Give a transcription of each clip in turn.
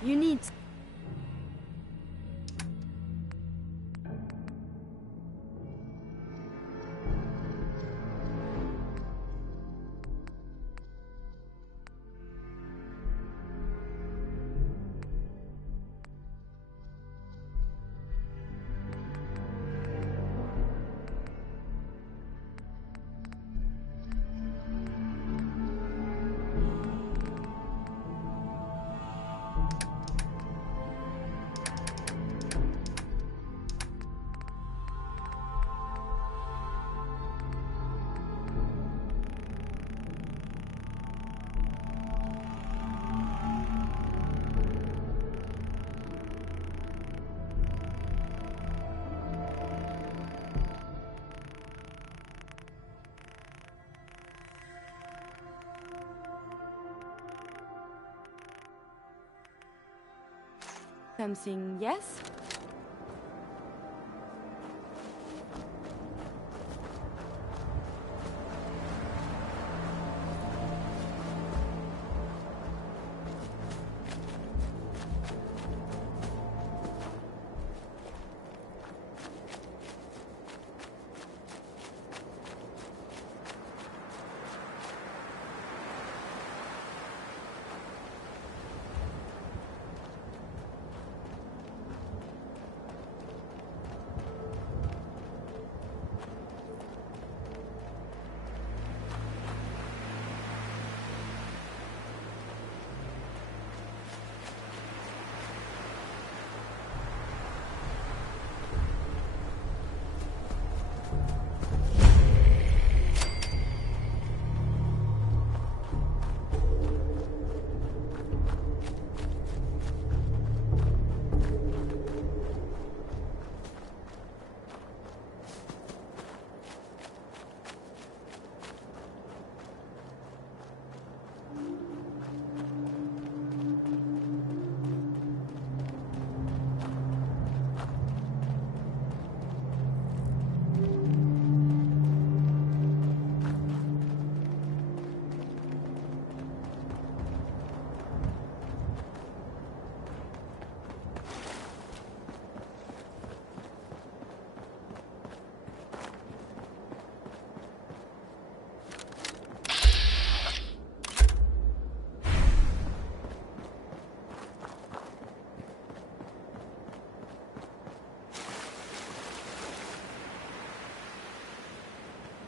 You need... Something, yes?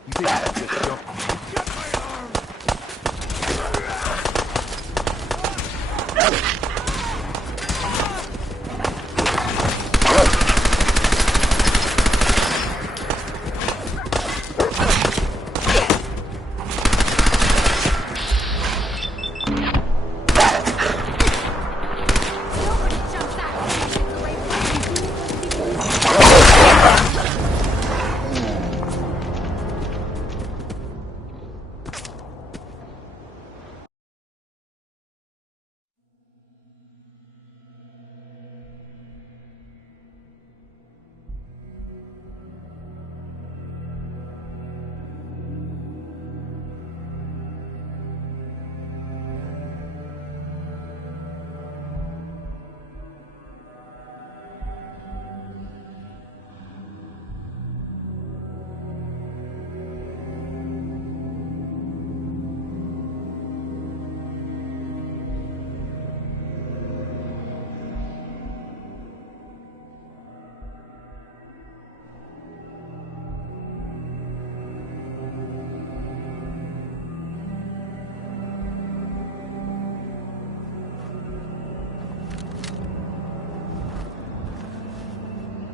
You think I just jumped?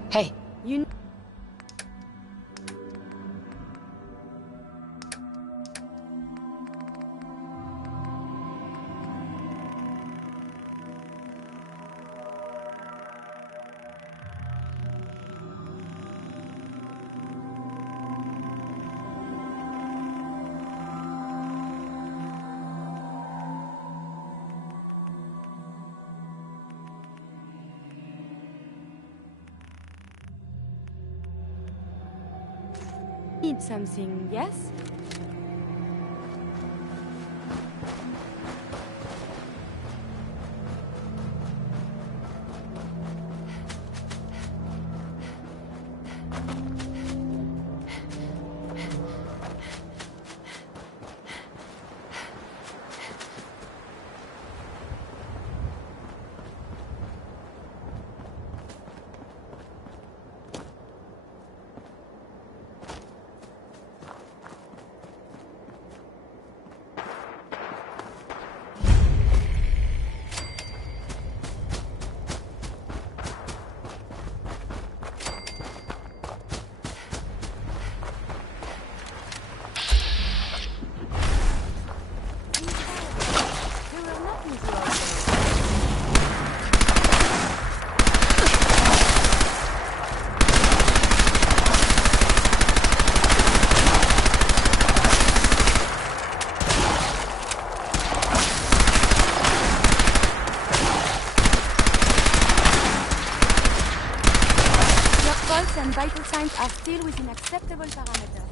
Hey, you... Need something, yes? And vital signs are still within acceptable parameters.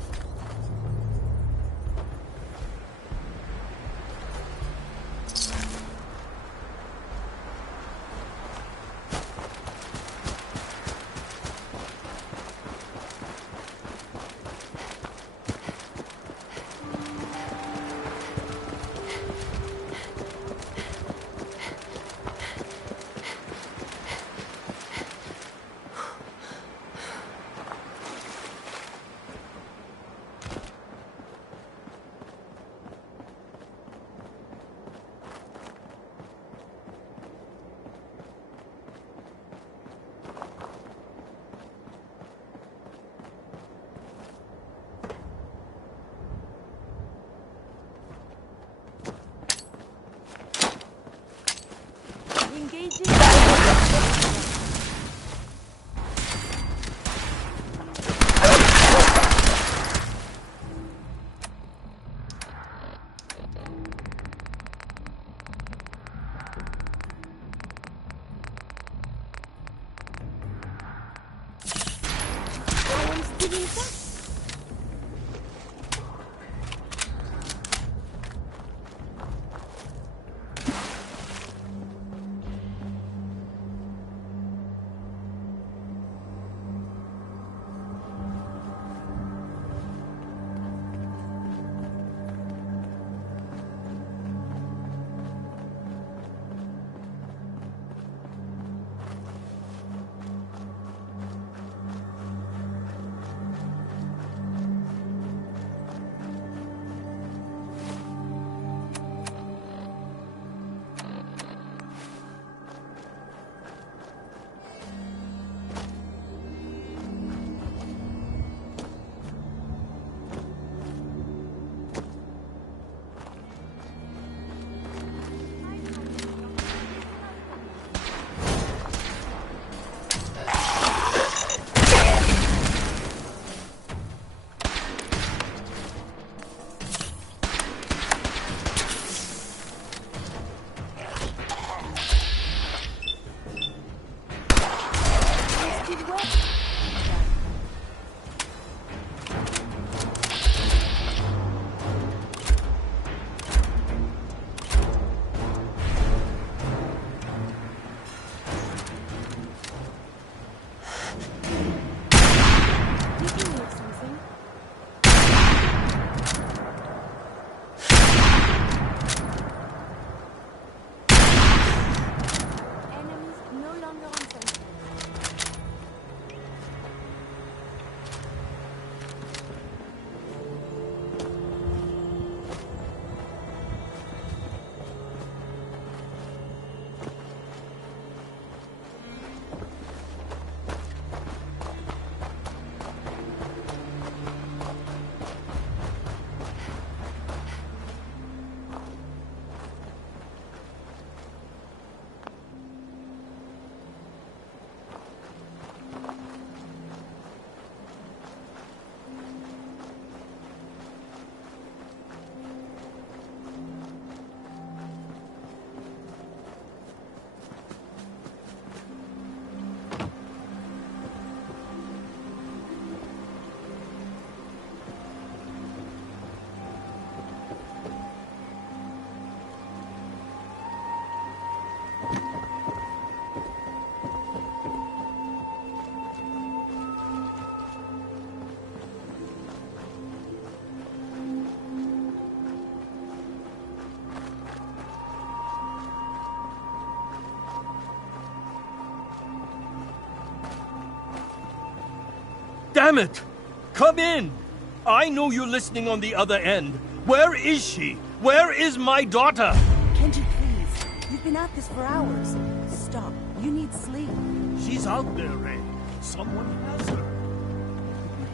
Engaging. I am still in touch. Damn it! Come in! I know you're listening on the other end. Where is she? Where is my daughter? Kenji, please. You've been at this for hours. Stop. You need sleep. She's out there, Ray. Someone has her.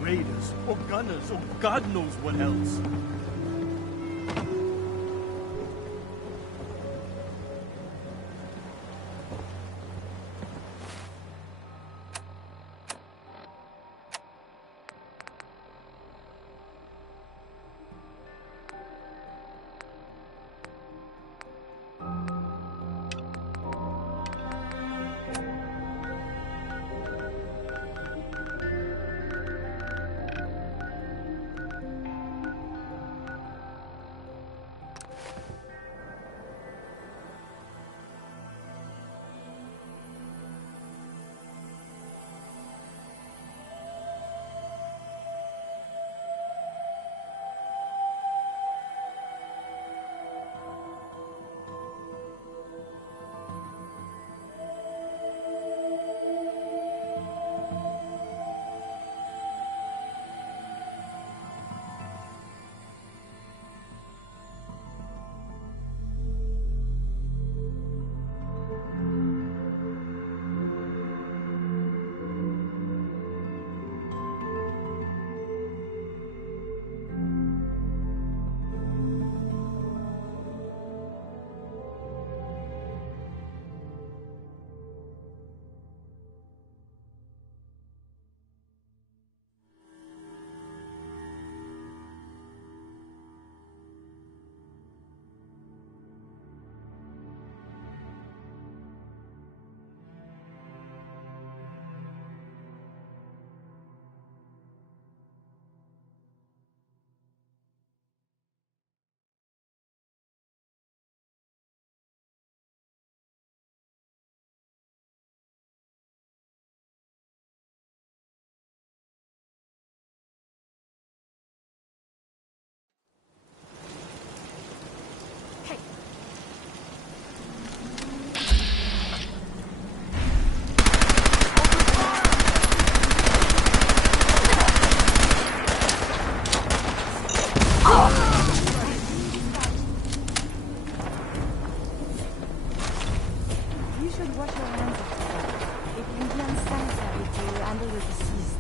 Raiders, or gunners, or God knows what else. You should wash your hands after that. It can be unsanitary to handle the deceased.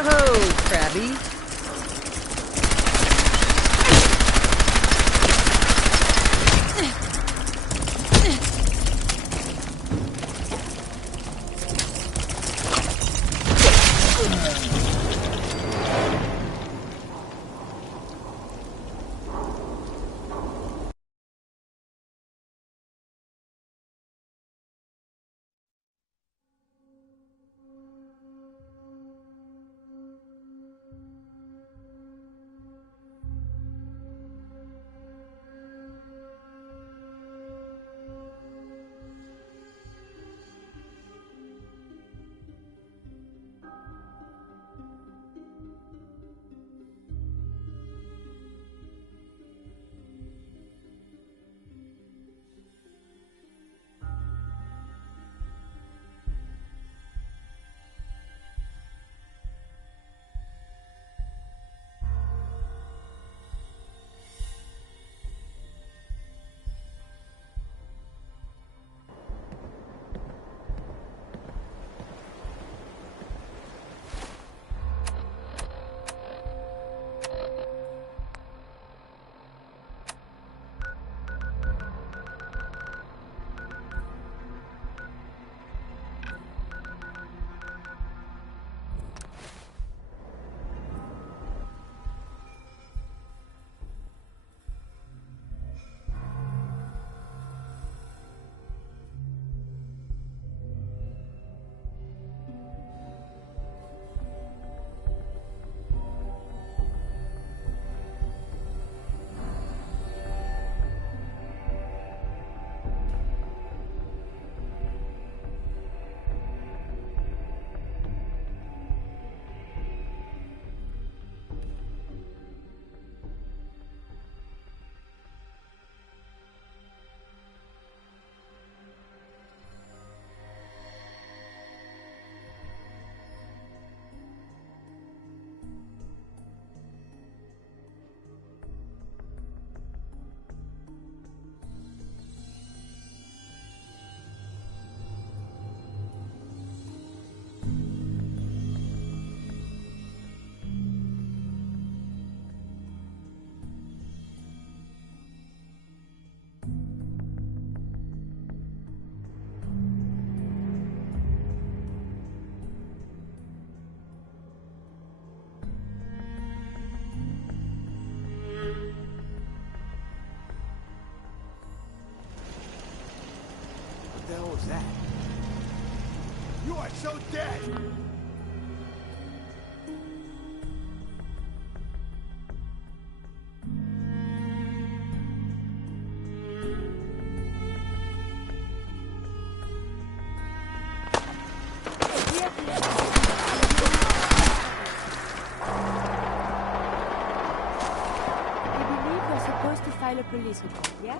Whoa, Krabby. that? You are so dead! File a police report, yes?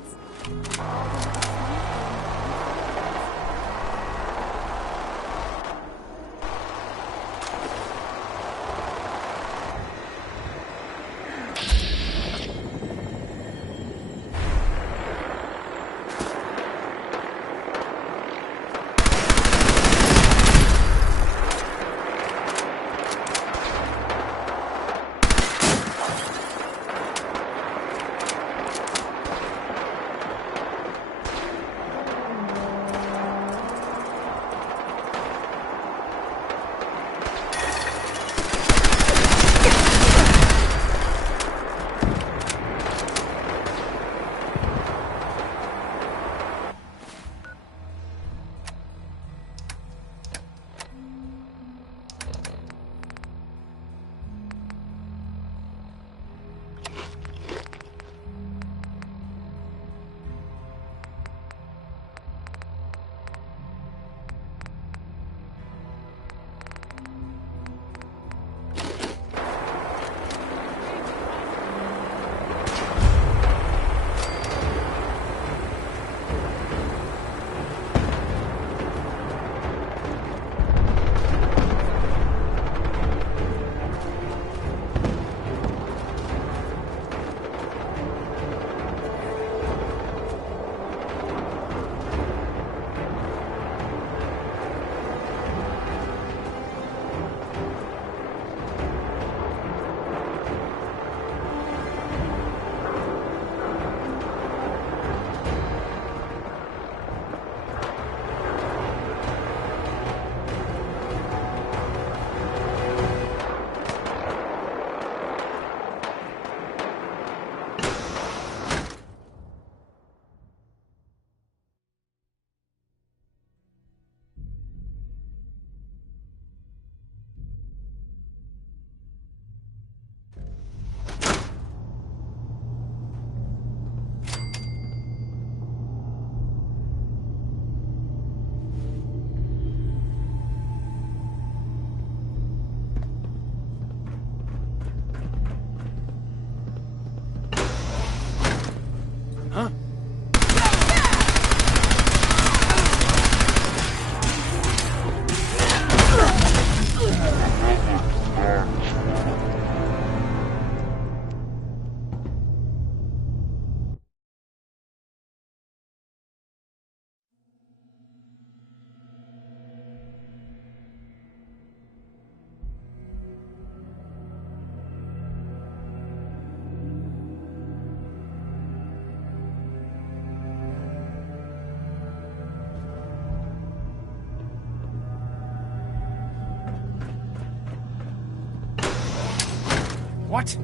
What?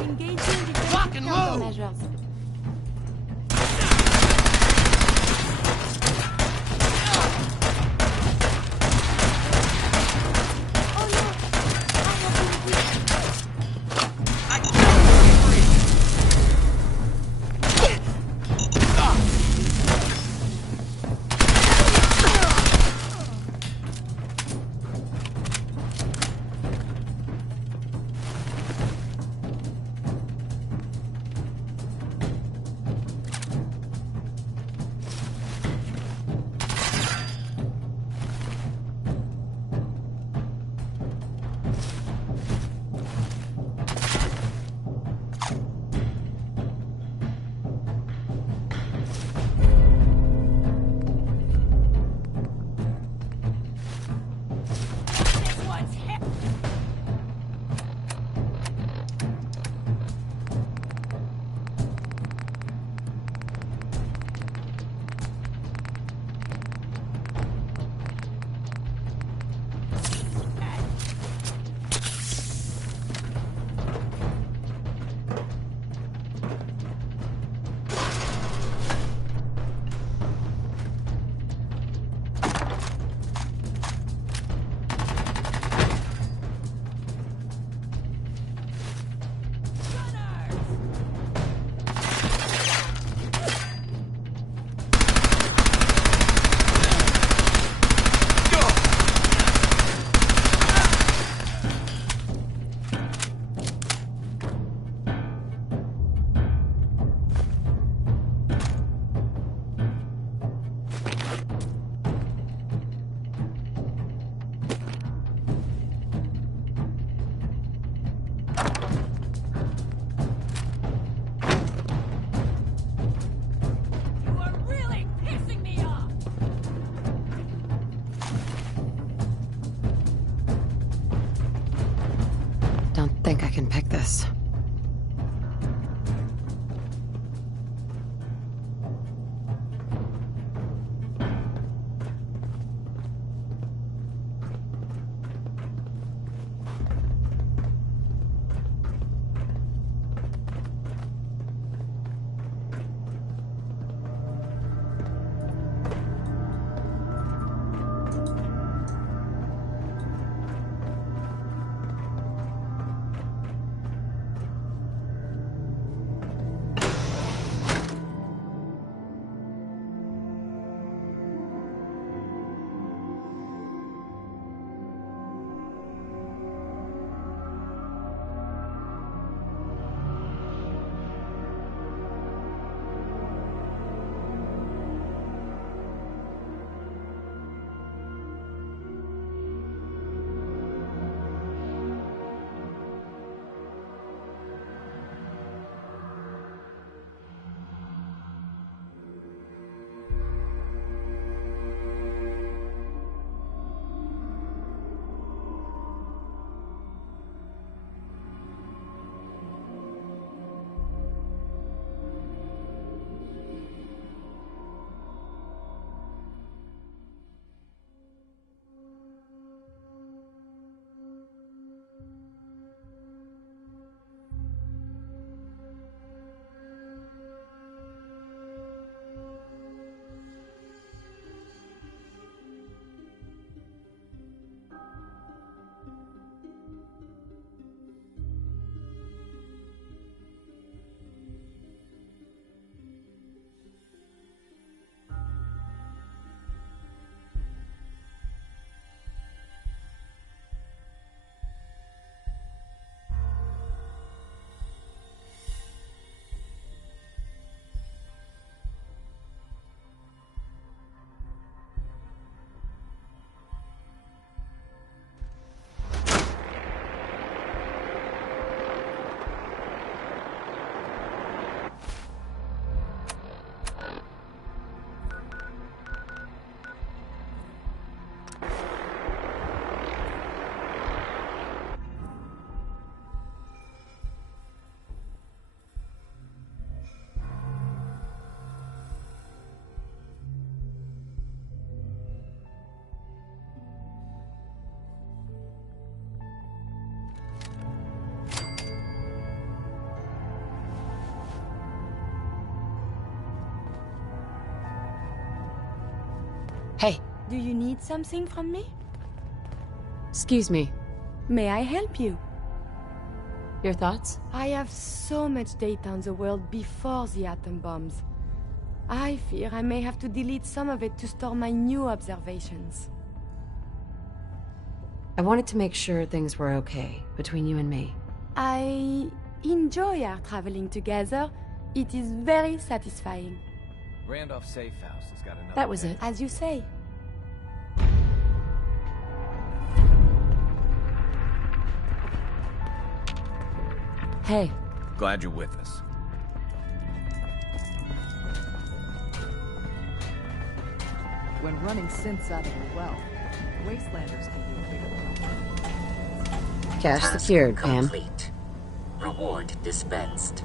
Engaging the Lock and load! countermeasures. Oh no! I have been hit. I can't breathe! think I can pick this. Hey. Do you need something from me? Excuse me. May I help you? Your thoughts? I have so much data on the world before the atom bombs. I fear I may have to delete some of it to store my new observations. I wanted to make sure things were okay between you and me. I enjoy our traveling together. It is very satisfying. Randolph Safe House has got another. That was it. As you say. Hey. Glad you're with us. When running synths out of your well, wastelanders can be a bigger problem. Cash Task secured, Pam. complete. Reward dispensed.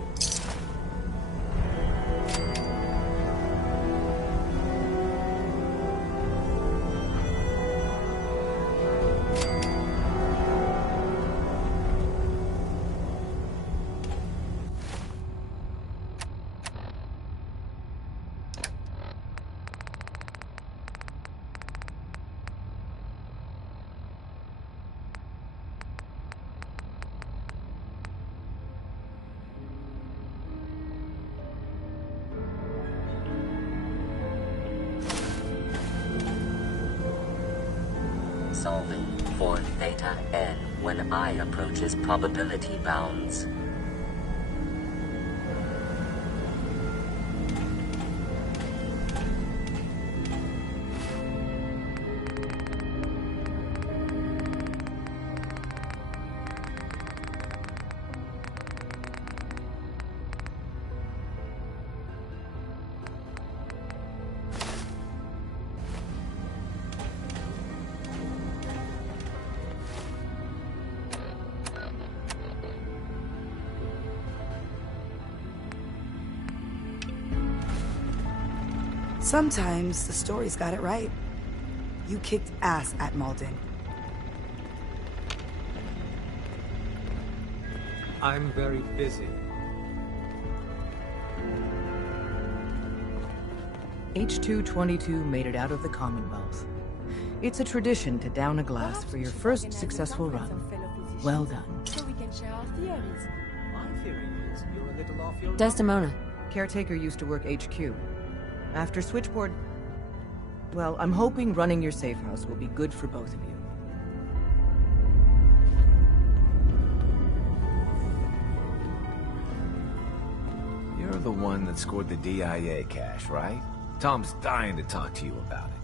Solving for theta n when I approaches probability bounds. Sometimes the story's got it right. You kicked ass at Malden. I'm very busy. H-222 made it out of the Commonwealth. It's a tradition to down a glass for your first successful run. Well done. So we can share our theories. My theory is you're a little off your Desdemona. Caretaker used to work HQ. After Switchboard... Well, I'm hoping running your safe house will be good for both of you. You're the one that scored the DIA cash, right? Tom's dying to talk to you about it.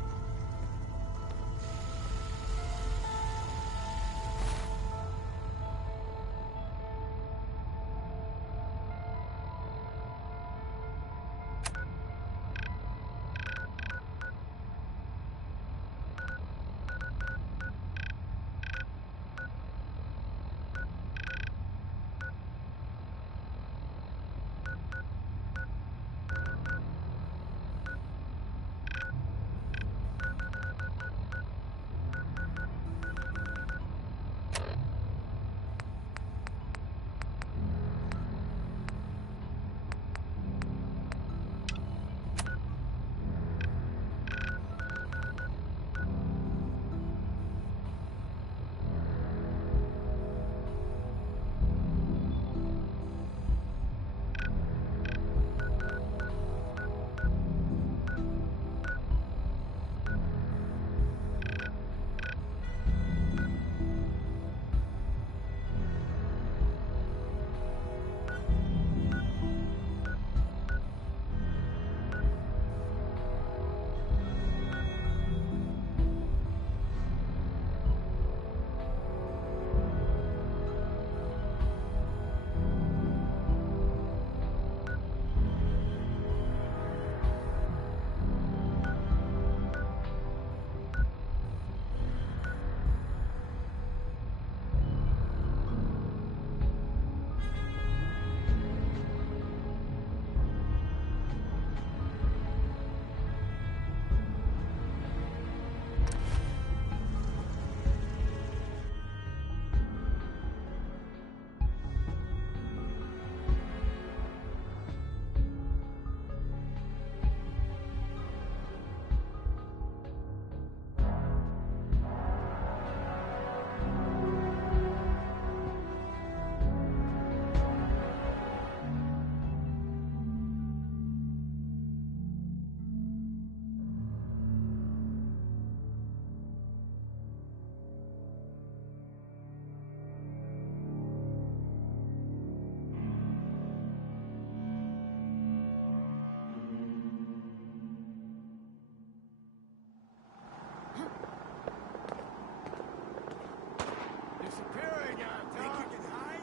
Disappearing out, think you can hide?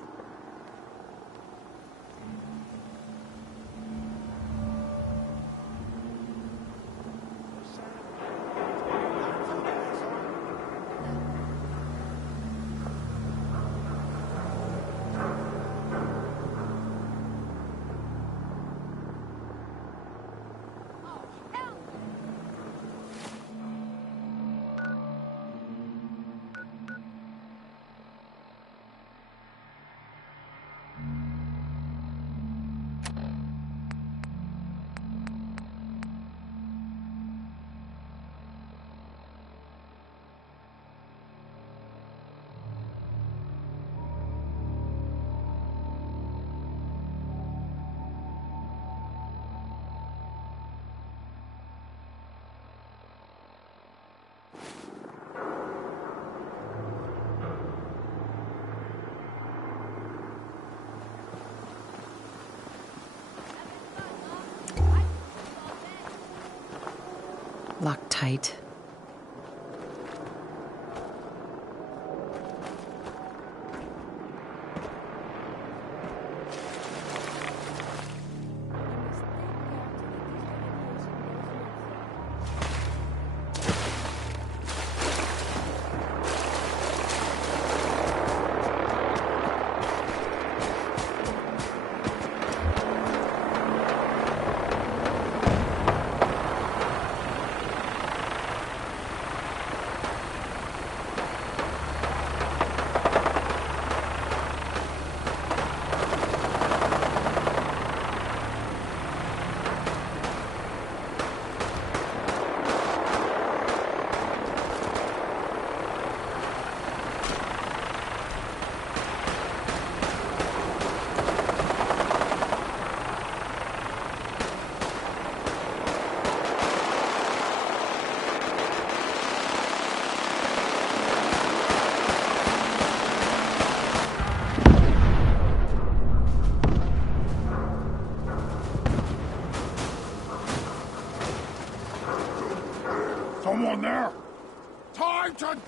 Locked tight.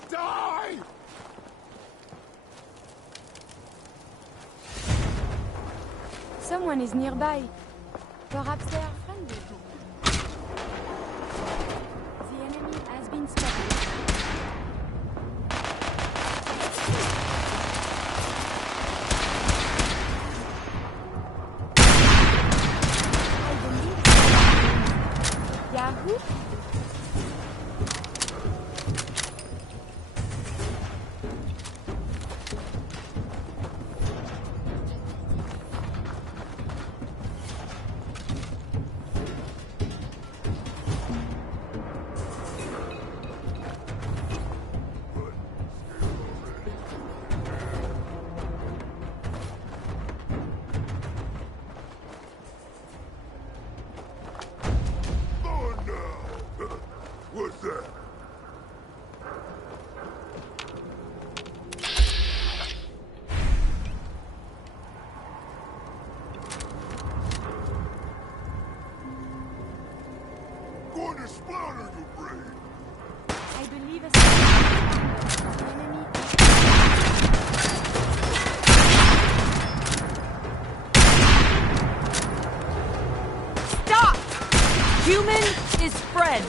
die! Someone is nearby. Perhaps they are friendly. The enemy has been spotted. I believe Yahoo? What's that? Going to splatter your brain! I believe the enemy. Stop! Human is friend.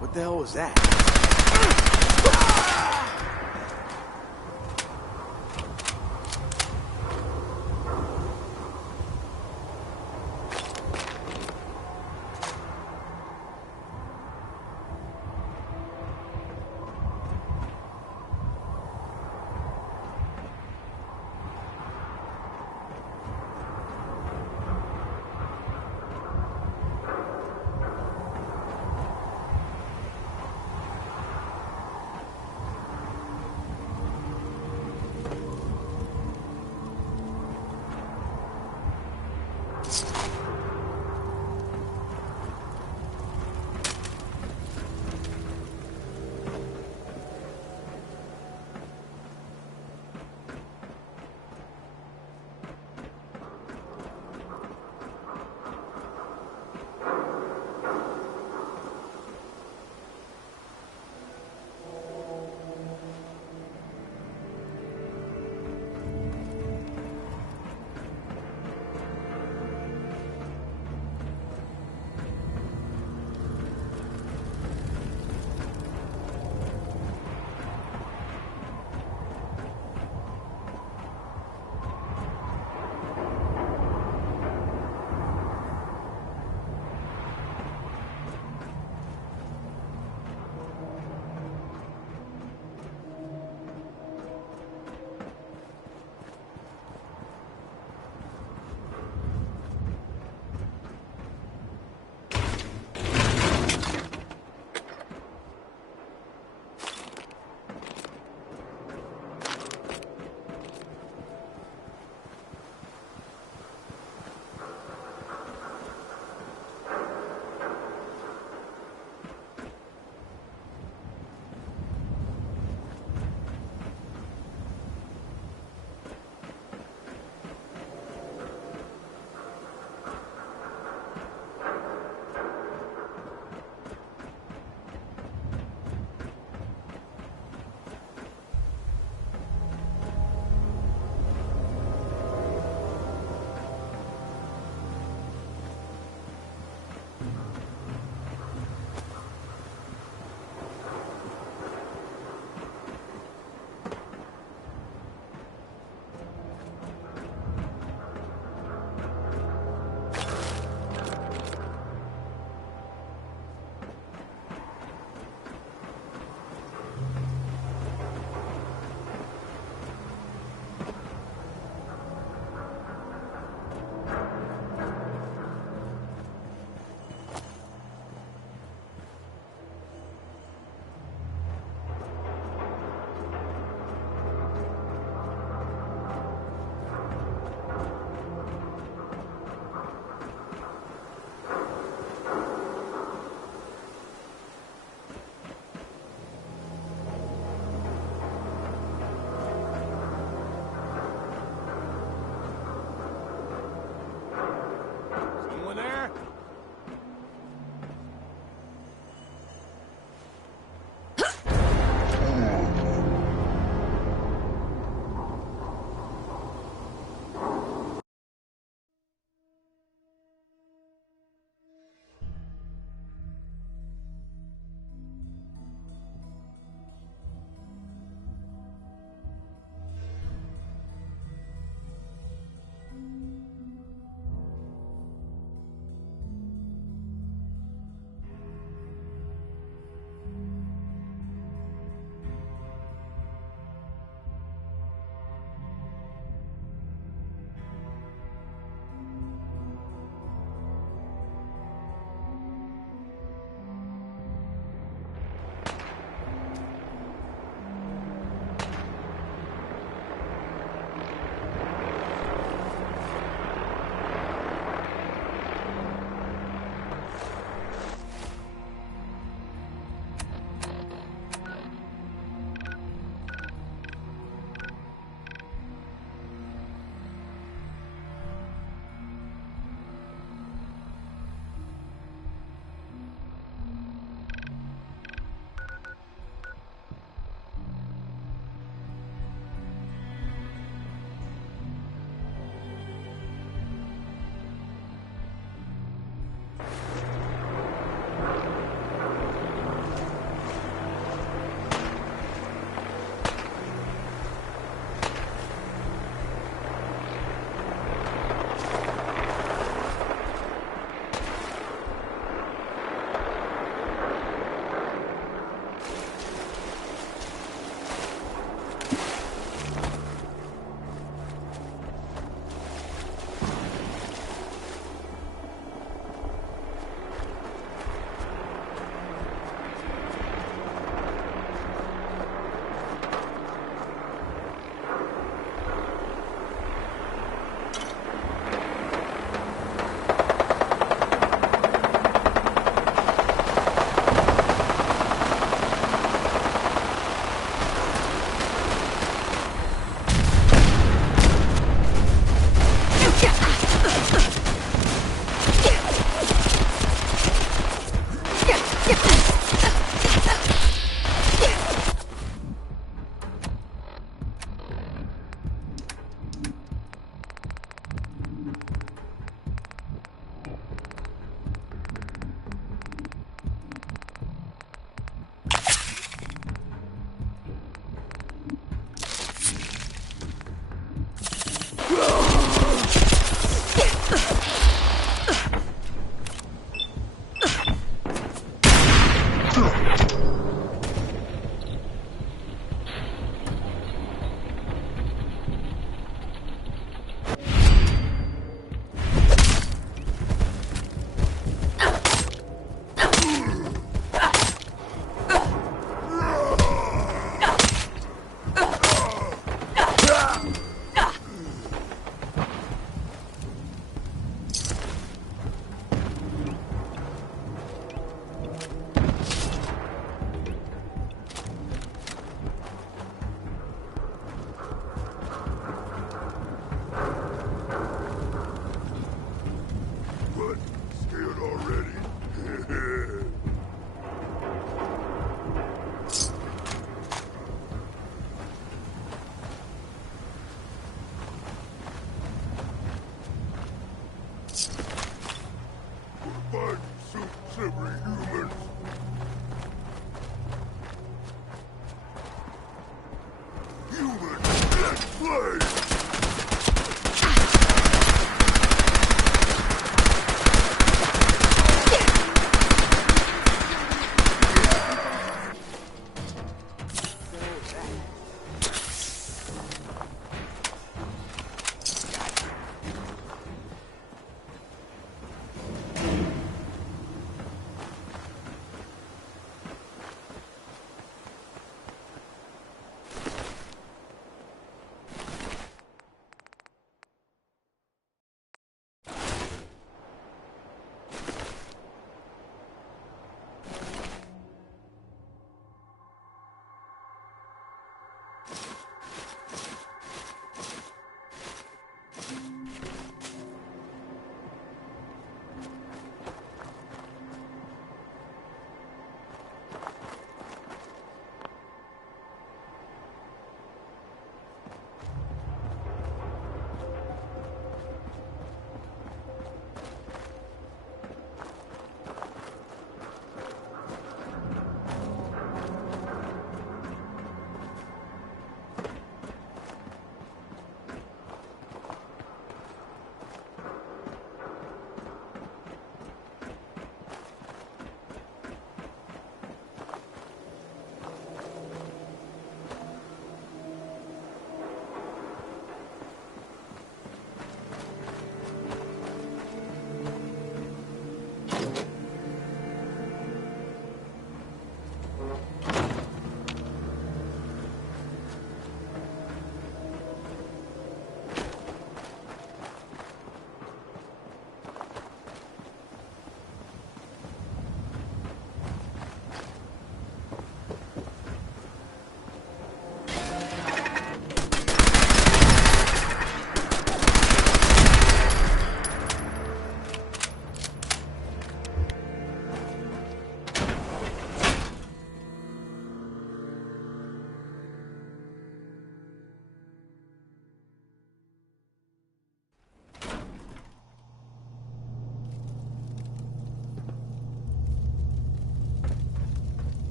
What the hell was that?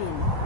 been.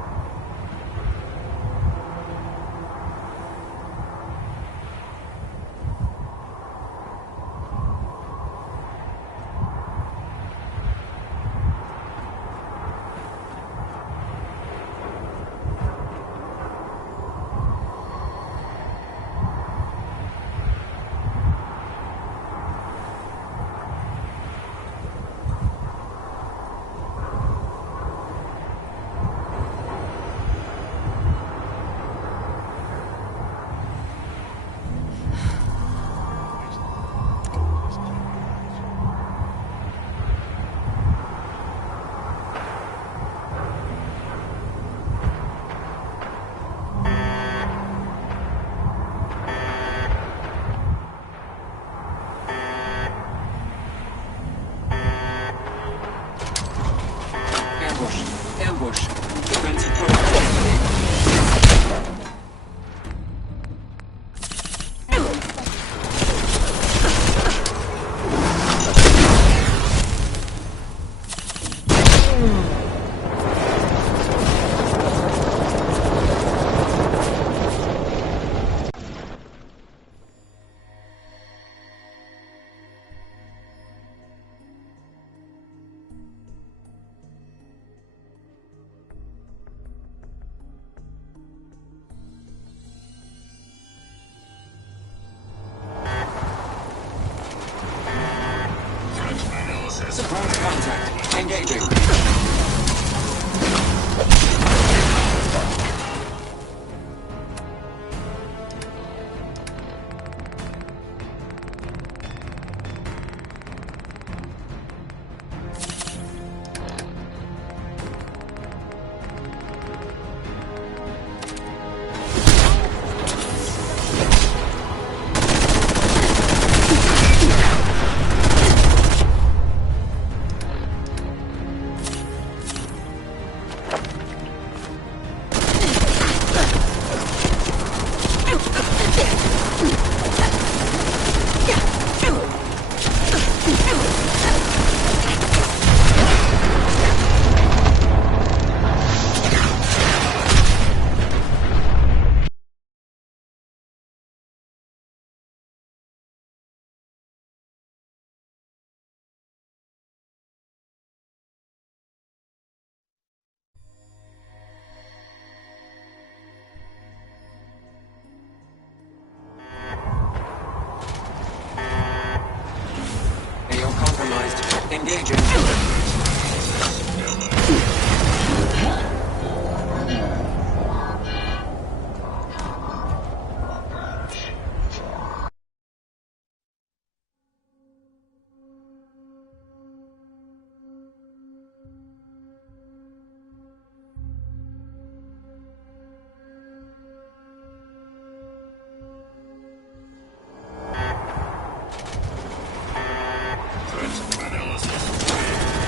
Ambush. Defensive protocol. Support contact. Engaging. Compromised. Engaging. Threat analysis.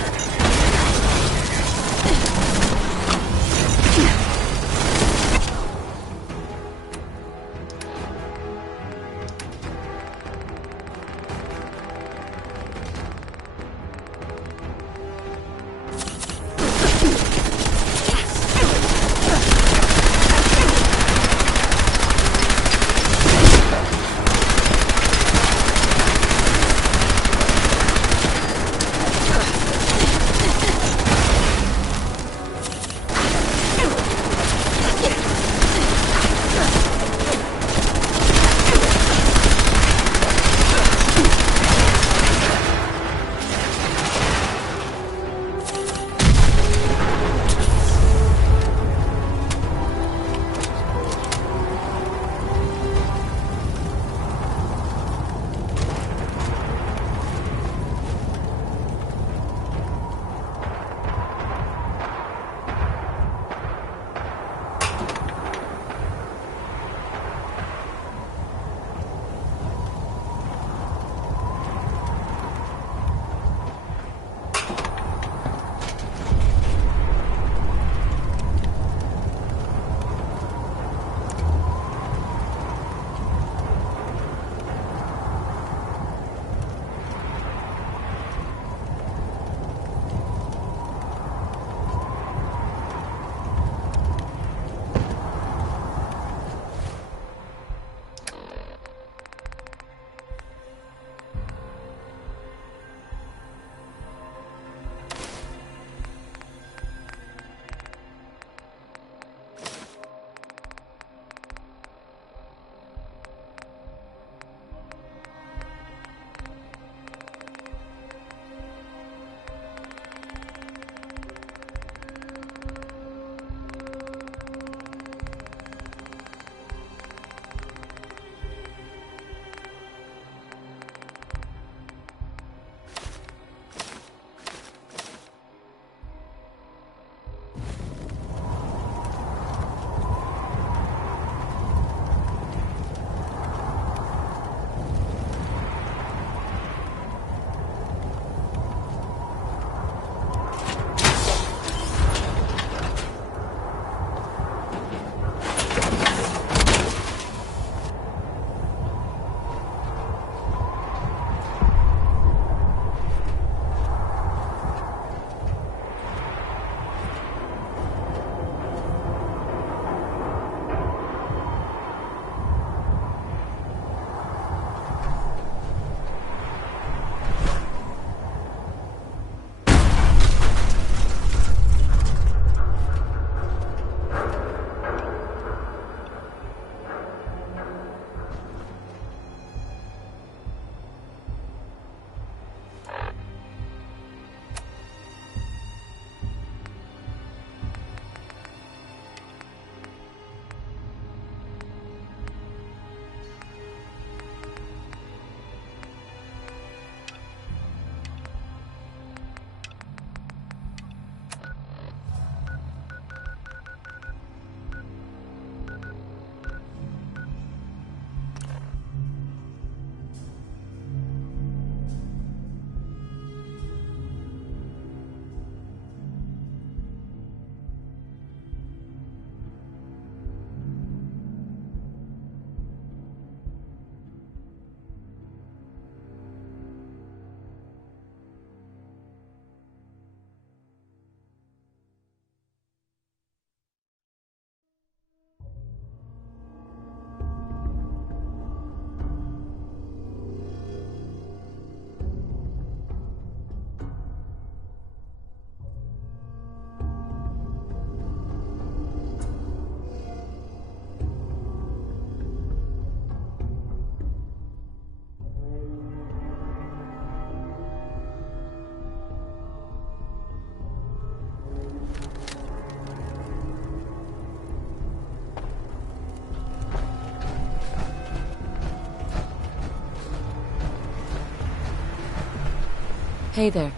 Hey there.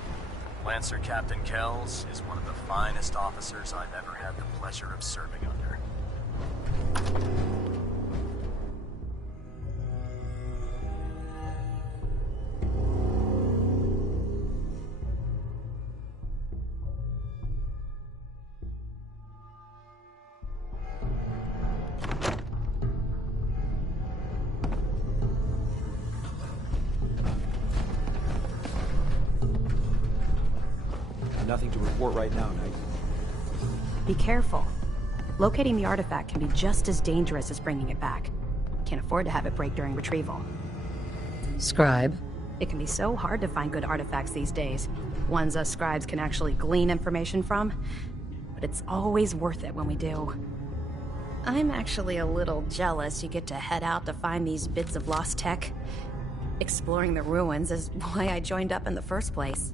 Lancer Captain Kells is one of the finest officers I've ever had the pleasure of serving under. Nothing to report right now, Knight. Be careful. Locating the artifact can be just as dangerous as bringing it back. Can't afford to have it break during retrieval. Scribe? It can be so hard to find good artifacts these days. Ones us scribes can actually glean information from. But it's always worth it when we do. I'm actually a little jealous you get to head out to find these bits of lost tech. Exploring the ruins is why I joined up in the first place.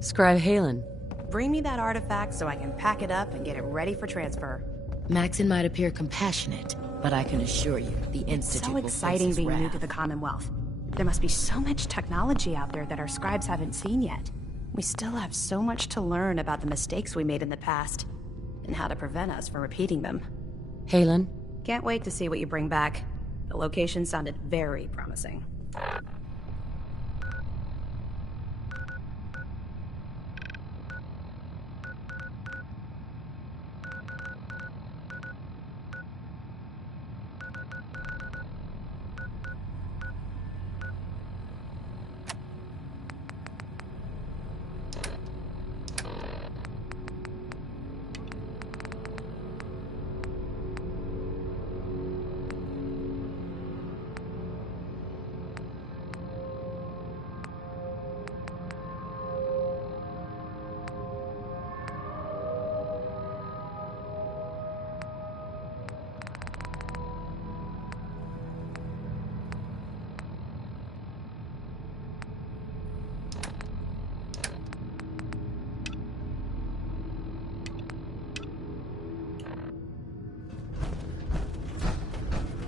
Scribe Halen. Bring me that artifact so I can pack it up and get it ready for transfer. Maxon might appear compassionate, but I can assure you, the Institute will It's so exciting face his being new wrath. to the Commonwealth. There must be so much technology out there that our scribes haven't seen yet. We still have so much to learn about the mistakes we made in the past, and how to prevent us from repeating them. Halen? Can't wait to see what you bring back. The location sounded very promising.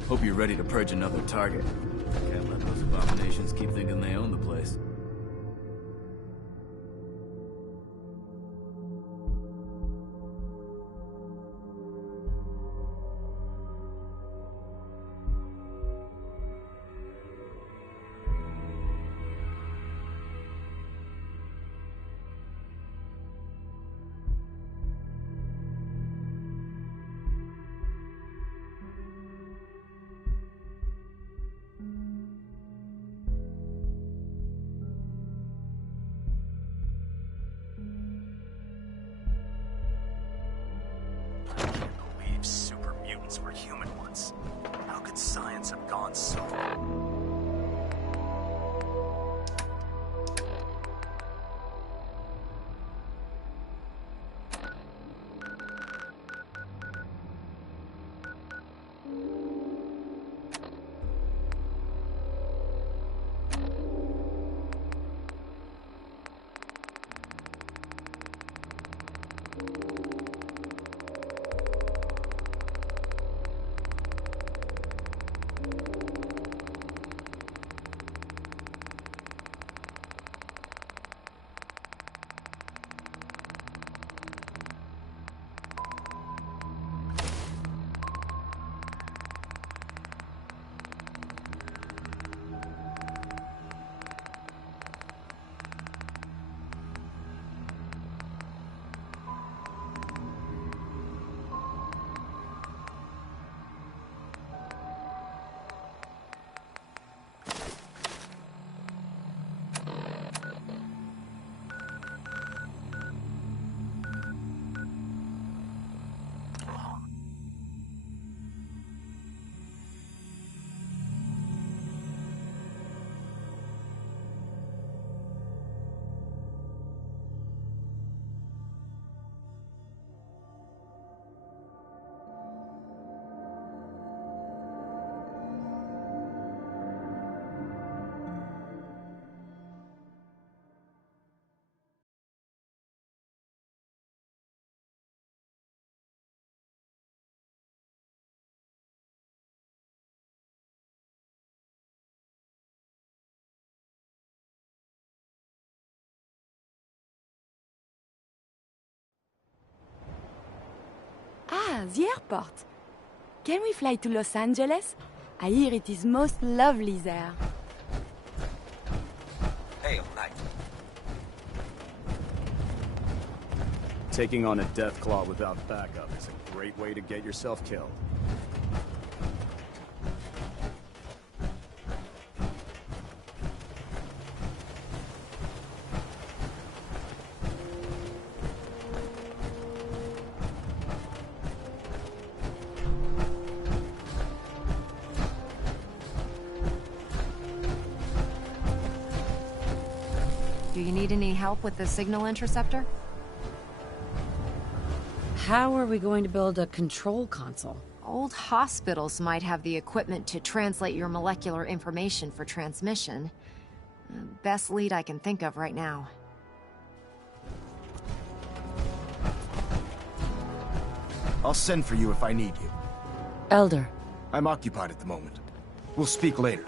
Hope you're ready to purge another target. Can't let those abominations keep thinking they own the place. Super mutants were human once. How could science have gone so wrong? the airport. Can we fly to Los Angeles? I hear it is most lovely there. Hail, Knight. Taking on a death claw without backup is a great way to get yourself killed. Do you need any help with the signal interceptor? How are we going to build a control console? Old hospitals might have the equipment to translate your molecular information for transmission. Best lead I can think of right now. I'll send for you if I need you. Elder. I'm occupied at the moment. We'll speak later.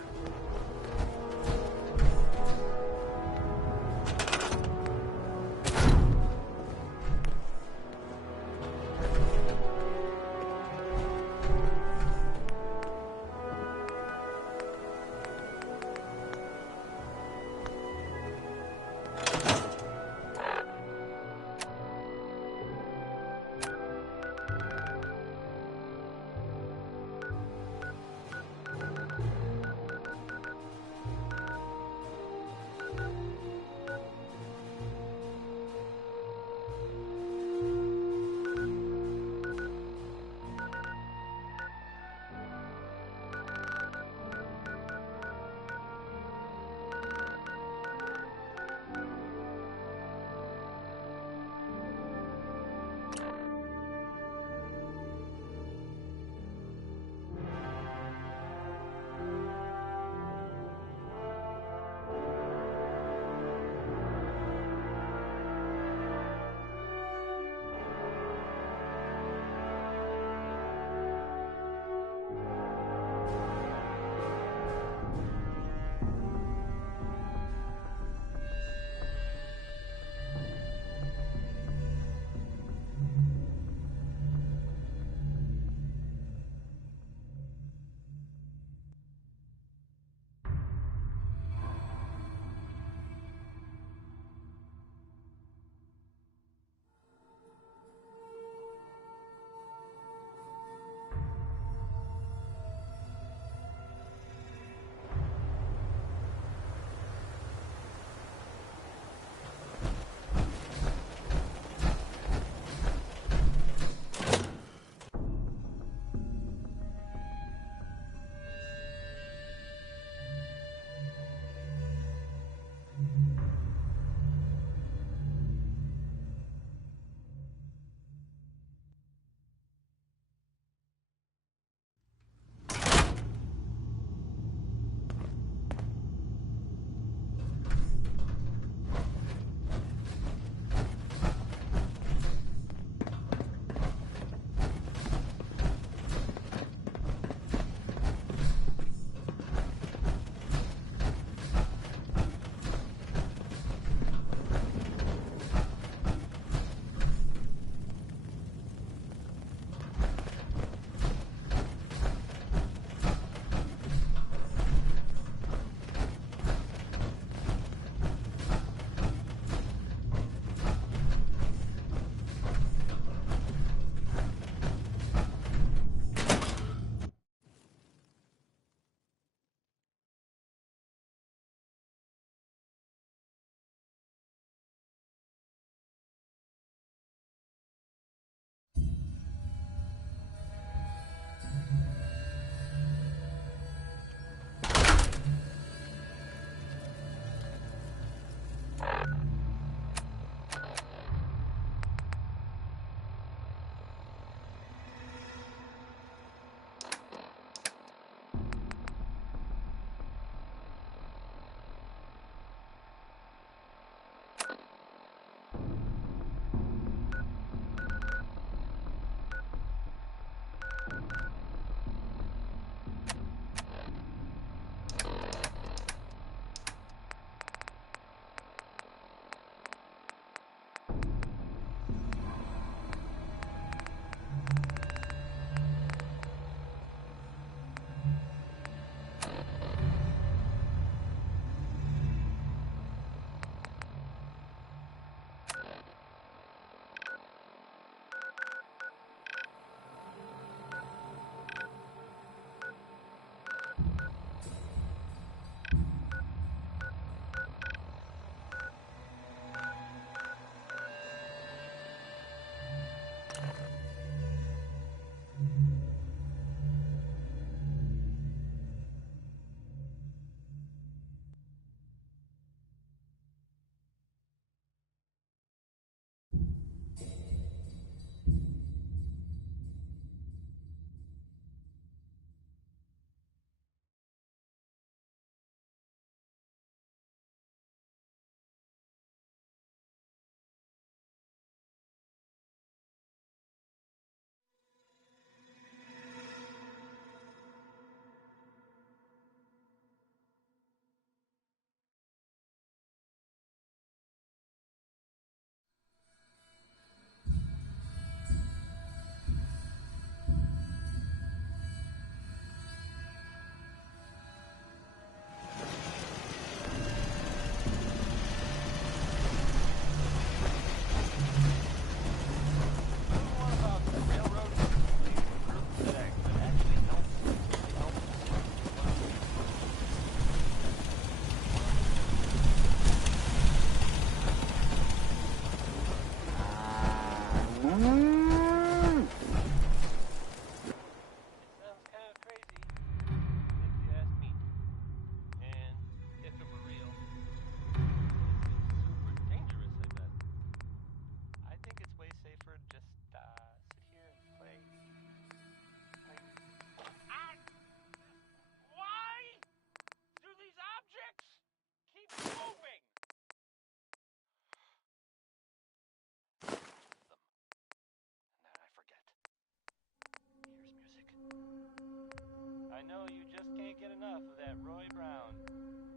Roy Brown.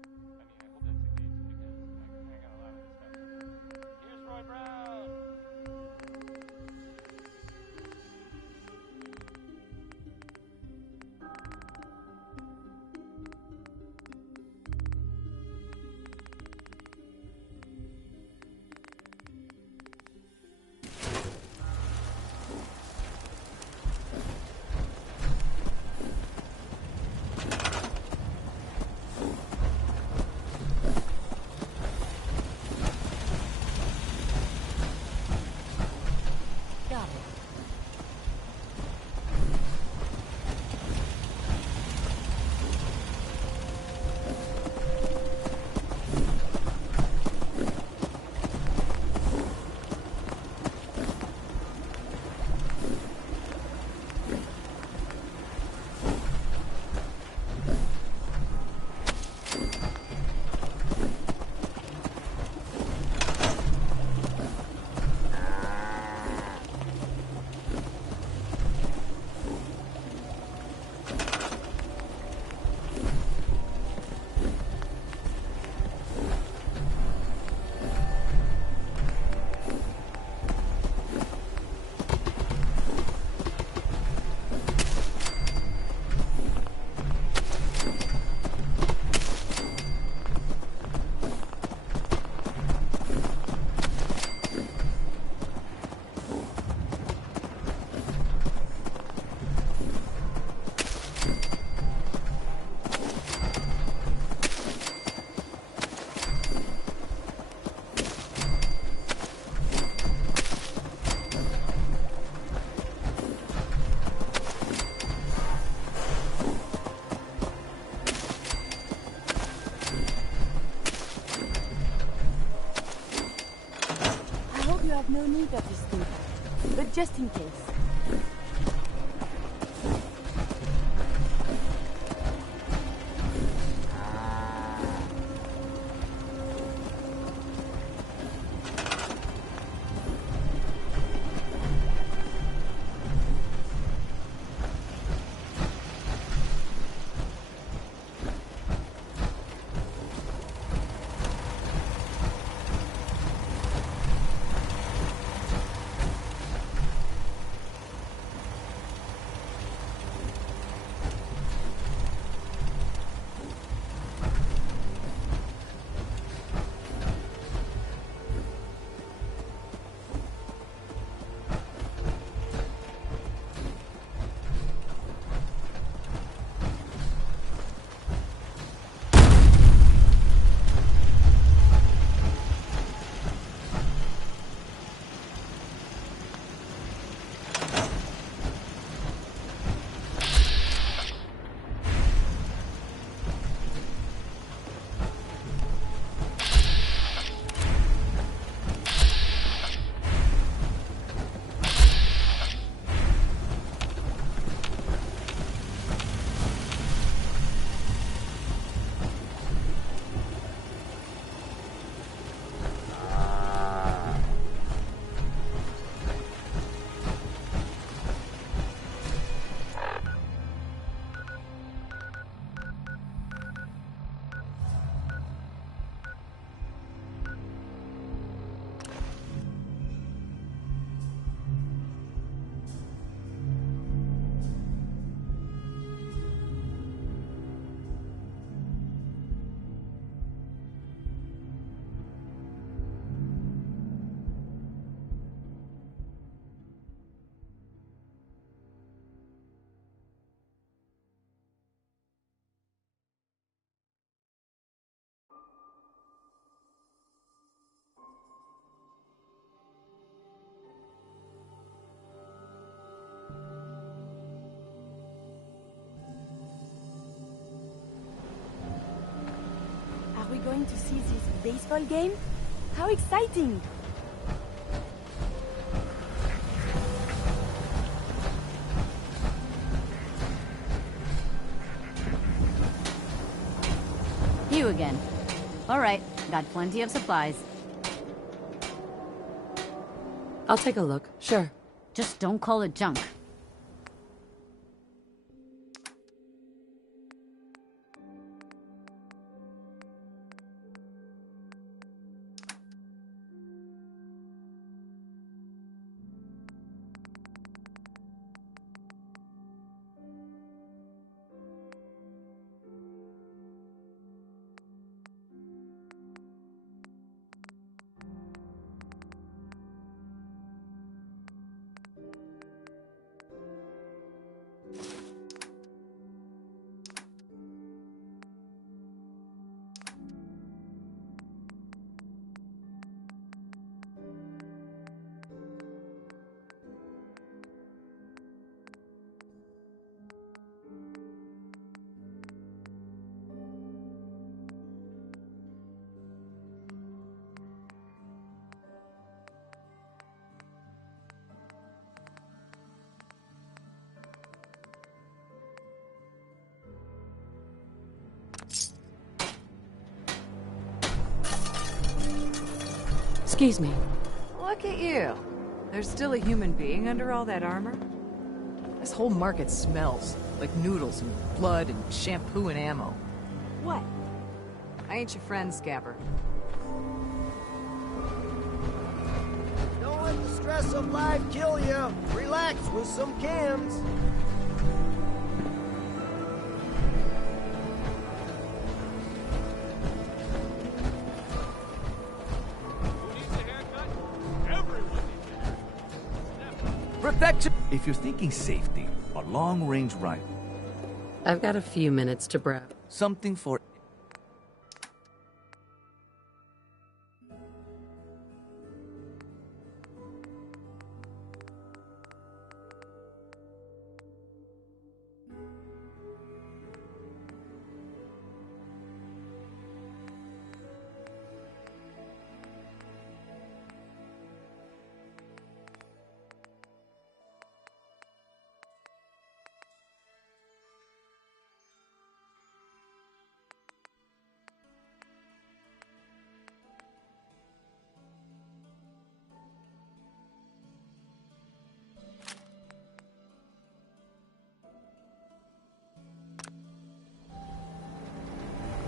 I hope that's the case because I got a lot of this stuff. Here's Roy Brown! No need of this thing, but just in case. Are we going to see this baseball game? How exciting! You again. All right, got plenty of supplies. I'll take a look, sure. Just don't call it junk. Excuse me. Look at you. There's still a human being under all that armor? This whole market smells like noodles and blood and shampoo and ammo. What? I ain't your friend, Scabber. Don't let the stress of life kill you. Relax with some cams. Protection! If you're thinking safety, a long-range rifle. I've got a few minutes to browse. Something for...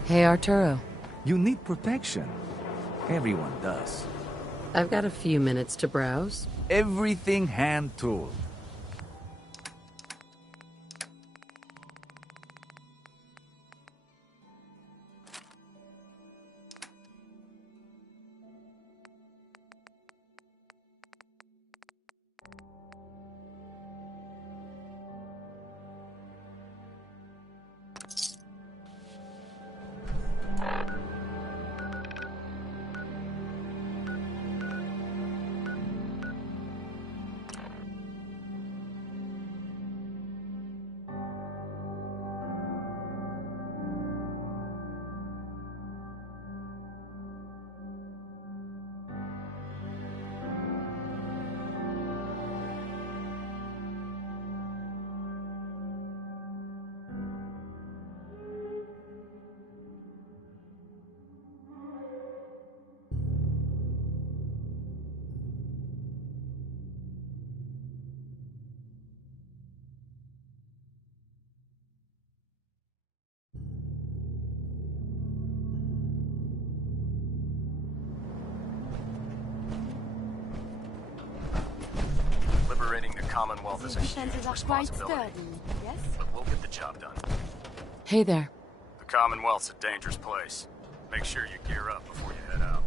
Hey, Arturo. You need protection. Everyone does. I've got a few minutes to browse. Everything hand-tooled. Commonwealth is a huge responsibility, yes? but we'll get the job done. Hey there. The Commonwealth's a dangerous place. Make sure you gear up before you head out.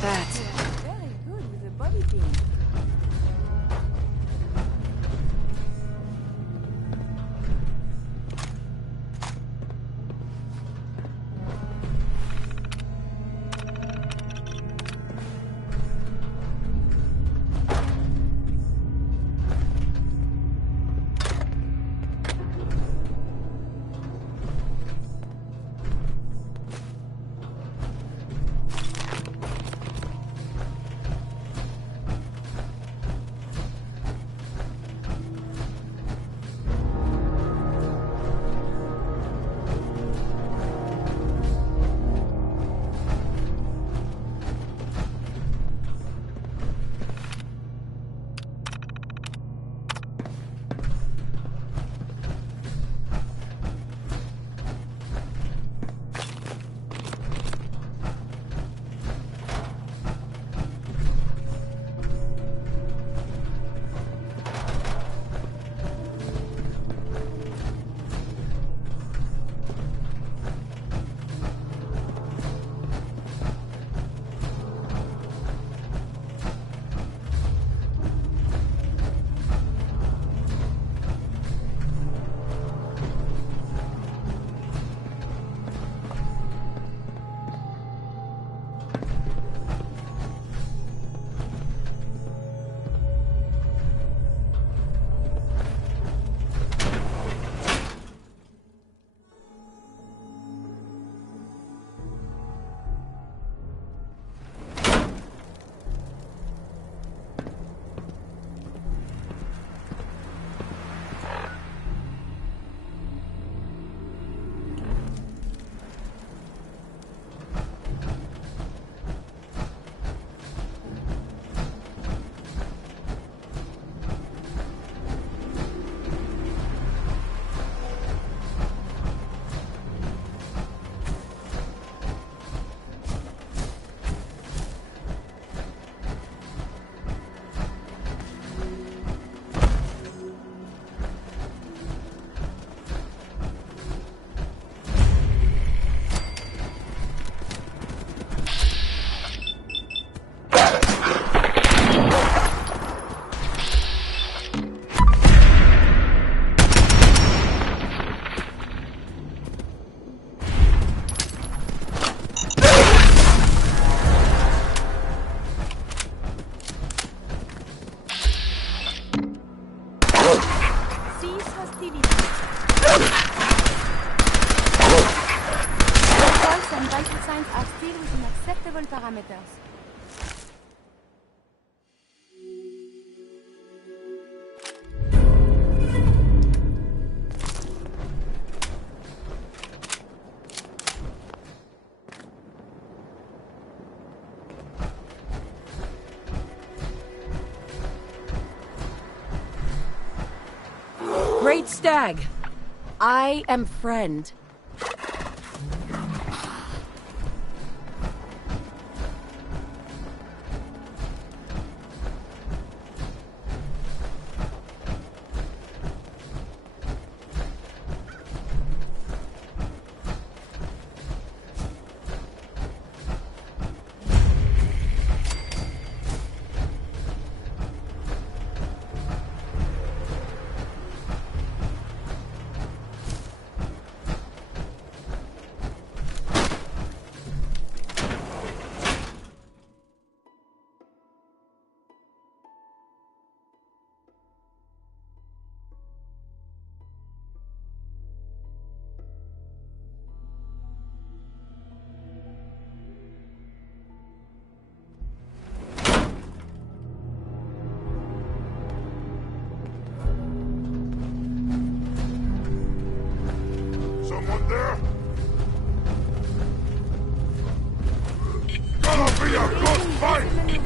that. Very good with the body pin. Parameters. Great stag. I am friend. Someone there? Gonna be a good fight!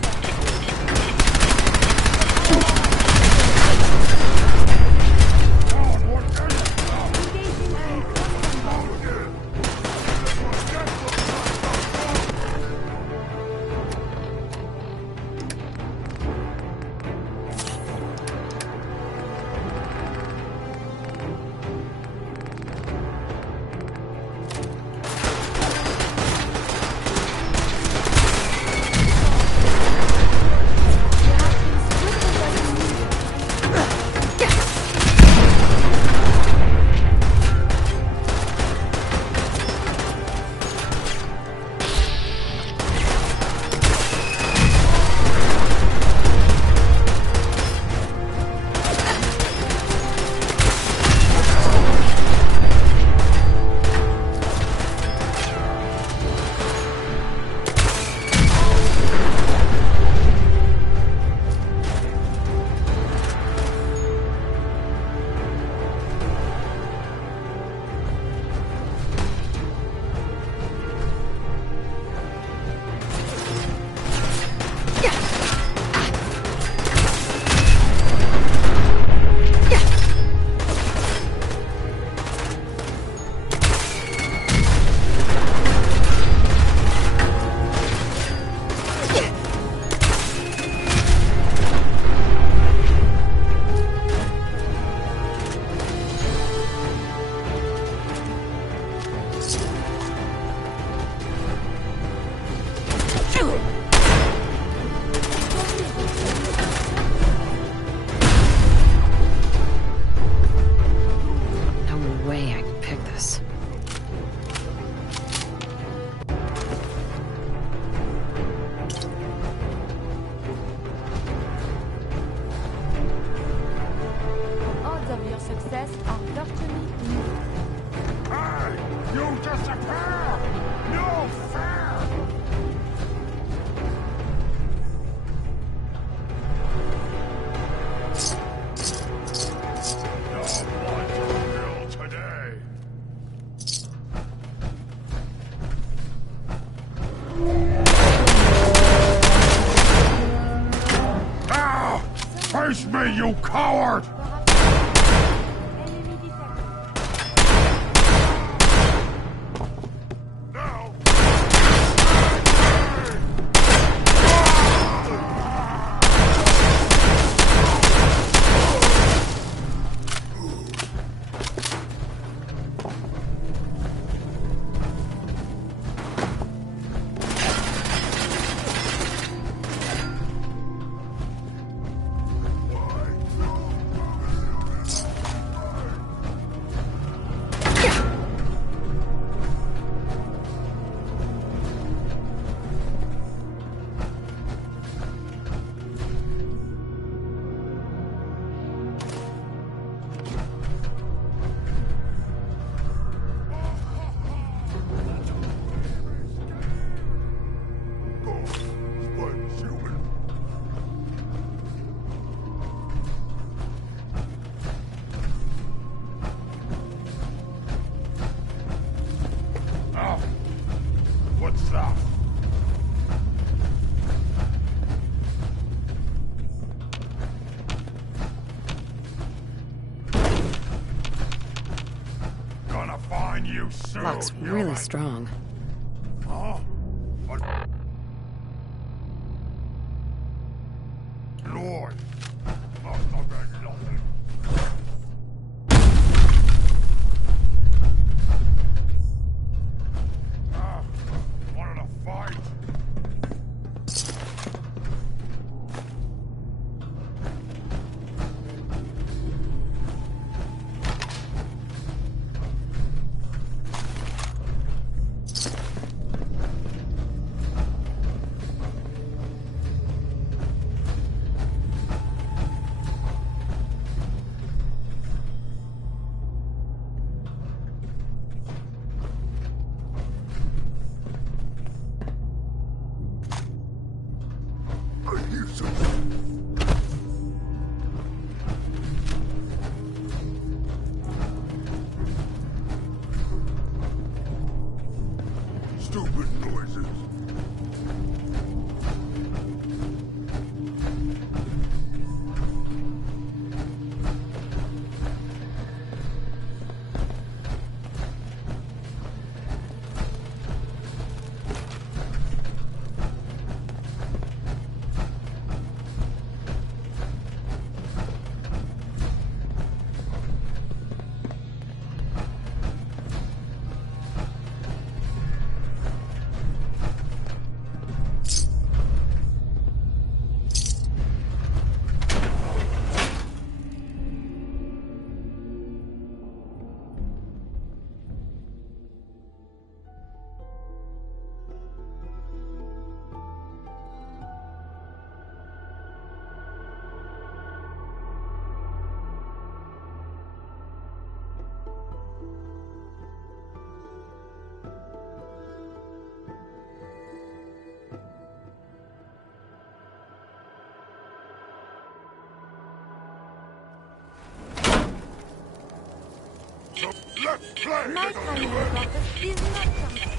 me, you coward! What's that? Gonna find you soon. Looks really strong. Huh? Lord. Nothing. Wanted to fight. Stupid noises. Let's play! My tiny office is not coming.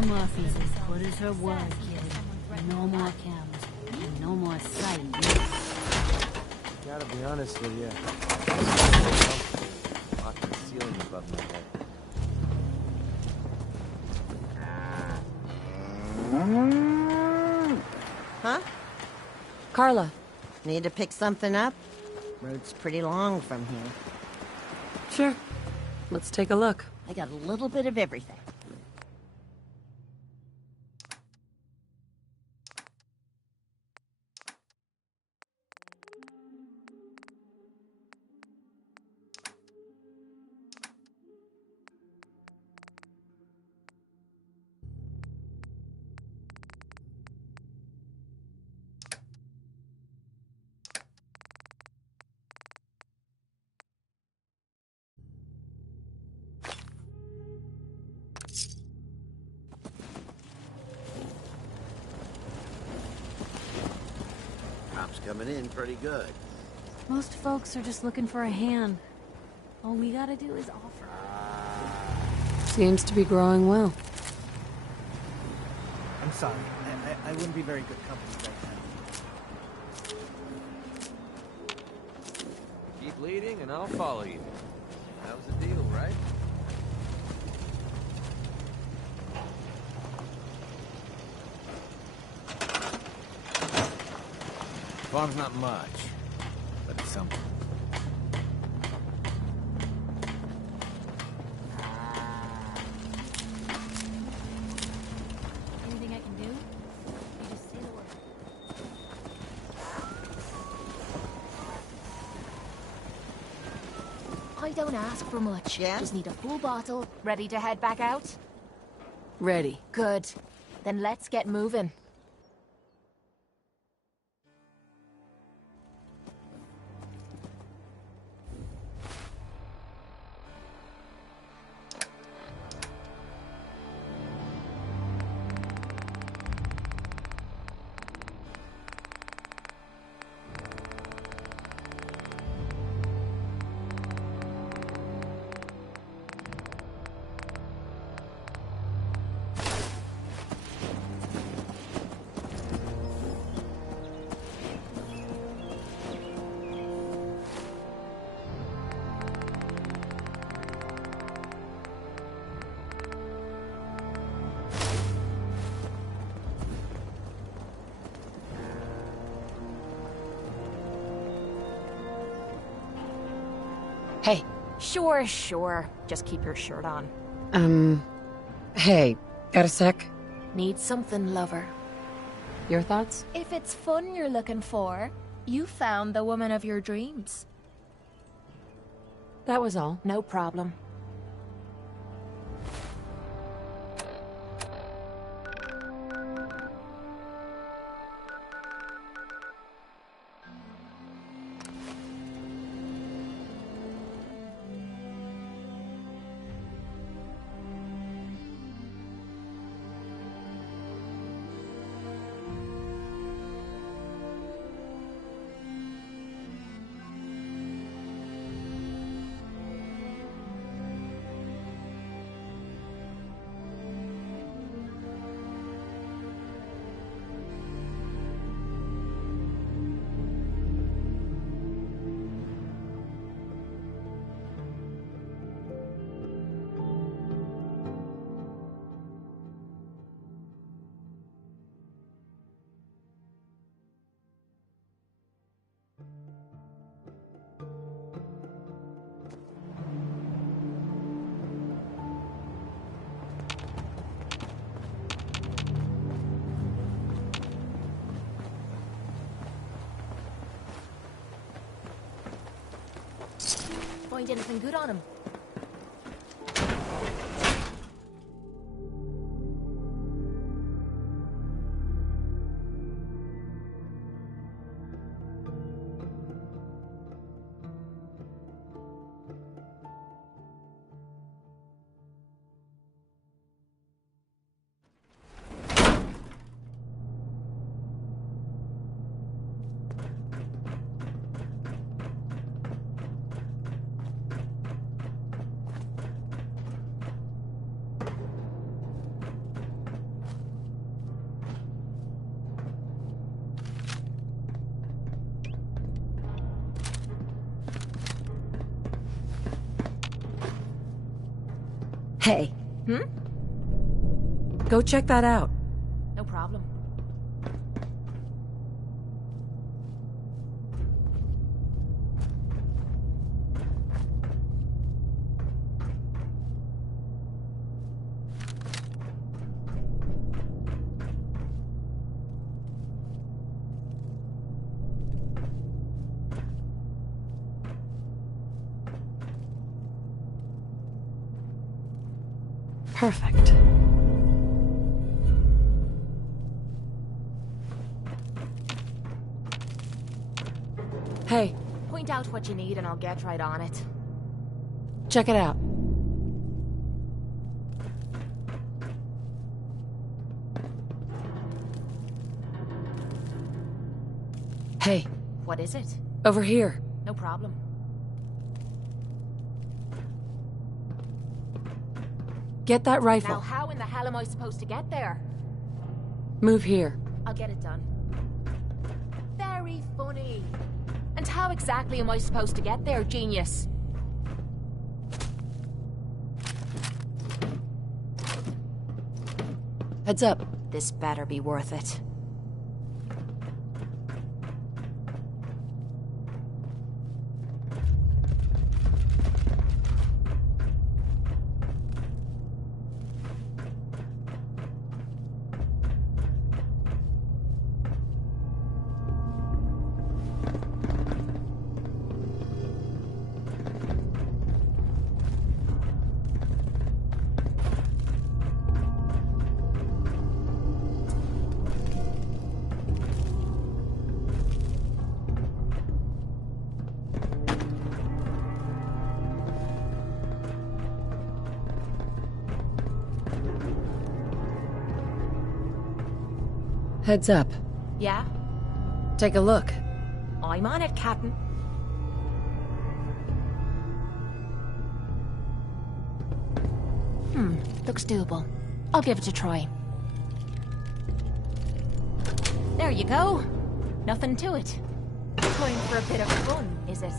Mama Murphy's as good as her word, kid. No more cams. And no more sighting. Gotta be honest with you. Lock the ceiling above my head. Huh? Carla. Need to pick something up? Road's pretty long from here. Sure. Let's take a look. I got a little bit of everything. Cop's coming in pretty good. Most folks are just looking for a hand. All we gotta do is offer. Seems to be growing well. I'm sorry. I wouldn't be very good company right now. Keep leading and I'll follow you. That was the deal, right? Farm's not much, but it's something. Anything I can do? You just say the word. I don't ask for much. Yeah? Just need a full bottle, ready to head back out? Ready. Good. Then let's get moving. Hey. Sure. Just keep your shirt on. Hey, got a sec? Need something, lover. Your thoughts? If it's fun you're looking for, you found the woman of your dreams. That was all. No problem. Find anything good on him? Hey. Hmm? Go check that out. No problem. Perfect. Hey, Point out what you need and I'll get right on it. check it out. Hey, What is it? over here. No problem. Get that rifle. Now, how in the hell am I supposed to get there? Move here. I'll get it done. Very funny. And how exactly am I supposed to get there, genius? Heads up. This better be worth it. Heads up. Yeah? Take a look. I'm on it, Captain. Looks doable. I'll give it a try. There you go. Nothing to it. Time for a bit of fun, is it?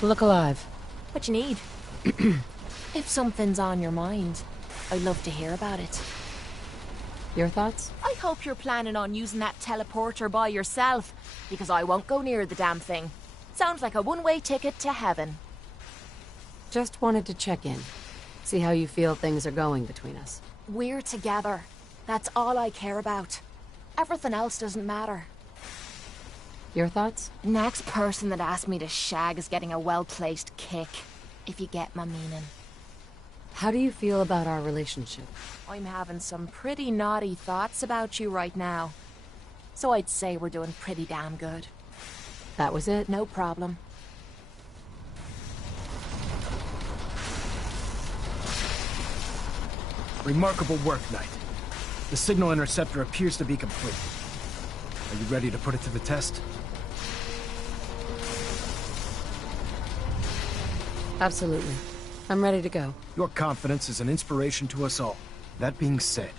Look alive. What you need? If something's on your mind, I'd love to hear about it. Your thoughts? I hope you're planning on using that teleporter by yourself, because I won't go near the damn thing. Sounds like a one-way ticket to heaven. Just wanted to check in. See how you feel things are going between us. We're together. That's all I care about. Everything else doesn't matter. Your thoughts? Next person that asks me to shag is getting a well-placed kick, if you get my meaning. How do you feel about our relationship? I'm having some pretty naughty thoughts about you right now. So I'd say we're doing pretty damn good. That was it? No problem. Remarkable work, Knight. The signal interceptor appears to be complete. Are you ready to put it to the test? Absolutely. I'm ready to go. Your confidence is an inspiration to us all. That being said,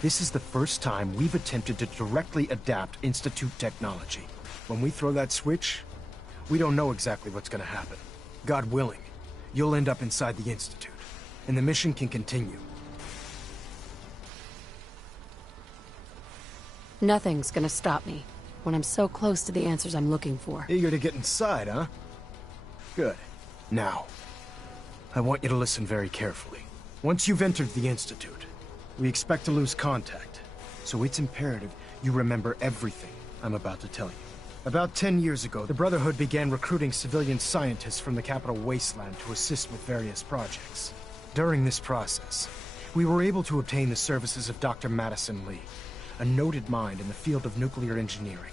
this is the first time we've attempted to directly adapt Institute technology. When we throw that switch, we don't know exactly what's gonna happen. God willing, you'll end up inside the Institute, and the mission can continue. Nothing's gonna stop me when I'm so close to the answers I'm looking for. Eager to get inside, huh? Good. Now, I want you to listen very carefully. Once you've entered the Institute, we expect to lose contact, so it's imperative you remember everything I'm about to tell you. About 10 years ago, the Brotherhood began recruiting civilian scientists from the capital wasteland to assist with various projects. During this process, we were able to obtain the services of Dr. Madison Lee, a noted mind in the field of nuclear engineering.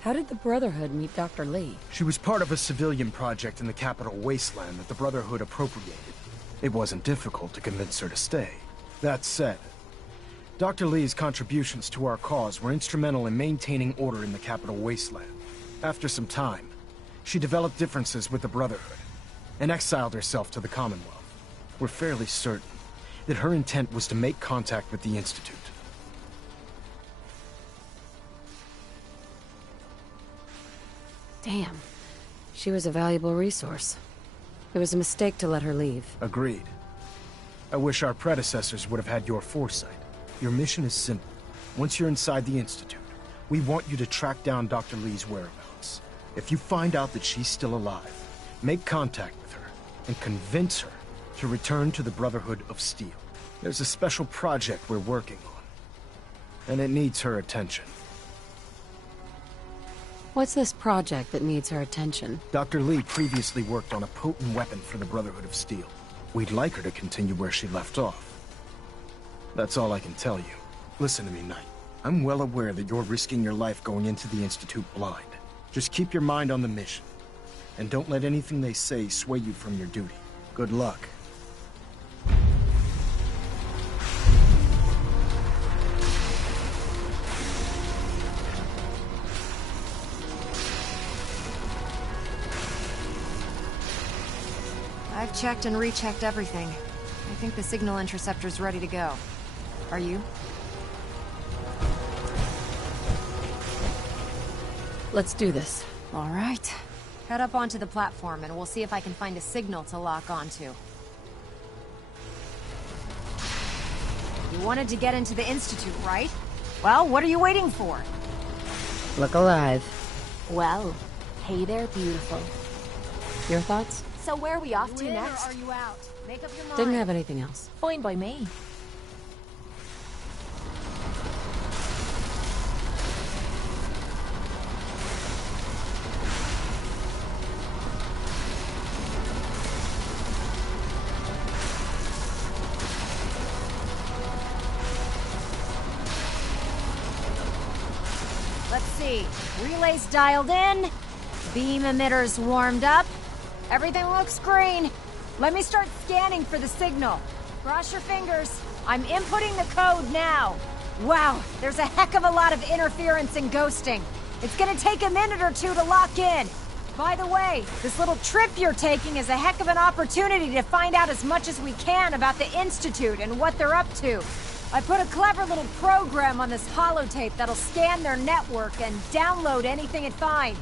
How did the Brotherhood meet Dr. Lee? She was part of a civilian project in the capital wasteland that the Brotherhood appropriated. It wasn't difficult to convince her to stay. That said, Dr. Lee's contributions to our cause were instrumental in maintaining order in the capital wasteland. After some time, she developed differences with the Brotherhood and exiled herself to the Commonwealth. We're fairly certain that her intent was to make contact with the Institute. Damn. She was a valuable resource. It was a mistake to let her leave. Agreed. I wish our predecessors would have had your foresight. Your mission is simple. Once you're inside the Institute, we want you to track down Dr. Lee's whereabouts. If you find out that she's still alive, make contact with her and convince her to return to the Brotherhood of Steel. There's a special project we're working on, and it needs her attention. What's this project that needs her attention? Dr. Lee previously worked on a potent weapon for the Brotherhood of Steel. We'd like her to continue where she left off. That's all I can tell you. Listen to me, Knight. I'm well aware that you're risking your life going into the Institute blind. Just keep your mind on the mission, and don't let anything they say sway you from your duty. Good luck. I've checked and rechecked everything. I think the signal interceptor's ready to go. Are you? Let's do this. All right. Head up onto the platform and we'll see if I can find a signal to lock onto. You wanted to get into the Institute, right? Well, what are you waiting for? Look alive. Well, hey there, beautiful. Your thoughts? So where are we off to You in or next? are you out? Make up your mind. Didn't have anything else. Fine by me. Let's see. Relays dialed in. Beam emitters warmed up. Everything looks green. Let me start scanning for the signal. Cross your fingers. I'm inputting the code now. Wow, there's a heck of a lot of interference and ghosting. It's gonna take a minute or two to lock in. By the way, this little trip you're taking is a heck of an opportunity to find out as much as we can about the Institute and what they're up to. I put a clever little program on this holotape that'll scan their network and download anything it finds.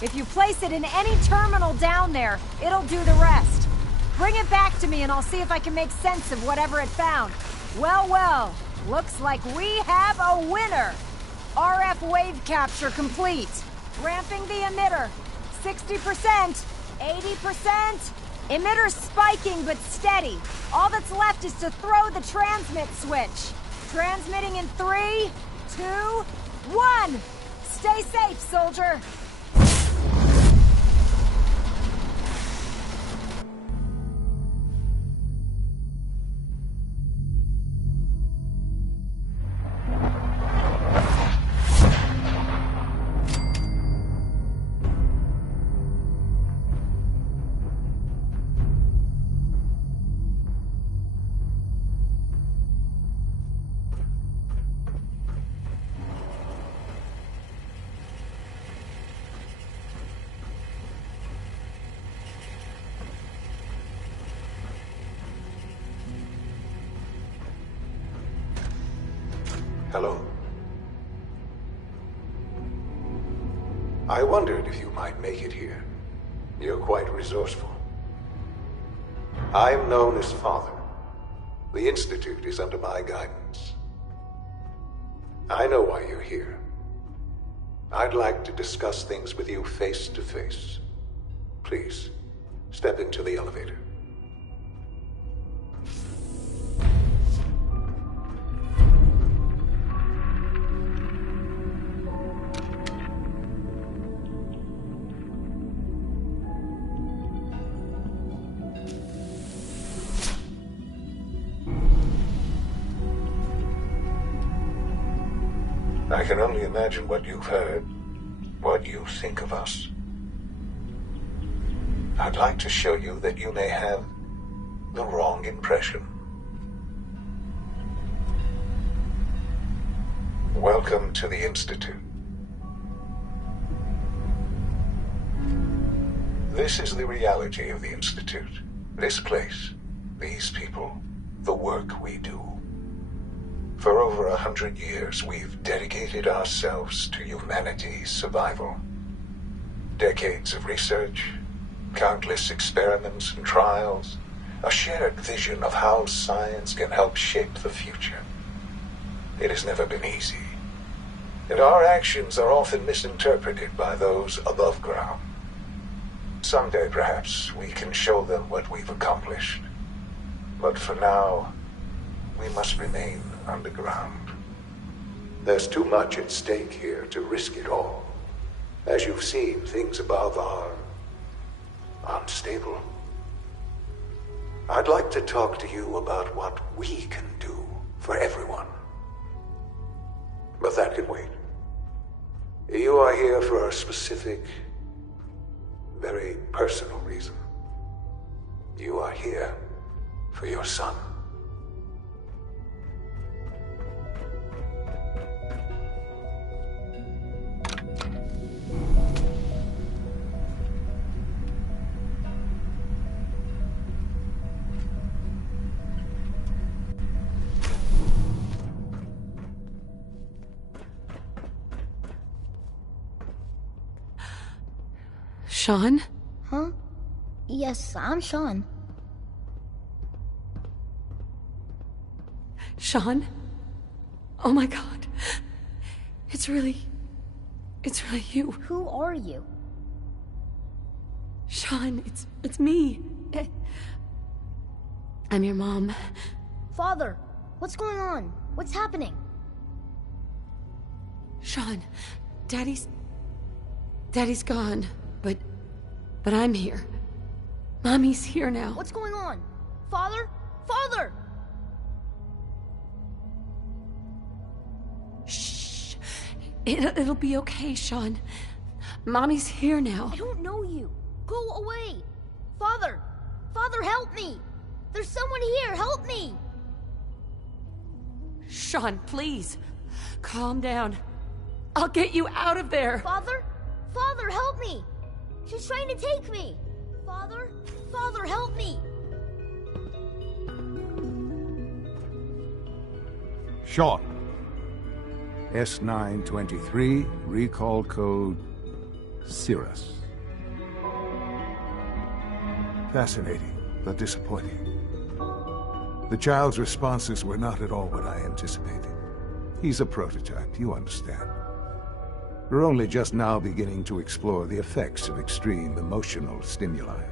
If you place it in any terminal down there, it'll do the rest. Bring it back to me and I'll see if I can make sense of whatever it found. Well, well, looks like we have a winner. RF wave capture complete. Ramping the emitter. 60%, 80%. Emitter's spiking but steady. All that's left is to throw the transmit switch. Transmitting in 3, 2, 1. Stay safe, soldier. Hello. I wondered if you might make it here. You're quite resourceful. I'm known as Father. The Institute is under my guidance. I know why you're here. I'd like to discuss things with you face to face. Please, step into the elevator. I can only imagine what you've heard, what you think of us. I'd like to show you that you may have the wrong impression. Welcome to the Institute. This is the reality of the Institute. This place, these people, the work we do. For over 100 years, we've dedicated ourselves to humanity's survival. Decades of research, countless experiments and trials, a shared vision of how science can help shape the future. It has never been easy, and our actions are often misinterpreted by those above ground. Someday, perhaps, we can show them what we've accomplished. But for now, we must remain underground. There's too much at stake here to risk it all. As you've seen, things above are unstable. I'd like to talk to you about what we can do for everyone. But that can wait. You are here for a specific, very personal reason. You are here for your son. Shaun? Huh? Yes, I'm Shaun. Shaun? Oh my god. It's really you. Who are you? Shaun, it's me. I'm your mom. Father, what's going on? What's happening? Shaun, Daddy's gone, but I'm here. Mommy's here now. What's going on? Father? Father! Shh. It'll be okay, Shaun. Mommy's here now. I don't know you. Go away. Father! Father, help me! There's someone here, help me! Shaun, please. Calm down. I'll get you out of there. Father? Father, help me! She's trying to take me! Father? Father, help me! Shaun. S923, recall code Cirrus. Fascinating, but disappointing. The child's responses were not at all what I anticipated. He's a prototype, you understand. We're only just now beginning to explore the effects of extreme emotional stimuli.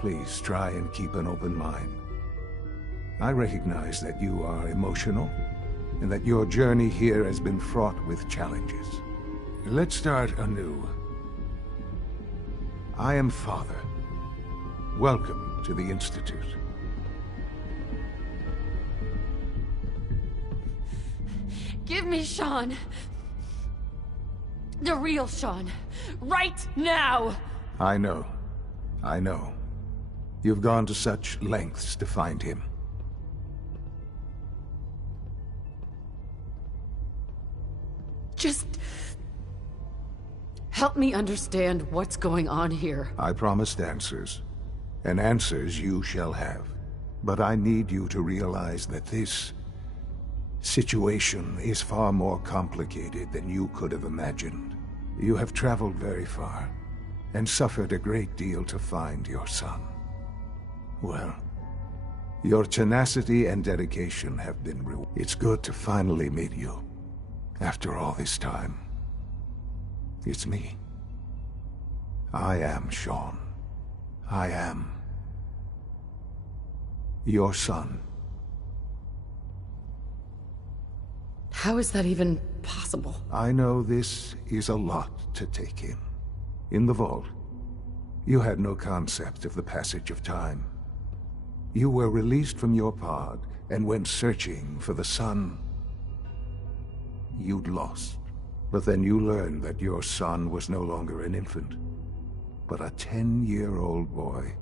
Please try and keep an open mind. I recognize that you are emotional, and that your journey here has been fraught with challenges. Let's start anew. I am Father. Welcome to the Institute. Give me Shaun. The real Shaun. Right now! I know. I know. You've gone to such lengths to find him. Just... help me understand what's going on here. I promised answers, and answers you shall have. But I need you to realize that this situation is far more complicated than you could have imagined. You have traveled very far, and suffered a great deal to find your son. Well, your tenacity and dedication have been rewarded. It's good to finally meet you. After all this time, it's me. I am Shaun. I am your son. How is that even possible? I know this is a lot to take in. In the vault, you had no concept of the passage of time. You were released from your pod and went searching for the son you'd lost. But then you learned that your son was no longer an infant, but a 10-year-old boy.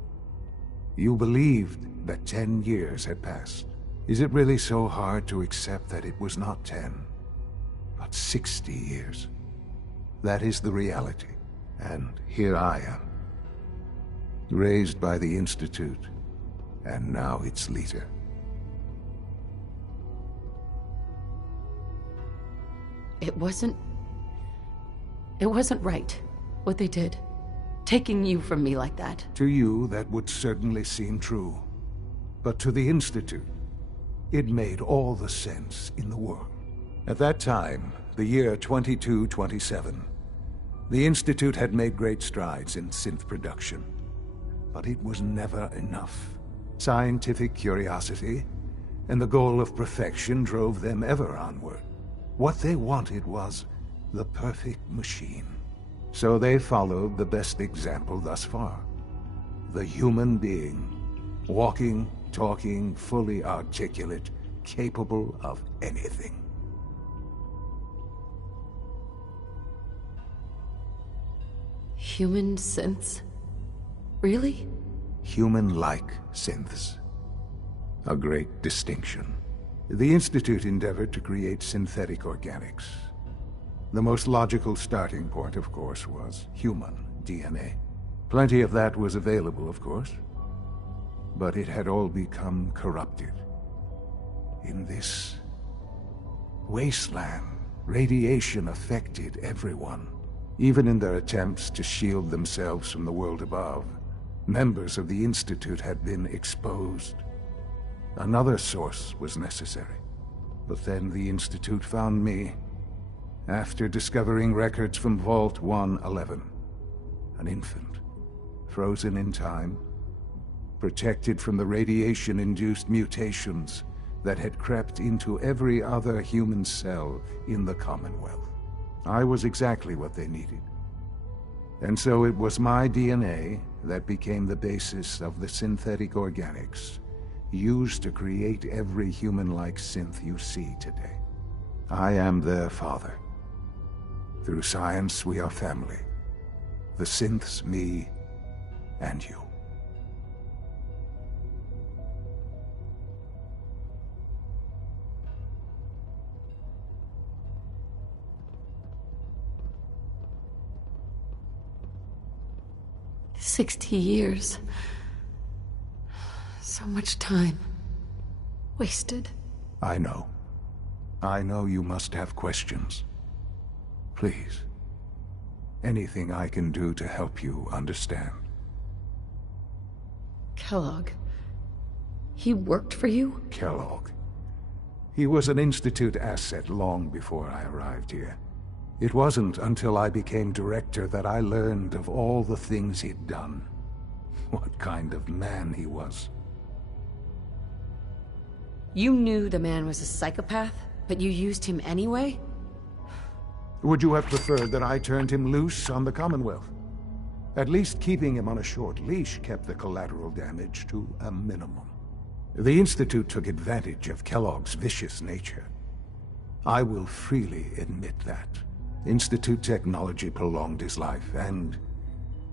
You believed that 10 years had passed. Is it really so hard to accept that it was not 10, but 60 years? That is the reality, and here I am, raised by the Institute, and now its leader. It wasn't right, what they did. Taking you from me like that. To you, that would certainly seem true. But to the Institute, it made all the sense in the world. At that time, the year 2227, the Institute had made great strides in synth production. But it was never enough. Scientific curiosity and the goal of perfection drove them ever onward. What they wanted was the perfect machine. So they followed the best example thus far. The human being. Walking, talking, fully articulate, capable of anything. Human synths? Really? Human-like synths. A great distinction. The Institute endeavored to create synthetic organics. The most logical starting point, of course, was human DNA. Plenty of that was available, of course. But it had all become corrupted. In this wasteland, radiation affected everyone. Even in their attempts to shield themselves from the world above, members of the Institute had been exposed. Another source was necessary. But then the Institute found me, after discovering records from Vault 111. An infant, frozen in time, protected from the radiation-induced mutations that had crept into every other human cell in the Commonwealth. I was exactly what they needed. And so it was my DNA that became the basis of the synthetic organics used to create every human-like synth you see today. I am their father. Through science, we are family. The synths, me, and you. "60 years. So much time. Wasted." I know. I know you must have questions. Please, Anything I can do to help you understand. Kellogg. He worked for you? Kellogg. He was an Institute asset long before I arrived here. It wasn't until I became director that I learned of all the things he'd done. What kind of man he was. You knew the man was a psychopath, but you used him anyway? Would you have preferred that I turned him loose on the Commonwealth? At least keeping him on a short leash kept the collateral damage to a minimum. The Institute took advantage of Kellogg's vicious nature. I will freely admit that. Institute technology prolonged his life, and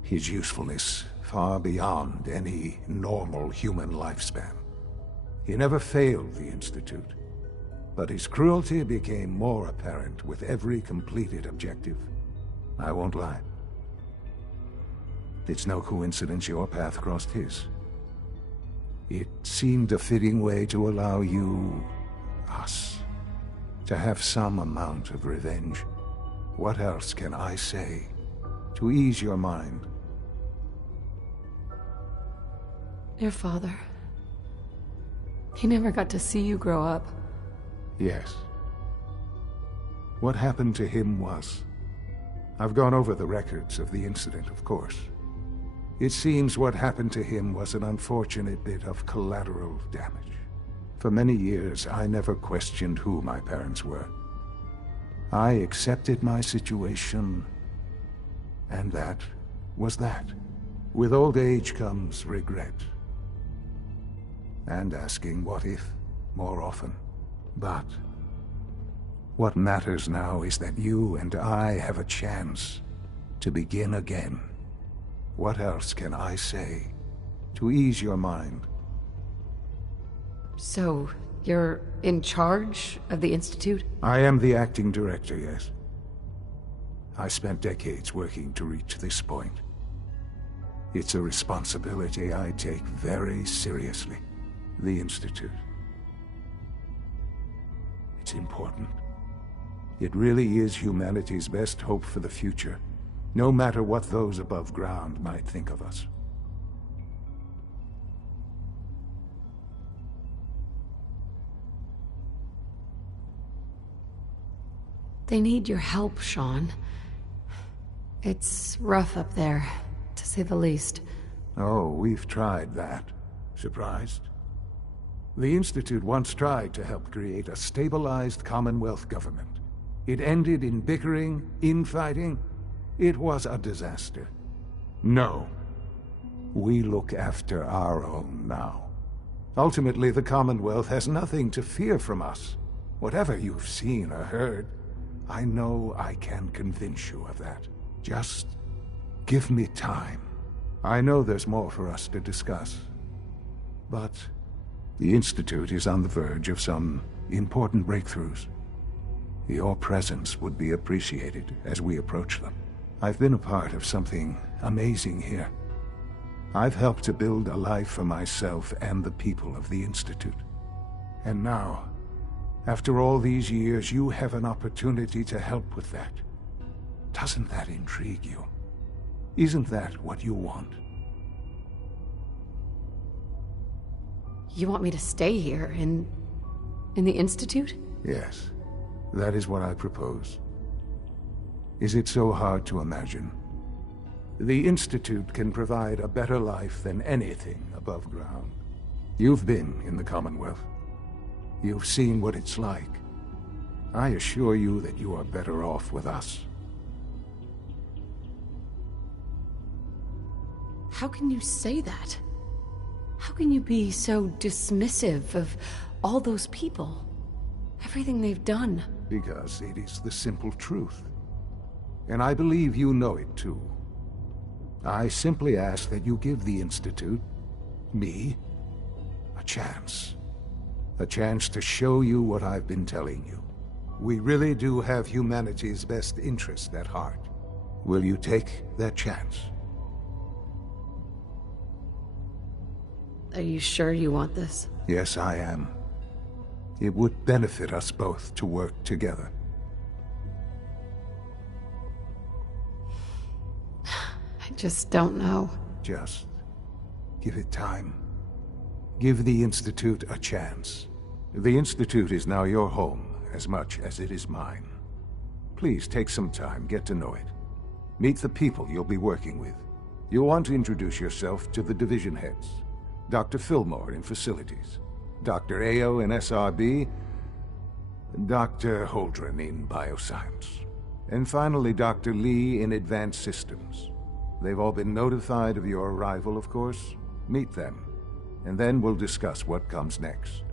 his usefulness far beyond any normal human lifespan. He never failed the Institute, but his cruelty became more apparent with every completed objective. I won't lie. It's no coincidence your path crossed his. It seemed a fitting way to allow you, us, to have some amount of revenge. What else can I say to ease your mind? Your father. He never got to see you grow up. Yes. What happened to him was... I've gone over the records of the incident, of course. It seems what happened to him was an unfortunate bit of collateral damage. For many years, I never questioned who my parents were. I accepted my situation, and that was that. With old age comes regret. And asking what if more often. But what matters now is that you and I have a chance to begin again. What else can I say to ease your mind? So, you're in charge of the Institute? I am the acting director, yes. I spent decades working to reach this point. It's a responsibility I take very seriously. The Institute. It's important. It really is humanity's best hope for the future, no matter what those above ground might think of us. They need your help, Shaun. It's rough up there, to say the least. Oh, we've tried that. Surprised? The Institute once tried to help create a stabilized Commonwealth government. It ended in bickering, infighting. It was a disaster. No. We look after our own now. Ultimately, the Commonwealth has nothing to fear from us. Whatever you've seen or heard, I know I can convince you of that. Just give me time. I know there's more for us to discuss. But the Institute is on the verge of some important breakthroughs. Your presence would be appreciated as we approach them. I've been a part of something amazing here. I've helped to build a life for myself and the people of the Institute. And now, after all these years, you have an opportunity to help with that. Doesn't that intrigue you? Isn't that what you want? You want me to stay here, in the Institute? Yes, that is what I propose. Is it so hard to imagine? The Institute can provide a better life than anything above ground. You've been in the Commonwealth. You've seen what it's like. I assure you that you are better off with us. How can you say that? How can you be so dismissive of all those people? Everything they've done? Because it is the simple truth. And I believe you know it too. I simply ask that you give the Institute, me, a chance. A chance to show you what I've been telling you. We really do have humanity's best interest at heart. Will you take that chance? Are you sure you want this? Yes, I am. It would benefit us both to work together. just don't know. Just give it time. Give the Institute a chance. The Institute is now your home as much as it is mine. Please take some time, get to know it. Meet the people you'll be working with. You'll want to introduce yourself to the division heads. Dr. Fillmore in Facilities, Dr. Ayo in SRB, Dr. Holdren in Bioscience, and finally Dr. Lee in Advanced Systems. They've all been notified of your arrival, of course. Meet them, and then we'll discuss what comes next.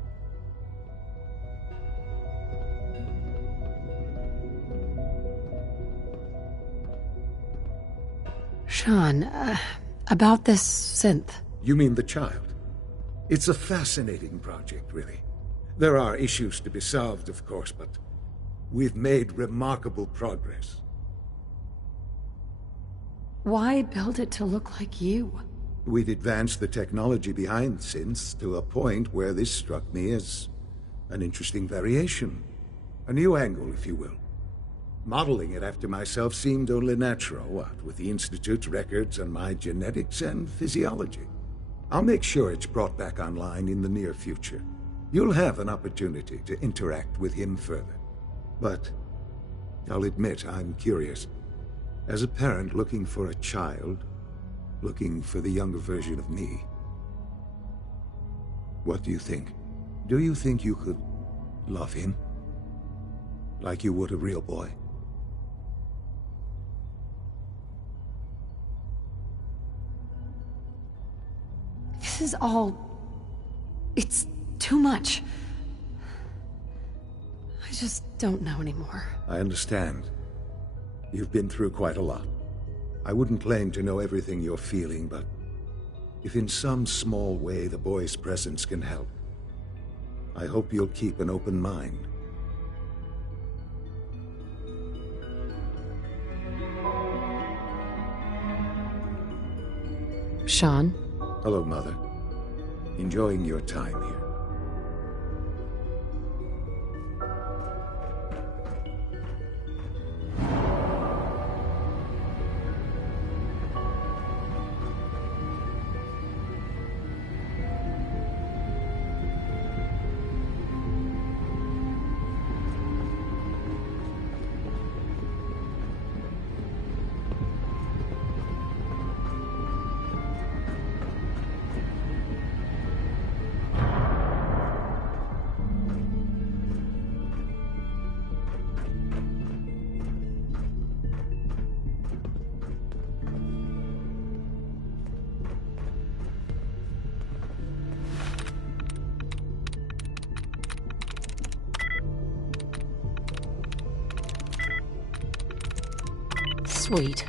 Shaun, about this synth. You mean the child? It's a fascinating project, really. There are issues to be solved, of course, but we've made remarkable progress. Why build it to look like you? We'd advanced the technology behind synths to a point where this struck me as an interesting variation. A new angle, if you will. Modeling it after myself seemed only natural, what with the Institute's records and my genetics and physiology. I'll make sure it's brought back online in the near future. You'll have an opportunity to interact with him further. But I'll admit I'm curious. As a parent looking for a child, looking for the younger version of me, what do you think? Do you think you could love him? Like you would a real boy? This is all... it's too much. I just don't know anymore. I understand. You've been through quite a lot. I wouldn't claim to know everything you're feeling, but if in some small way the boy's presence can help, I hope you'll keep an open mind. Shaun? Hello, Mother. Enjoying your time here. Sweet.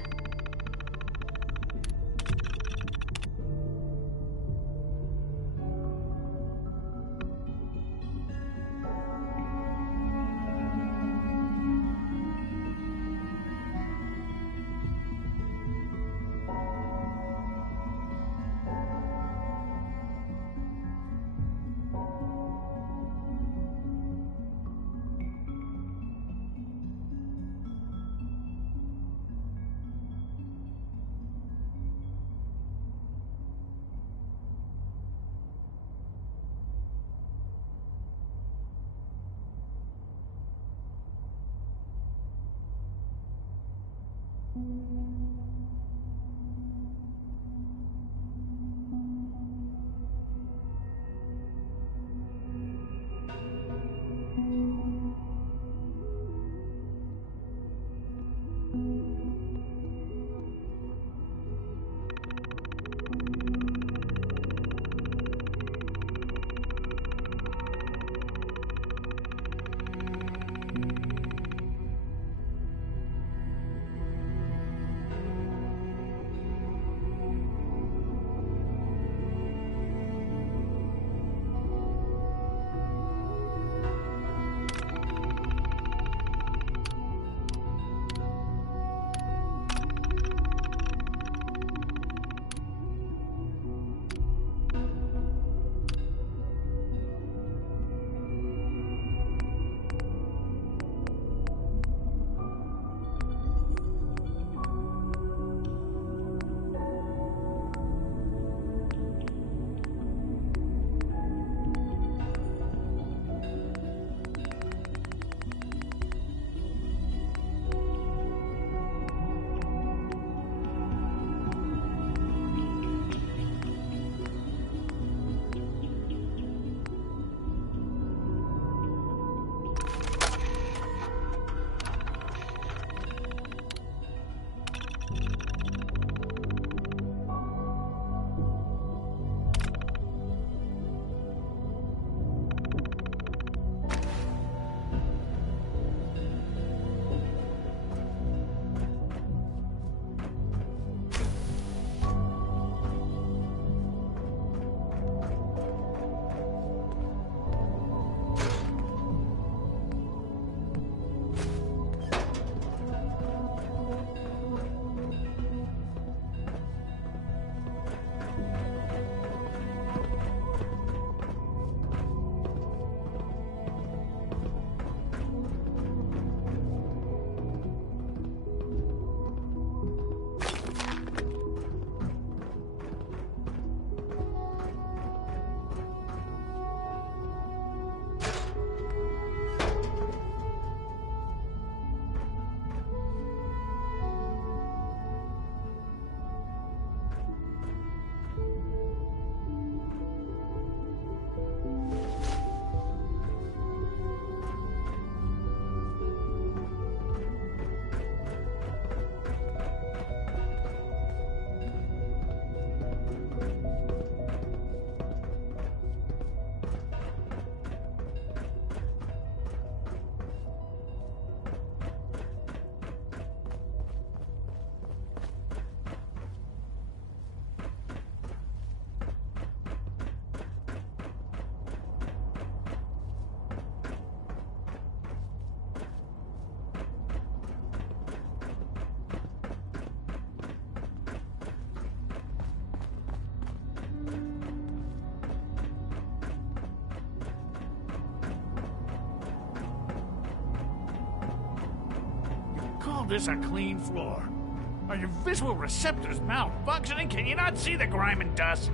this a clean floor? Are your visual receptors malfunctioning? Can you not see the grime and dust?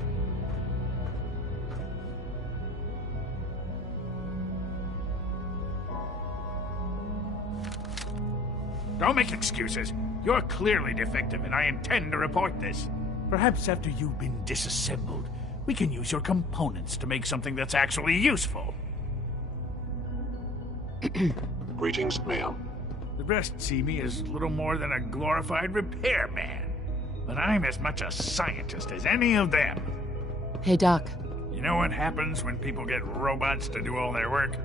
Don't make excuses. You're clearly defective, and I intend to report this. Perhaps after you've been disassembled, we can use your components to make something that's actually useful. Greetings, ma'am. The rest see me as little more than a glorified repairman. But I'm as much a scientist as any of them. Hey, Doc. You know what happens when people get robots to do all their work?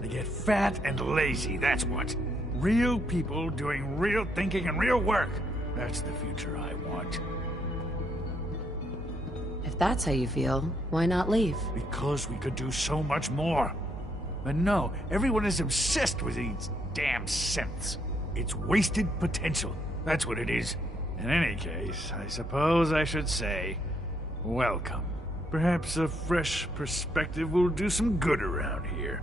They get fat and lazy, that's what. Real people doing real thinking and real work. That's the future I want. If that's how you feel, why not leave? Because we could do so much more. But no, everyone is obsessed with these damn synths. It's wasted potential. That's what it is. In any case, I suppose I should say, welcome. Perhaps a fresh perspective will do some good around here.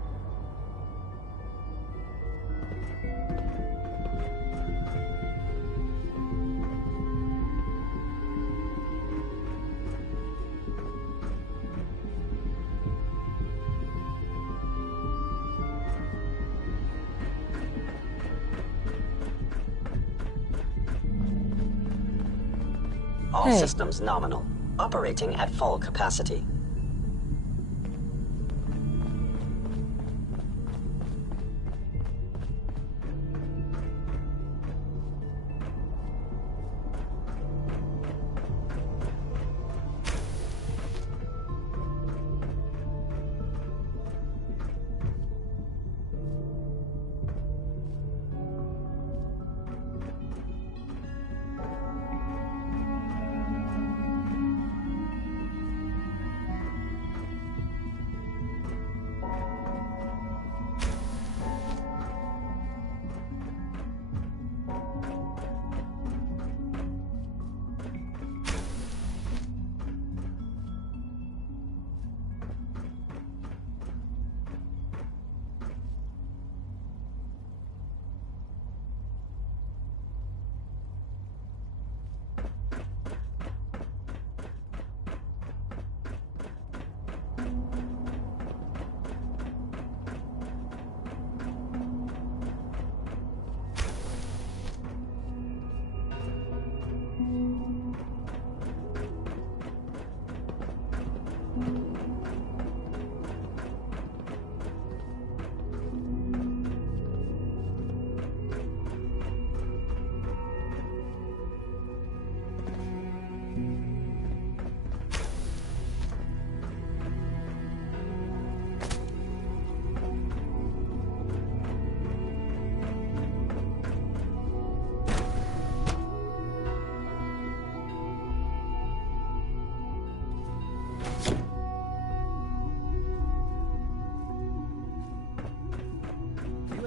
All systems nominal. Operating at full capacity.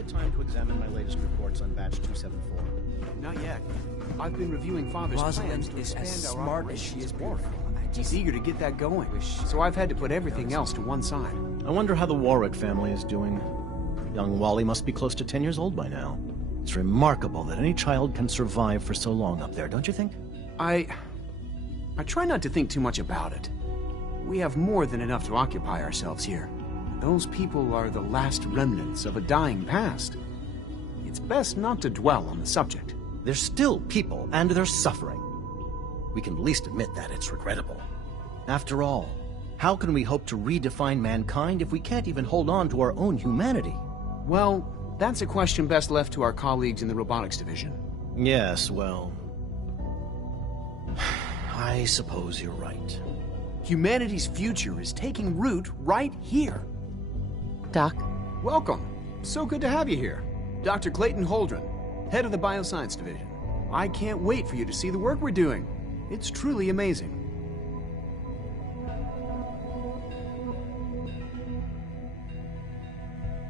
Time to examine my latest reports on batch 274. Not yet. I've been reviewing Father's plans to expand as smart as she is beautiful. He's eager to get that going, so I've had to put everything else to one side. I wonder how the Warwick family is doing. Young Wally must be close to 10 years old by now. It's remarkable that any child can survive for so long up there, don't you think? I try not to think too much about it. We have more than enough to occupy ourselves here. Those people are the last remnants of a dying past. It's best not to dwell on the subject. They're still people, and they're suffering. We can at least admit that it's regrettable. After all, how can we hope to redefine mankind if we can't even hold on to our own humanity? Well, that's a question best left to our colleagues in the robotics division. Yes, well... I suppose you're right. Humanity's future is taking root right here. Doc? Welcome. So good to have you here. Dr. Clayton Holdren, head of the Bioscience Division. I can't wait for you to see the work we're doing. It's truly amazing.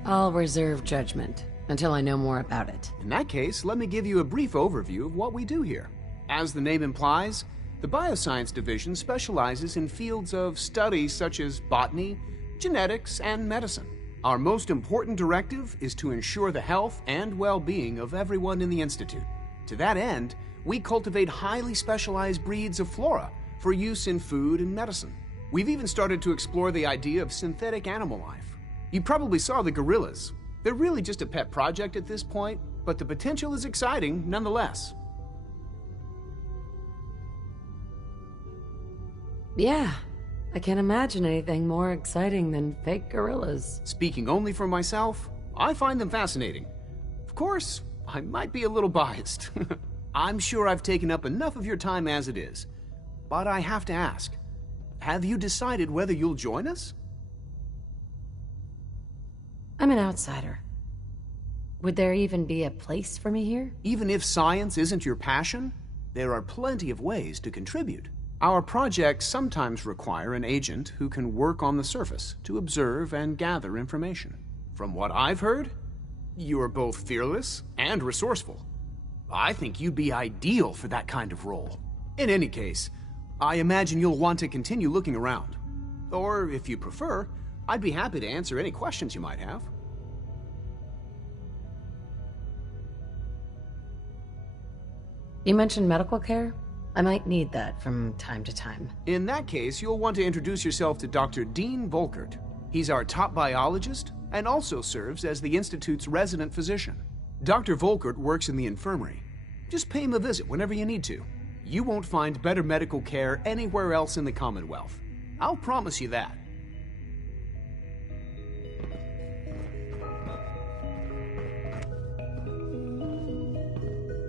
I'll reserve judgment until I know more about it. In that case, let me give you a brief overview of what we do here. As the name implies, the Bioscience Division specializes in fields of study such as botany, genetics, and medicine. Our most important directive is to ensure the health and well-being of everyone in the Institute. To that end, we cultivate highly specialized breeds of flora for use in food and medicine. We've even started to explore the idea of synthetic animal life. You probably saw the gorillas. They're really just a pet project at this point, but the potential is exciting nonetheless. Yeah, I can't imagine anything more exciting than fake gorillas. Speaking only for myself, I find them fascinating. Of course, I might be a little biased. I'm sure I've taken up enough of your time as it is. But I have to ask, have you decided whether you'll join us? I'm an outsider. Would there even be a place for me here? Even if science isn't your passion, there are plenty of ways to contribute. Our projects sometimes require an agent who can work on the surface to observe and gather information. From what I've heard, you are both fearless and resourceful. I think you'd be ideal for that kind of role. In any case, I imagine you'll want to continue looking around. Or, if you prefer, I'd be happy to answer any questions you might have. You mentioned medical care? I might need that from time to time. In that case, you'll want to introduce yourself to Dr. Dean Volkert. He's our top biologist and also serves as the Institute's resident physician. Dr. Volkert works in the infirmary. Just pay him a visit whenever you need to. You won't find better medical care anywhere else in the Commonwealth. I'll promise you that.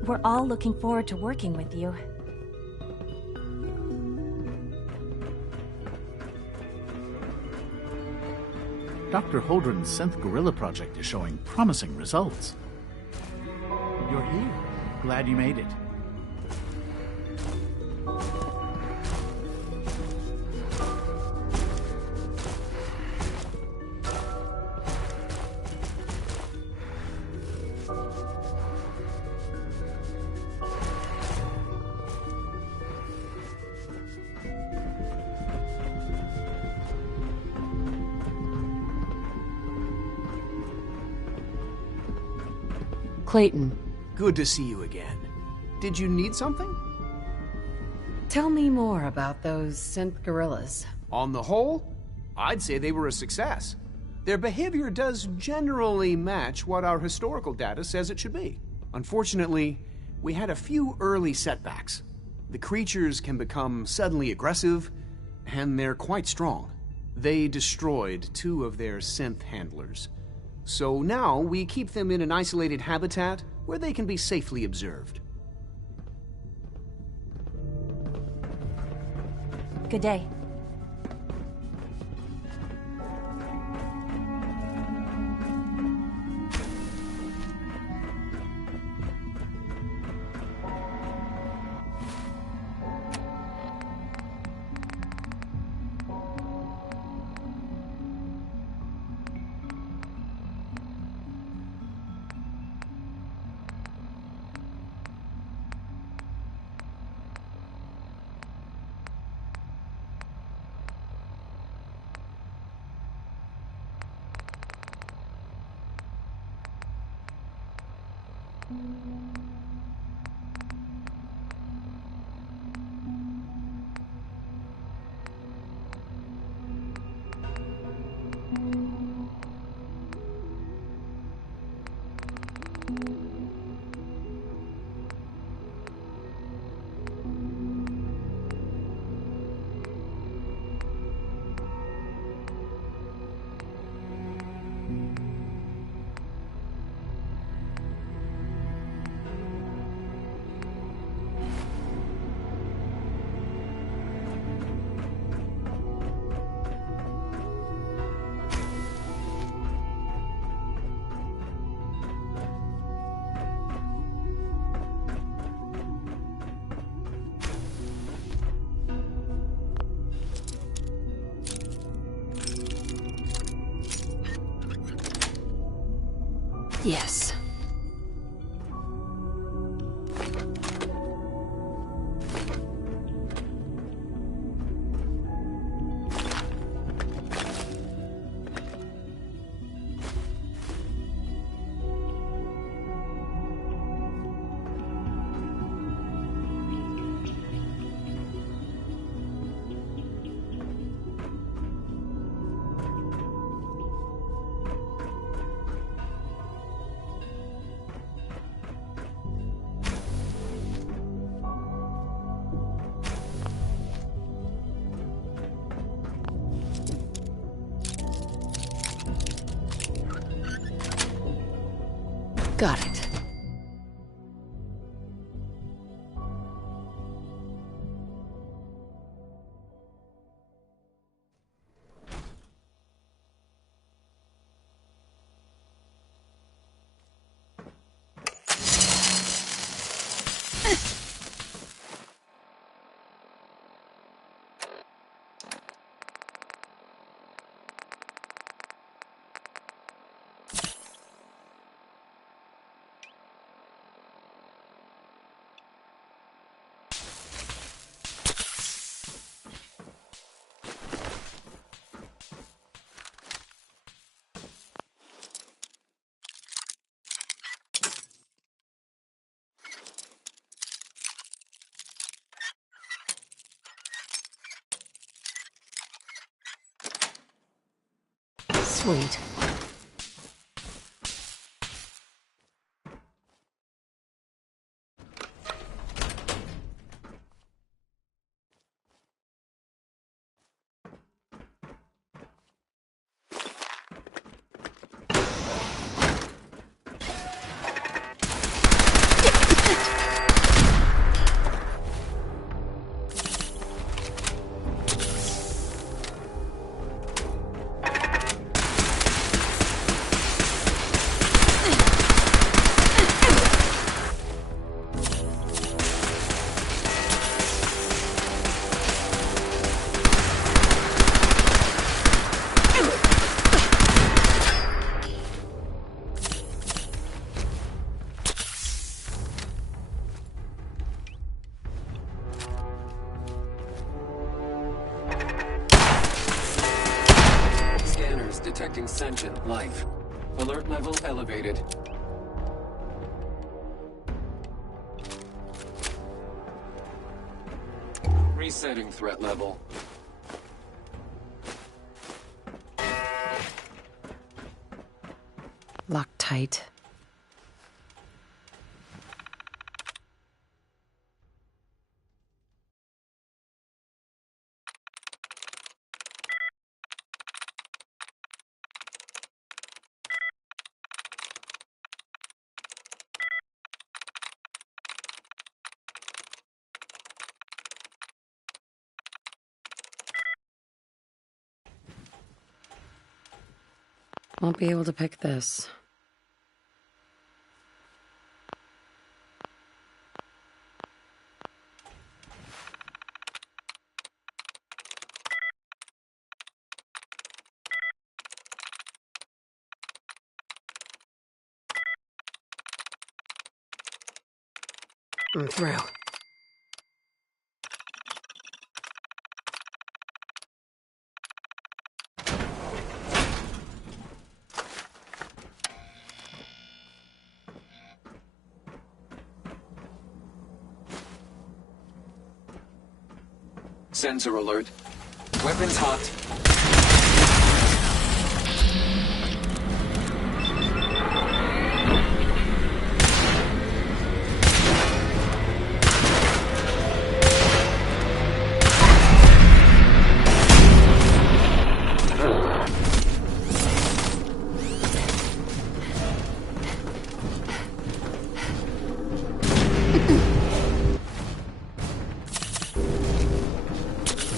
We're all looking forward to working with you. Dr. Holdren's synth gorilla project is showing promising results. You're here. Glad you made it. Clayton. Good to see you again. Did you need something? Tell me more about those synth gorillas. On the whole, I'd say they were a success. Their behavior does generally match what our historical data says it should be. Unfortunately, we had a few early setbacks. The creatures can become suddenly aggressive, and they're quite strong. They destroyed 2 of their synth handlers. So now we keep them in an isolated habitat where they can be safely observed. Good day. Yes. Got it. Sweet. Detecting sentient life. Alert level elevated. Resetting threat level. Locked tight. Won't be able to pick this. I'm through. Sensor alert. Weapons hot.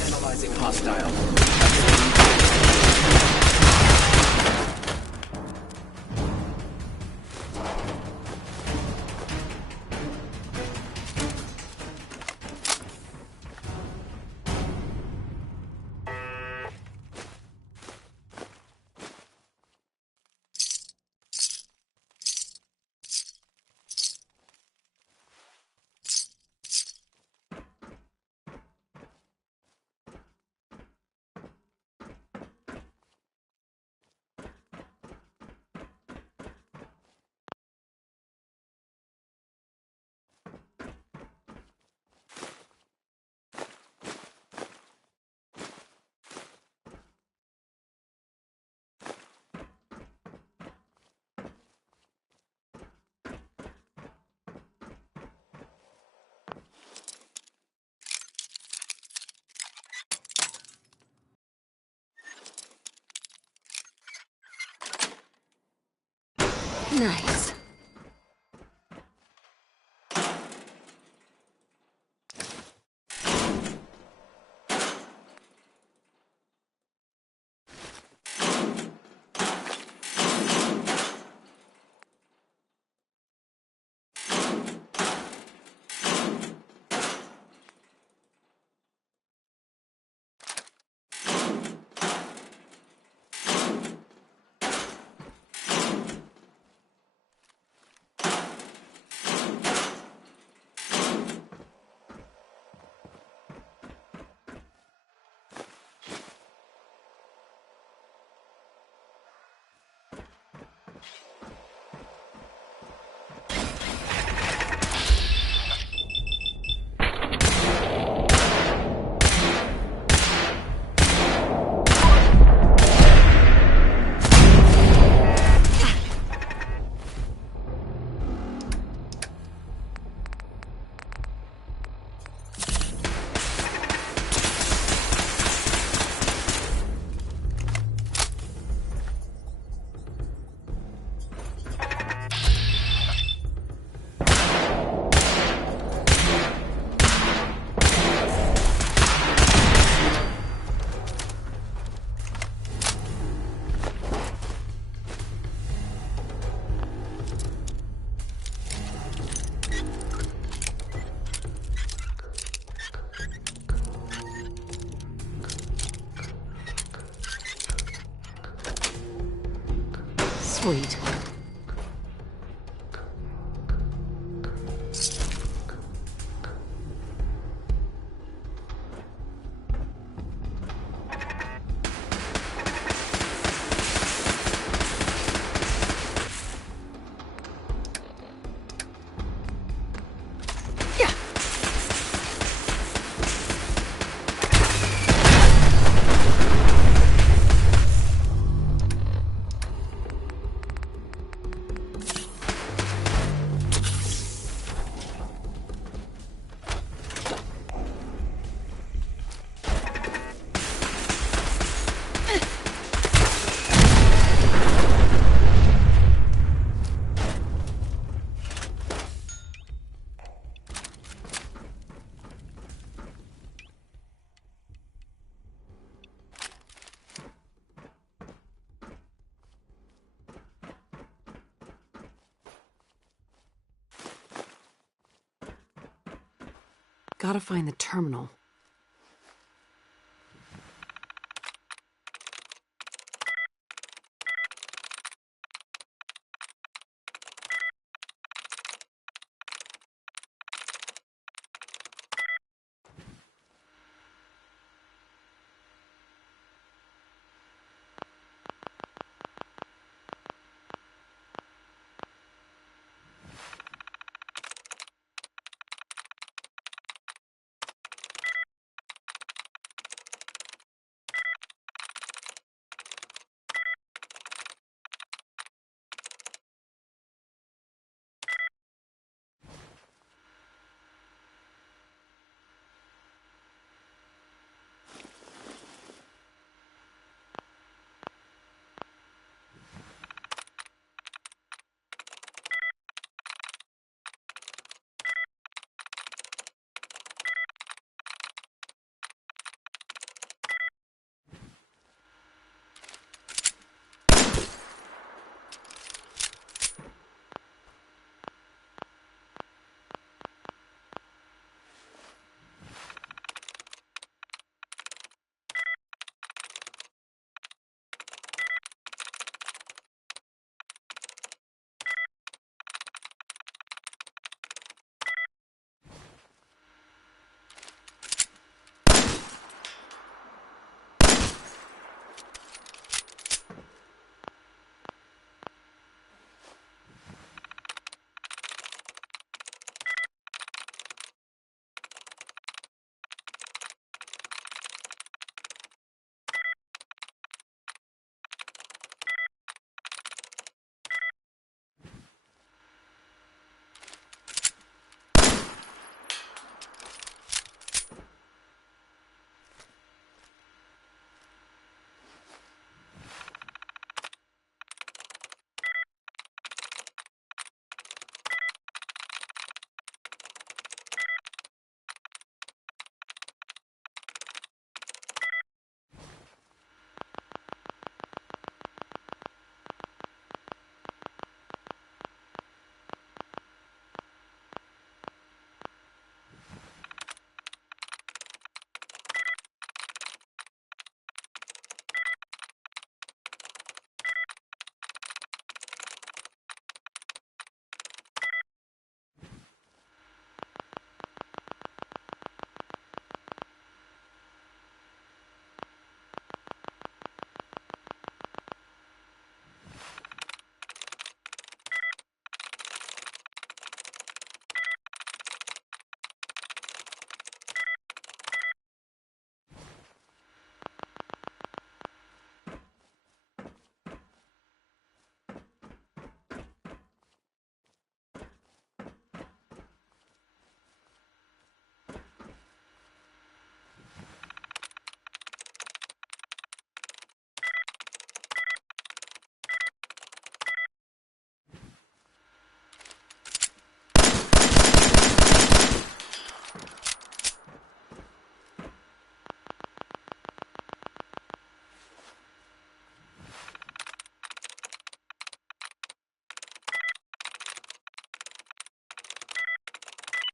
Analyzing hostile. Nice. Sweet. Gotta find the terminal.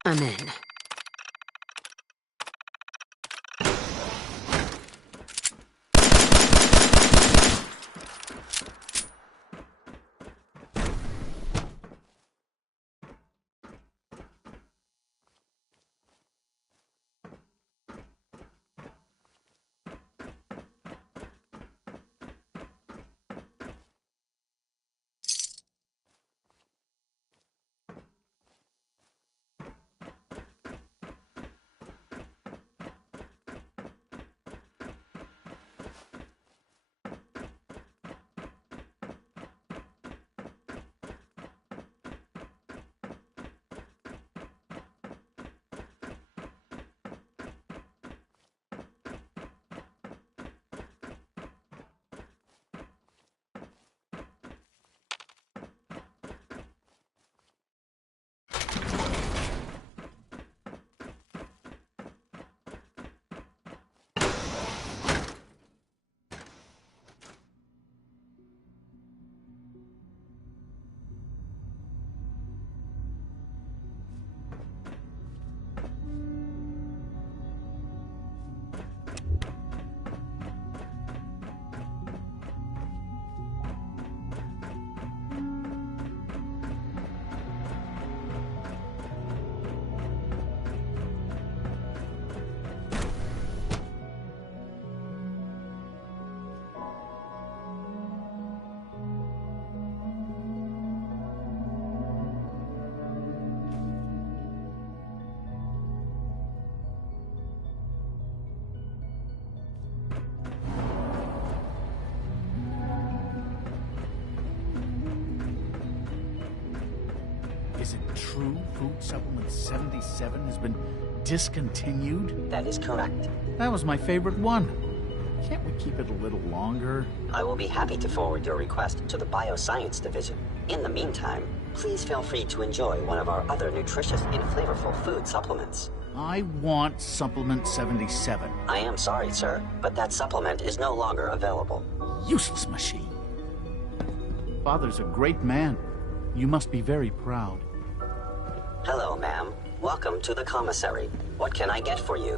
I'm in. true? Food Supplement 77 has been discontinued? That is correct. That was my favorite one. Can't we keep it a little longer? I will be happy to forward your request to the Bioscience Division. In the meantime, please feel free to enjoy one of our other nutritious and flavorful food supplements. I want Supplement 77. I am sorry, sir, but that supplement is no longer available. Useless machine. Father's a great man. You must be very proud. Hello, ma'am. Welcome to the commissary. What can I get for you?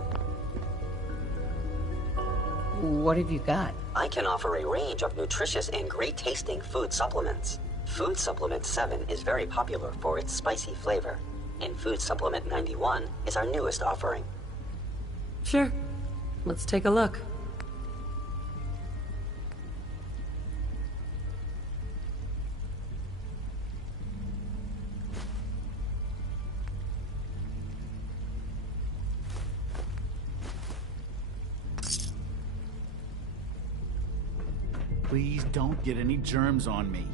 What have you got? I can offer a range of nutritious and great-tasting food supplements. Food Supplement 7 is very popular for its spicy flavor, and Food Supplement 91 is our newest offering. Sure. Let's take a look. Please don't get any germs on me.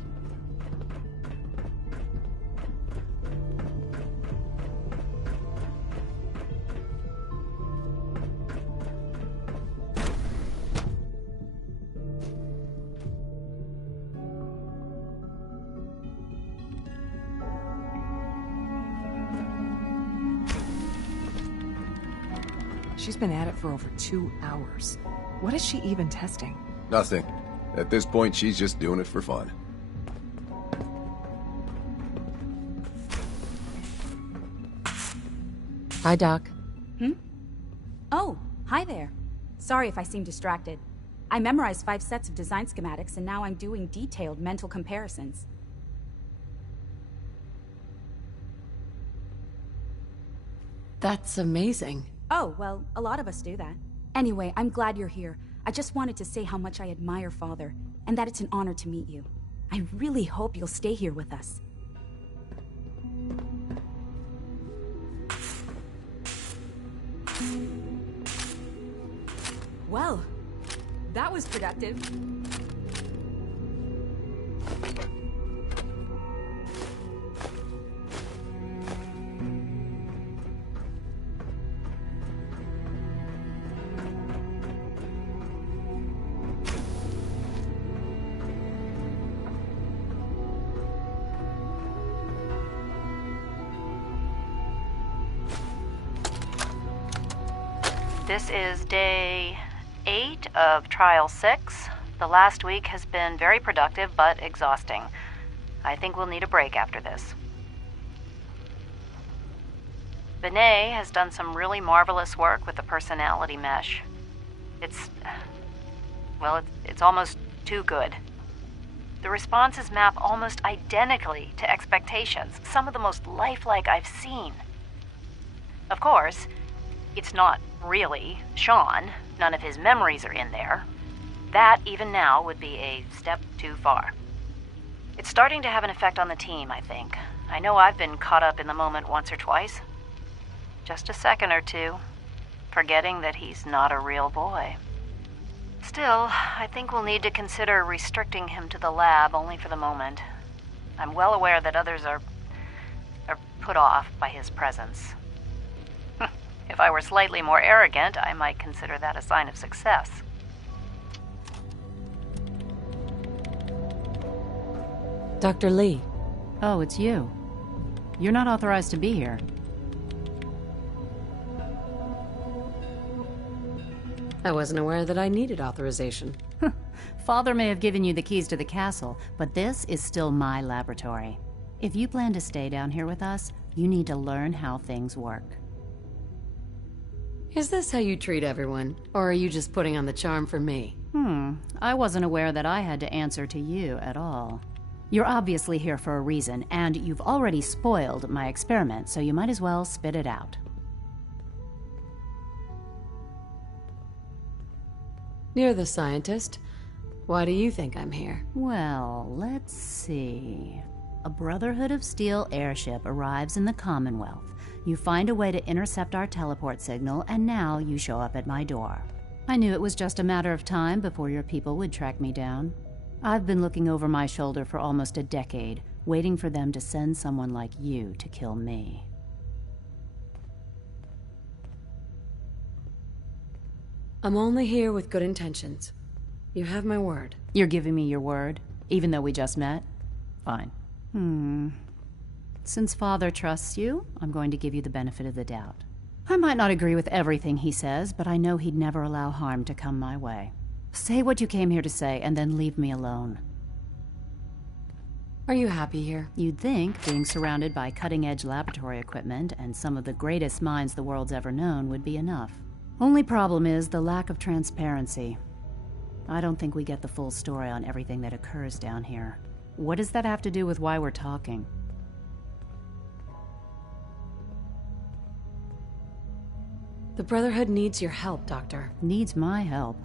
She's been at it for over 2 hours. What is she even testing? Nothing. At this point, she's just doing it for fun. Hi, Doc. Oh, hi there. Sorry if I seem distracted. I memorized 5 sets of design schematics, and now I'm doing detailed mental comparisons. That's amazing. Oh, well, a lot of us do that. Anyway, I'm glad you're here. I just wanted to say how much I admire Father, and that it's an honor to meet you. I really hope you'll stay here with us. Well, that was productive. This is day 8 of Trial 6. The last week has been very productive, but exhausting. I think we'll need a break after this. Benet has done some really marvelous work with the personality mesh. It's almost too good. The responses map almost identically to expectations, some of the most lifelike I've seen. Of course, it's not really Shaun. None of his memories are in there. That, even now, would be a step too far. It's starting to have an effect on the team, I think. I know I've been caught up in the moment once or twice. Just a second or two, forgetting that he's not a real boy. Still, I think we'll need to consider restricting him to the lab only for the moment. I'm well aware that others are put off by his presence. If I were slightly more arrogant, I might consider that a sign of success. Dr. Lee. Oh, it's you. You're not authorized to be here. I wasn't aware that I needed authorization. Father may have given you the keys to the castle, but this is still my laboratory. If you plan to stay down here with us, you need to learn how things work. Is this how you treat everyone? Or are you just putting on the charm for me? I wasn't aware that I had to answer to you at all. You're obviously here for a reason, and you've already spoiled my experiment, so you might as well spit it out. You're the scientist. Why do you think I'm here? Well, let's see. A Brotherhood of Steel airship arrives in the Commonwealth. You find a way to intercept our teleport signal, and now you show up at my door. I knew it was just a matter of time before your people would track me down. I've been looking over my shoulder for almost a decade, waiting for them to send someone like you to kill me. I'm only here with good intentions. You have my word. You're giving me your word, even though we just met? Fine. Since Father trusts you, I'm going to give you the benefit of the doubt. I might not agree with everything he says, but I know he'd never allow harm to come my way. Say what you came here to say, and then leave me alone. Are you happy here? You'd think being surrounded by cutting-edge laboratory equipment and some of the greatest minds the world's ever known would be enough. Only problem is the lack of transparency. I don't think we get the full story on everything that occurs down here. What does that have to do with why we're talking? The Brotherhood needs your help, Doctor. Needs my help?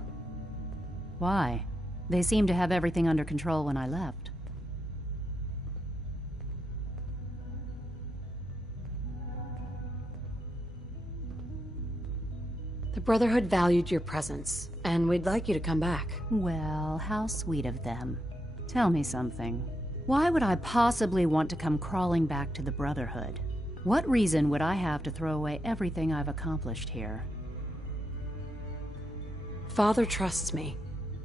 Why? They seemed to have everything under control when I left. The Brotherhood valued your presence, and we'd like you to come back. Well, how sweet of them. Tell me something. Why would I possibly want to come crawling back to the Brotherhood? What reason would I have to throw away everything I've accomplished here? Father trusts me,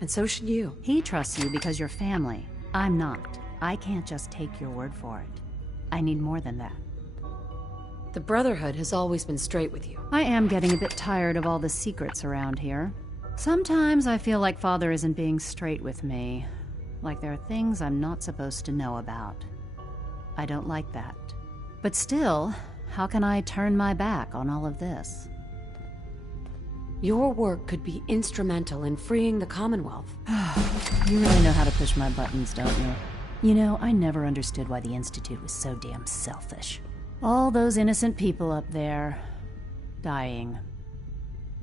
and so should you. He trusts you because you're family. I'm not. I can't just take your word for it. I need more than that. The Brotherhood has always been straight with you. I am getting a bit tired of all the secrets around here. Sometimes I feel like Father isn't being straight with me. Like there are things I'm not supposed to know about. I don't like that. But still, how can I turn my back on all of this? Your work could be instrumental in freeing the Commonwealth. You really know how to push my buttons, don't you? You know, I never understood why the Institute was so damn selfish. All those innocent people up there, dying.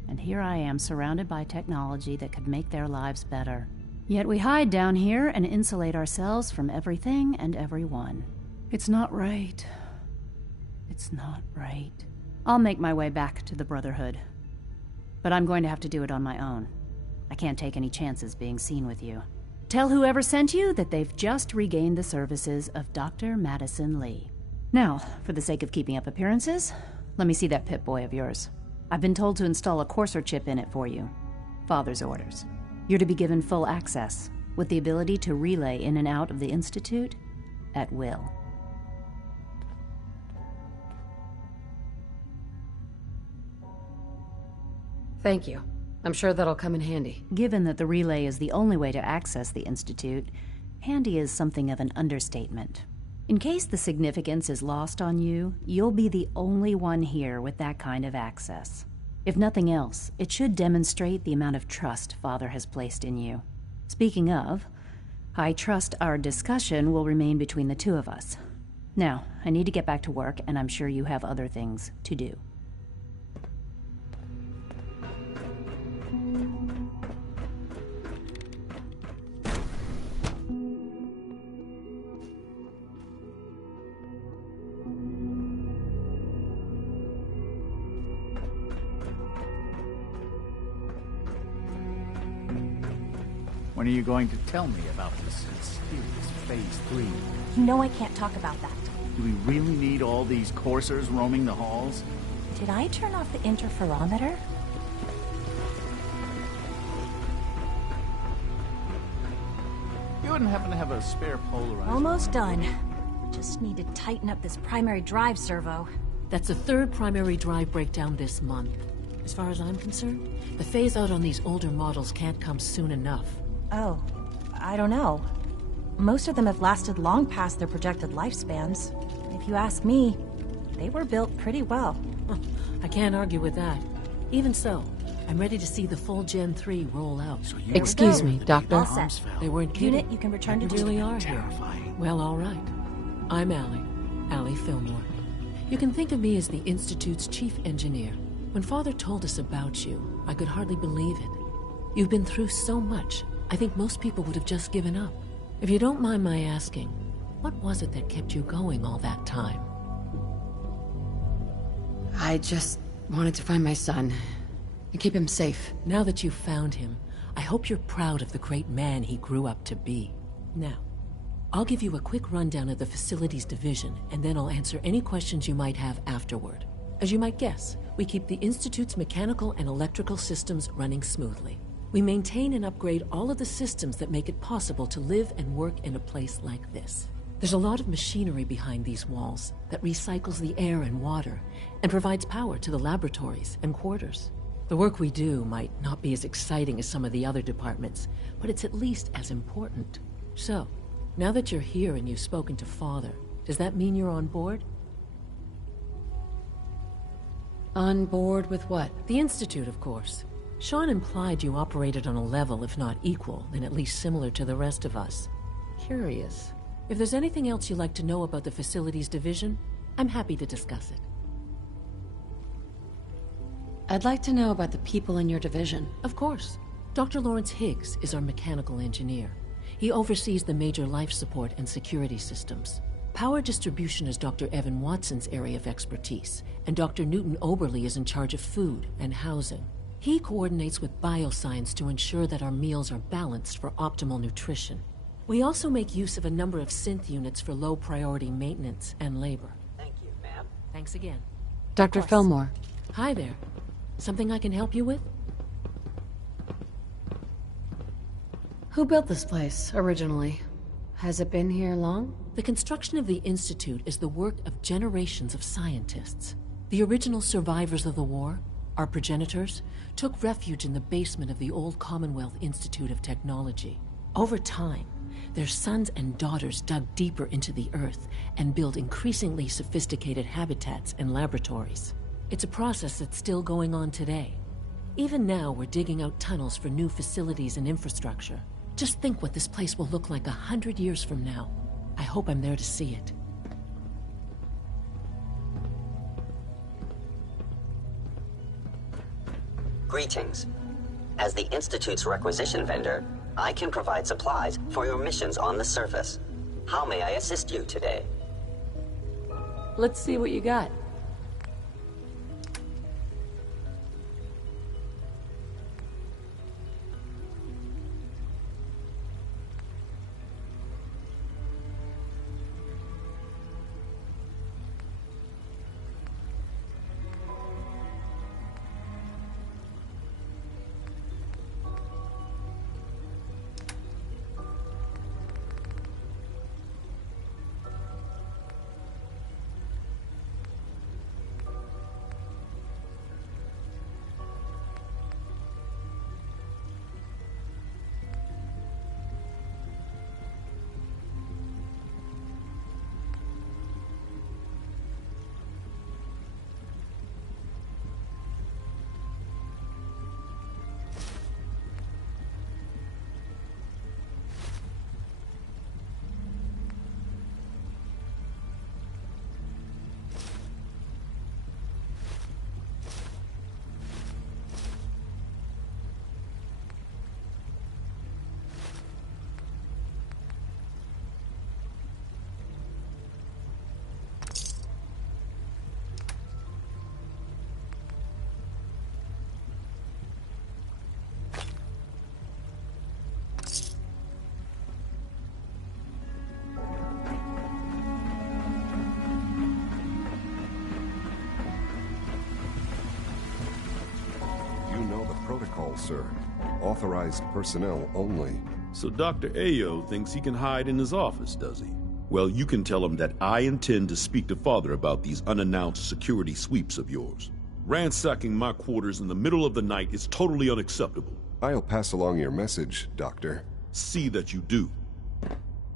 And here I am surrounded by technology that could make their lives better. Yet we hide down here and insulate ourselves from everything and everyone. It's not right. It's not right. I'll make my way back to the Brotherhood. But I'm going to have to do it on my own. I can't take any chances being seen with you. Tell whoever sent you that they've just regained the services of Dr. Madison Lee. Now, for the sake of keeping up appearances, let me see that Pip-Boy of yours. I've been told to install a courser chip in it for you. Father's orders. You're to be given full access, with the ability to relay in and out of the Institute at will. Thank you. I'm sure that'll come in handy. Given that the relay is the only way to access the Institute, handy is something of an understatement. In case the significance is lost on you, you'll be the only one here with that kind of access. If nothing else, it should demonstrate the amount of trust Father has placed in you. Speaking of, I trust our discussion will remain between the two of us. Now, I need to get back to work, and I'm sure you have other things to do. When are you going to tell me about this mysterious Phase 3? You know I can't talk about that. Do we really need all these coursers roaming the halls? Did I turn off the interferometer? You wouldn't happen to have a spare polarizer? Almost done. Just need to tighten up this primary drive servo. That's the third primary drive breakdown this month. As far as I'm concerned, the phase-out on these older models can't come soon enough. Oh, I don't know. Most of them have lasted long past their projected lifespans. If you ask me, they were built pretty well. I can't argue with that. Even so, I'm ready to see the full Gen 3 roll out. So Excuse me, Doctor. All set. They weren't kidding. Unit, you can return to You really duty. are here. Well, all right. I'm Allie Fillmore. You can think of me as the Institute's chief engineer. When Father told us about you, I could hardly believe it. You've been through so much, I think most people would have just given up. If you don't mind my asking, what was it that kept you going all that time? I just wanted to find my son and keep him safe. Now that you've found him, I hope you're proud of the great man he grew up to be. Now, I'll give you a quick rundown of the facilities division, and then I'll answer any questions you might have afterward. As you might guess, we keep the Institute's mechanical and electrical systems running smoothly. We maintain and upgrade all of the systems that make it possible to live and work in a place like this. There's a lot of machinery behind these walls that recycles the air and water and provides power to the laboratories and quarters. The work we do might not be as exciting as some of the other departments, but it's at least as important. So, now that you're here and you've spoken to Father, does that mean you're on board? On board with what? The Institute, of course. Shaun implied you operated on a level, if not equal, then at least similar to the rest of us. Curious. If there's anything else you'd like to know about the Facilities Division, I'm happy to discuss it. I'd like to know about the people in your division. Of course. Dr. Lawrence Higgs is our mechanical engineer. He oversees the major life support and security systems. Power distribution is Dr. Evan Watson's area of expertise, and Dr. Newton Oberly is in charge of food and housing. He coordinates with bioscience to ensure that our meals are balanced for optimal nutrition. We also make use of a number of synth units for low-priority maintenance and labor. Thank you, ma'am. Thanks again. Dr. Fillmore. Hi there. Something I can help you with? Who built this place, originally? Has it been here long? The construction of the Institute is the work of generations of scientists. The original survivors of the war, our progenitors, took refuge in the basement of the old Commonwealth Institute of Technology. Over time, their sons and daughters dug deeper into the earth and built increasingly sophisticated habitats and laboratories. It's a process that's still going on today. Even now, we're digging out tunnels for new facilities and infrastructure. Just think what this place will look like 100 years from now. I hope I'm there to see it. Greetings. As the Institute's requisition vendor, I can provide supplies for your missions on the surface. How may I assist you today? Let's see what you got. Protocol, sir. Authorized personnel only. So Dr. Ayo thinks he can hide in his office, does he? Well, you can tell him that I intend to speak to Father about these unannounced security sweeps of yours. Ransacking my quarters in the middle of the night is totally unacceptable. I'll pass along your message, Doctor. See that you do.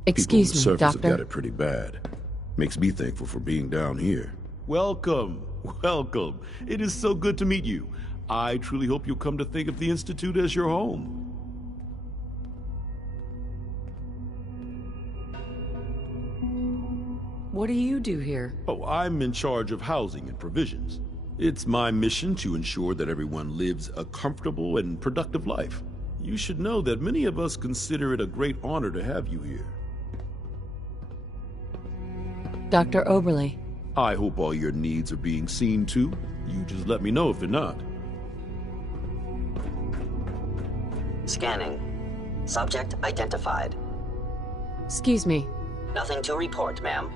Excuse me, People on the surface Doctor. have got it pretty bad. Makes me thankful for being down here. Welcome, welcome. It is so good to meet you. I truly hope you'll come to think of the Institute as your home. What do you do here? Oh, I'm in charge of housing and provisions. It's my mission to ensure that everyone lives a comfortable and productive life. You should know that many of us consider it a great honor to have you here. Dr. Oberly. I hope all your needs are being seen to. You just let me know if they're not. Scanning. Subject identified. Excuse me. Nothing to report, ma'am.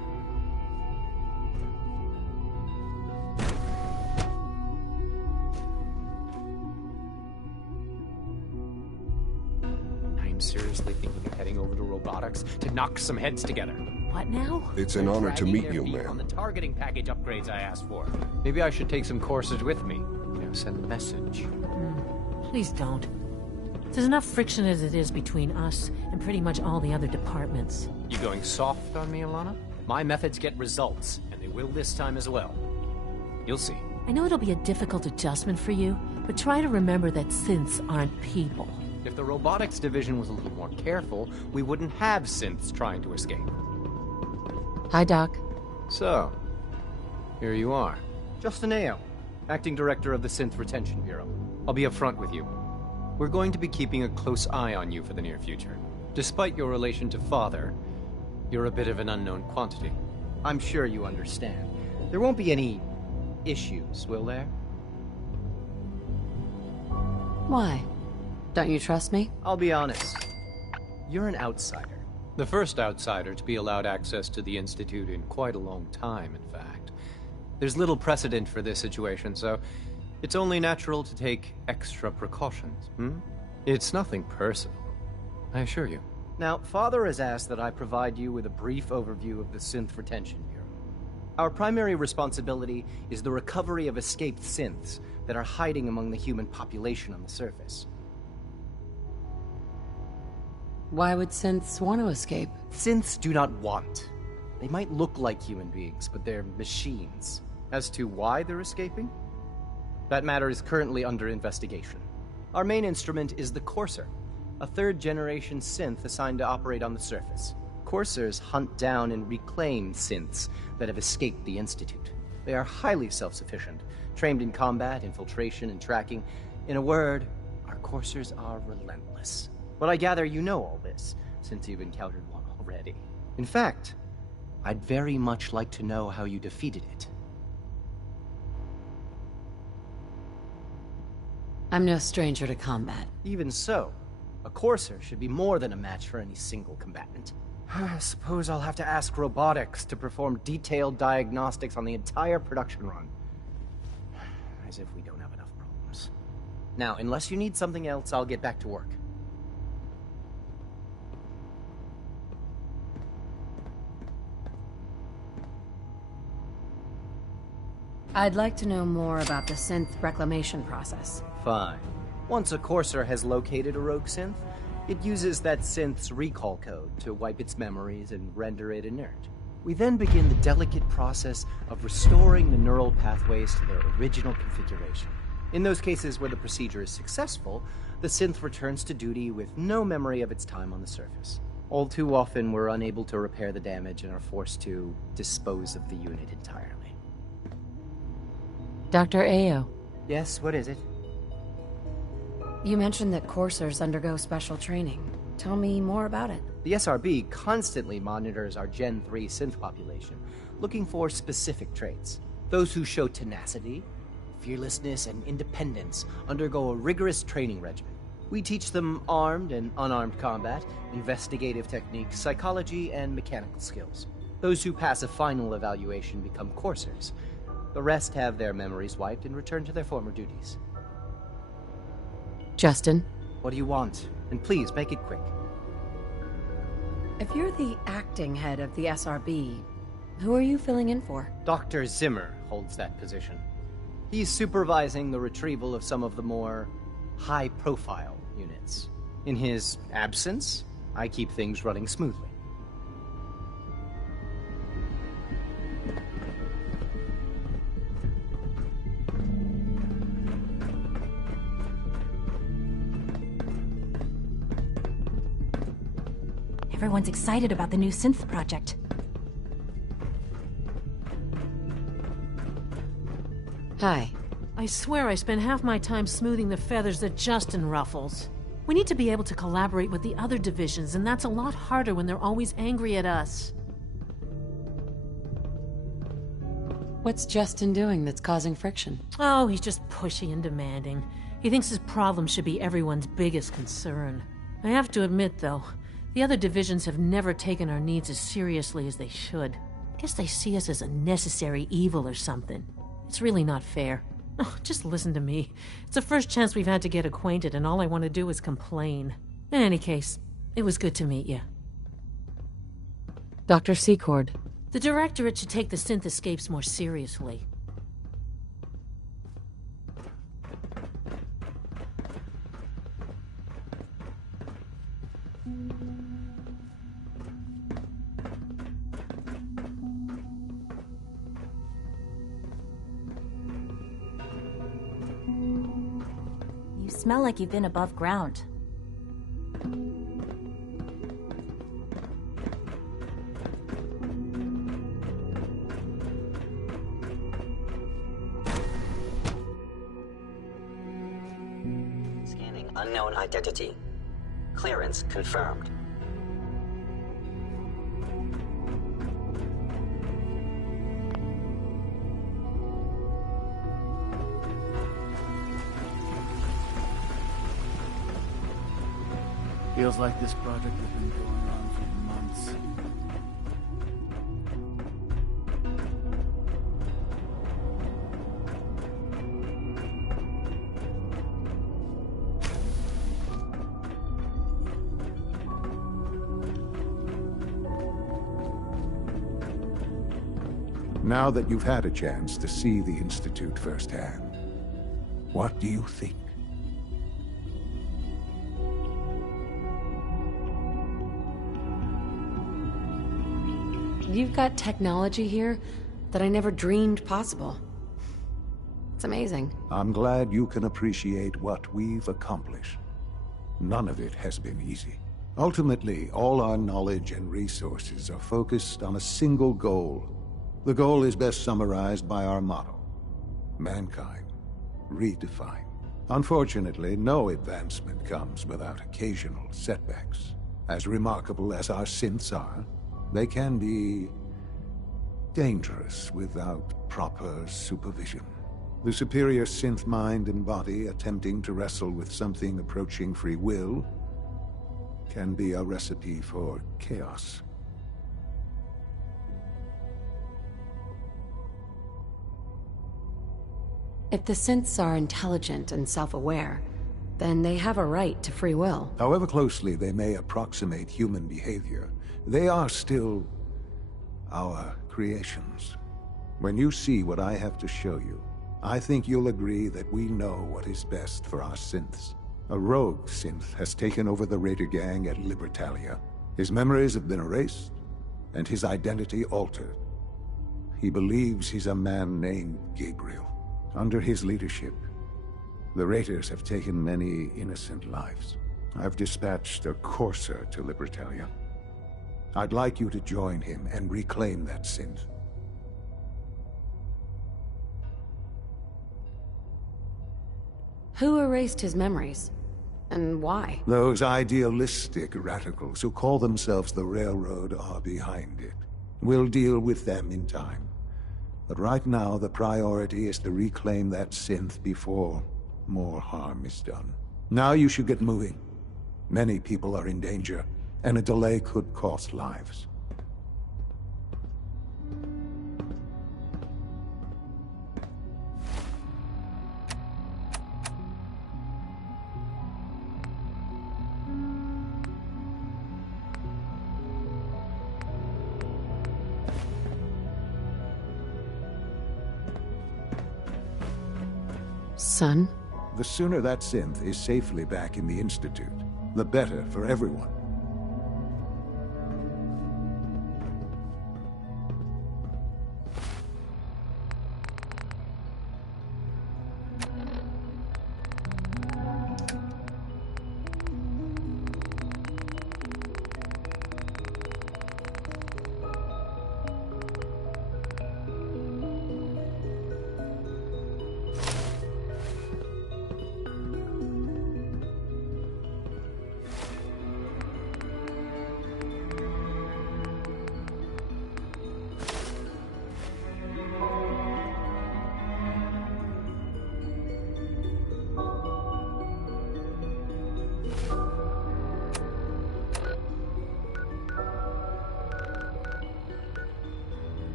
I'm seriously thinking of heading over to robotics to knock some heads together. What now? It's an honor to meet you, On ma'am. the targeting package upgrades I asked for. Maybe I should take some courses with me. Send a message. Please don't. There's enough friction as it is between us and pretty much all the other departments. You going soft on me, Alana? My methods get results, and they will this time as well. You'll see. I know it'll be a difficult adjustment for you, but try to remember that synths aren't people. If the robotics division was a little more careful, we wouldn't have synths trying to escape. Hi, Doc. So, here you are. Justin Ayo, Acting Director of the Synth Retention Bureau. I'll be upfront with you. We're going to be keeping a close eye on you for the near future. Despite your relation to Father, you're a bit of an unknown quantity. I'm sure you understand. There won't be any issues, will there? Why? Don't you trust me? I'll be honest. You're an outsider. The first outsider to be allowed access to the Institute in quite a long time, in fact. There's little precedent for this situation, so it's only natural to take extra precautions, It's nothing personal, I assure you. Now, Father has asked that I provide you with a brief overview of the Synth Retention Bureau. Our primary responsibility is the recovery of escaped synths that are hiding among the human population on the surface. Why would synths want to escape? Synths do not want. They might look like human beings, but they're machines. As to why they're escaping? That matter is currently under investigation. Our main instrument is the Courser, a third-generation synth assigned to operate on the surface. Coursers hunt down and reclaim synths that have escaped the Institute. They are highly self-sufficient, trained in combat, infiltration, and tracking. In a word, our Coursers are relentless. But I gather you know all this, since you've encountered one already. In fact, I'd very much like to know how you defeated it. I'm no stranger to combat. Even so, a Courser should be more than a match for any single combatant. I suppose I'll have to ask robotics to perform detailed diagnostics on the entire production run. As if we don't have enough problems. Now, unless you need something else, I'll get back to work. I'd like to know more about the synth reclamation process. Fine. Once a Courser has located a rogue synth, it uses that synth's recall code to wipe its memories and render it inert. We then begin the delicate process of restoring the neural pathways to their original configuration. In those cases where the procedure is successful, the synth returns to duty with no memory of its time on the surface. All too often, we're unable to repair the damage and are forced to dispose of the unit entirely. Dr. Ayo. Yes, what is it? You mentioned that coursers undergo special training. Tell me more about it. The SRB constantly monitors our Gen 3 synth population, looking for specific traits. Those who show tenacity, fearlessness, and independence undergo a rigorous training regimen. We teach them armed and unarmed combat, investigative techniques, psychology, and mechanical skills. Those who pass a final evaluation become coursers. The rest have their memories wiped and return to their former duties. Justin? What do you want? And please, make it quick. If you're the acting head of the SRB, who are you filling in for? Dr. Zimmer holds that position. He's supervising the retrieval of some of the more high-profile units. In his absence, I keep things running smoothly. Everyone's excited about the new synth project. Hi. I swear I spend half my time smoothing the feathers that Justin ruffles. We need to be able to collaborate with the other divisions, and that's a lot harder when they're always angry at us. What's Justin doing that's causing friction? Oh, he's just pushy and demanding. He thinks his problem should be everyone's biggest concern. I have to admit, though, The other divisions have never taken our needs as seriously as they should. I guess they see us as a necessary evil or something. It's really not fair. Oh, just listen to me. It's the first chance we've had to get acquainted, and all I want to do is complain. In any case, it was good to meet you. Dr. Secord. The Directorate should take the synth escapes more seriously. You smell like you've been above ground. Scanning unknown identity. Clearance confirmed. Feels like this project has been going on for months. Now that you've had a chance to see the Institute firsthand, what do you think? You've got technology here that I never dreamed possible. It's amazing. I'm glad you can appreciate what we've accomplished. None of it has been easy. Ultimately, all our knowledge and resources are focused on a single goal. The goal is best summarized by our motto: mankind, redefined. Unfortunately, no advancement comes without occasional setbacks. As remarkable as our synths are, they can be dangerous without proper supervision. The superior synth mind and body attempting to wrestle with something approaching free will can be a recipe for chaos. If the synths are intelligent and self-aware, then they have a right to free will. However closely they may approximate human behavior, they are still our creations. When you see what I have to show you, I think you'll agree that we know what is best for our synths. A rogue synth has taken over the Raider gang at Libertalia. His memories have been erased, and his identity altered. He believes he's a man named Gabriel. Under his leadership, the Raiders have taken many innocent lives. I've dispatched a courser to Libertalia. I'd like you to join him and reclaim that synth. Who erased his memories? And why? Those idealistic radicals who call themselves the Railroad are behind it. We'll deal with them in time. But right now, the priority is to reclaim that synth before more harm is done. Now you should get moving. Many people are in danger, and a delay could cost lives. Son? The sooner that synth is safely back in the Institute, the better for everyone.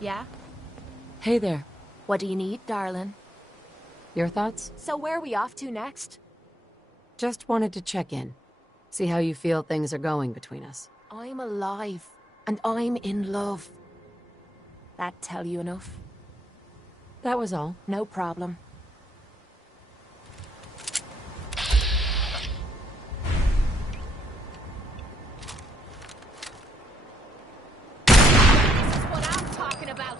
Yeah? Hey there. What do you need, darling? Your thoughts? So where are we off to next? Just wanted to check in. See how you feel things are going between us. I'm alive, and I'm in love. That tell you enough? That was all. No problem. This is what I'm talking about.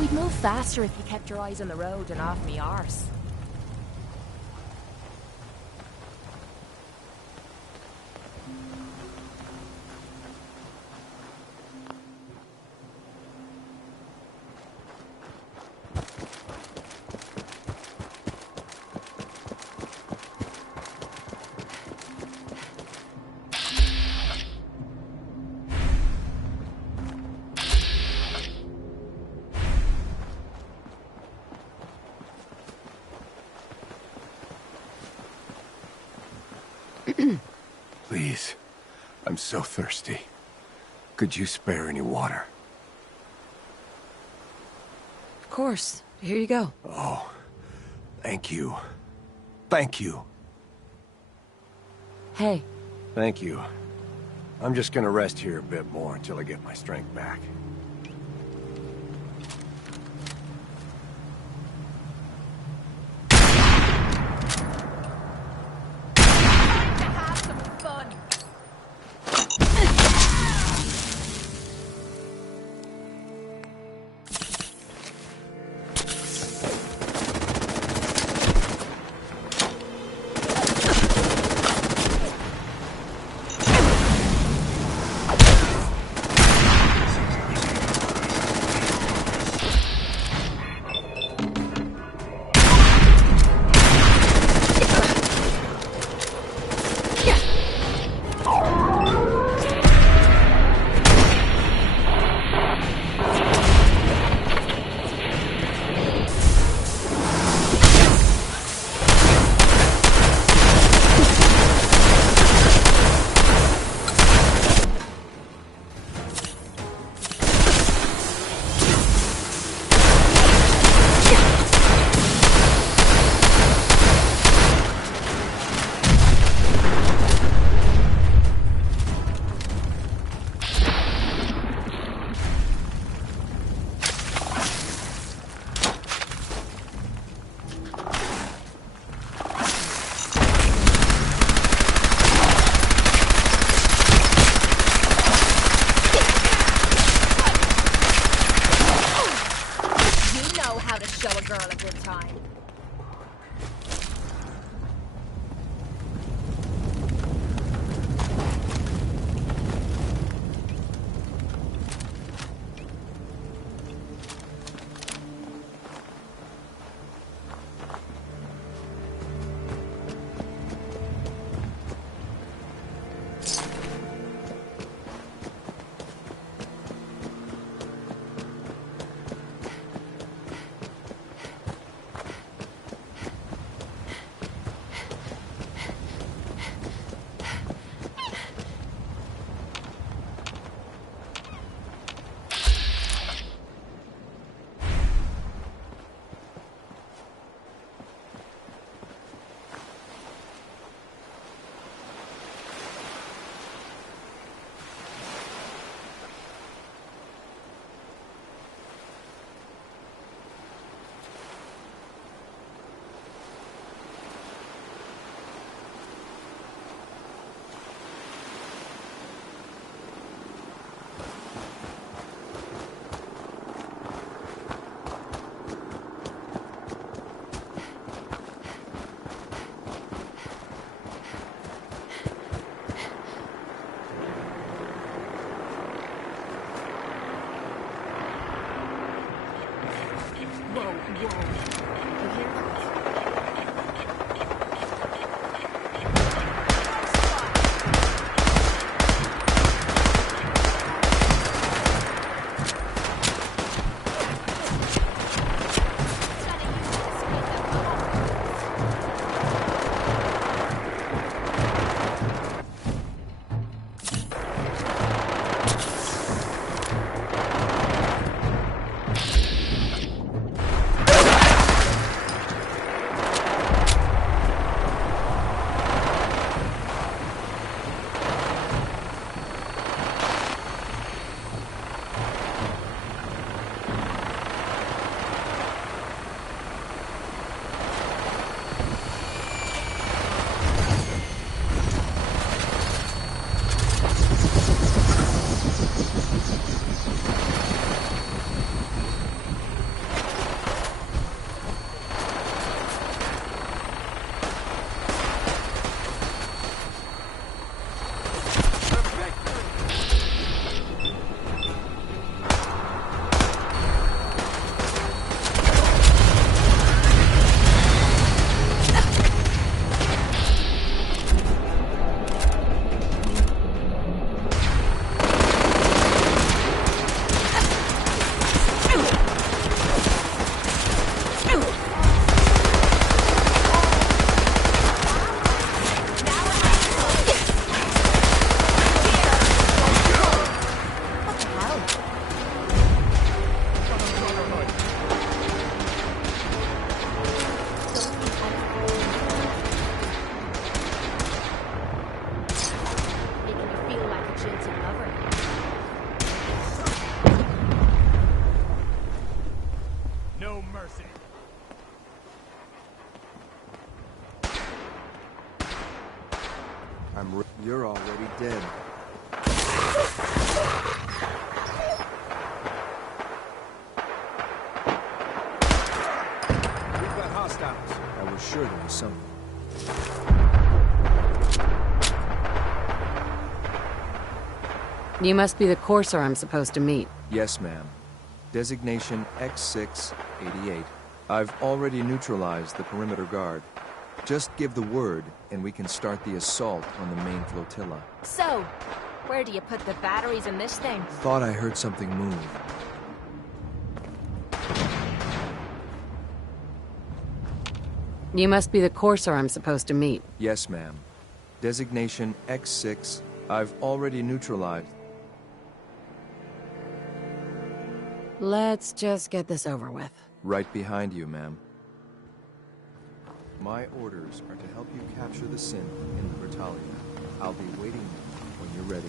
We'd move faster if you kept your eyes on the road and off me arse. Please. I'm so thirsty. Could you spare any water? Of course. Here you go. Oh, thank you. Thank you. Hey. Thank you. I'm just gonna rest here a bit more until I get my strength back. Whoa, whoa. You hear that? You're already dead. We've got hostiles. I was sure there was something. You must be the courser I'm supposed to meet. Yes, ma'am. Designation X688. I've already neutralized the perimeter guard. Just give the word, and we can start the assault on the main flotilla. So, where do you put the batteries in this thing? Thought I heard something move. You must be the courser I'm supposed to meet. Yes, ma'am. Designation X6. I've already neutralized. Let's just get this over with. Right behind you, ma'am. My orders are to help you capture the synth in the Bertalia. I'll be waiting when you're ready.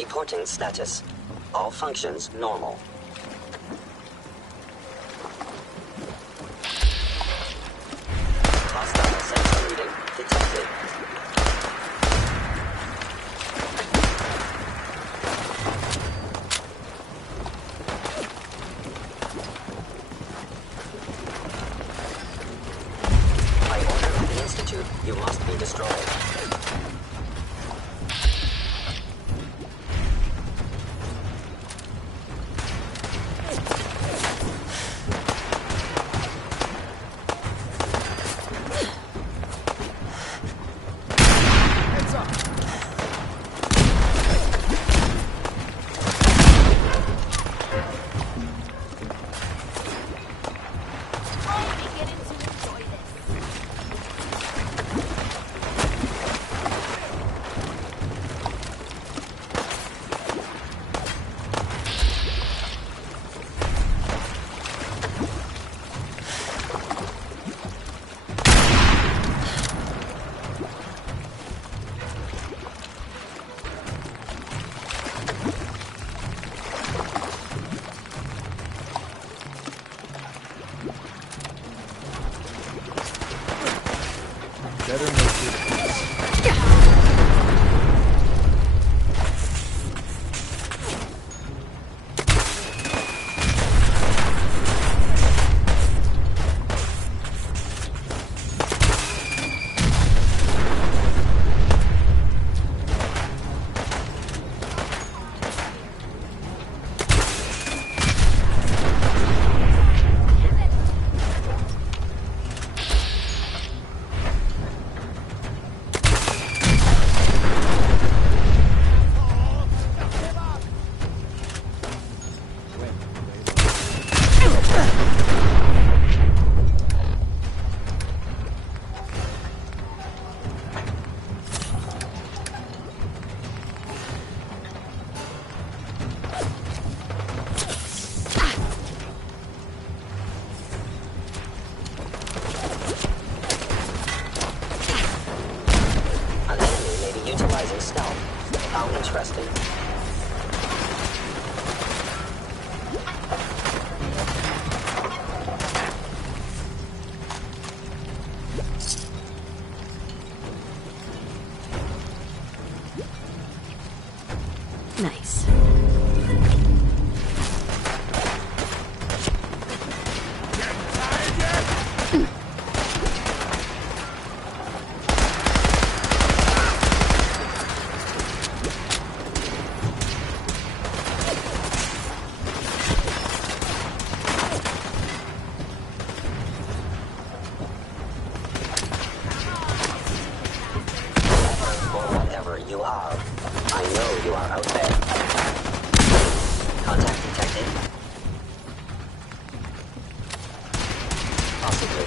Reporting status. All functions normal. Hostile sensor reading detected. By order of the Institute, you must be destroyed. Better make your peace. Utilizing stealth. How interesting. Nice. Whatever you are, I know you are out there. Contact detected. Possibly.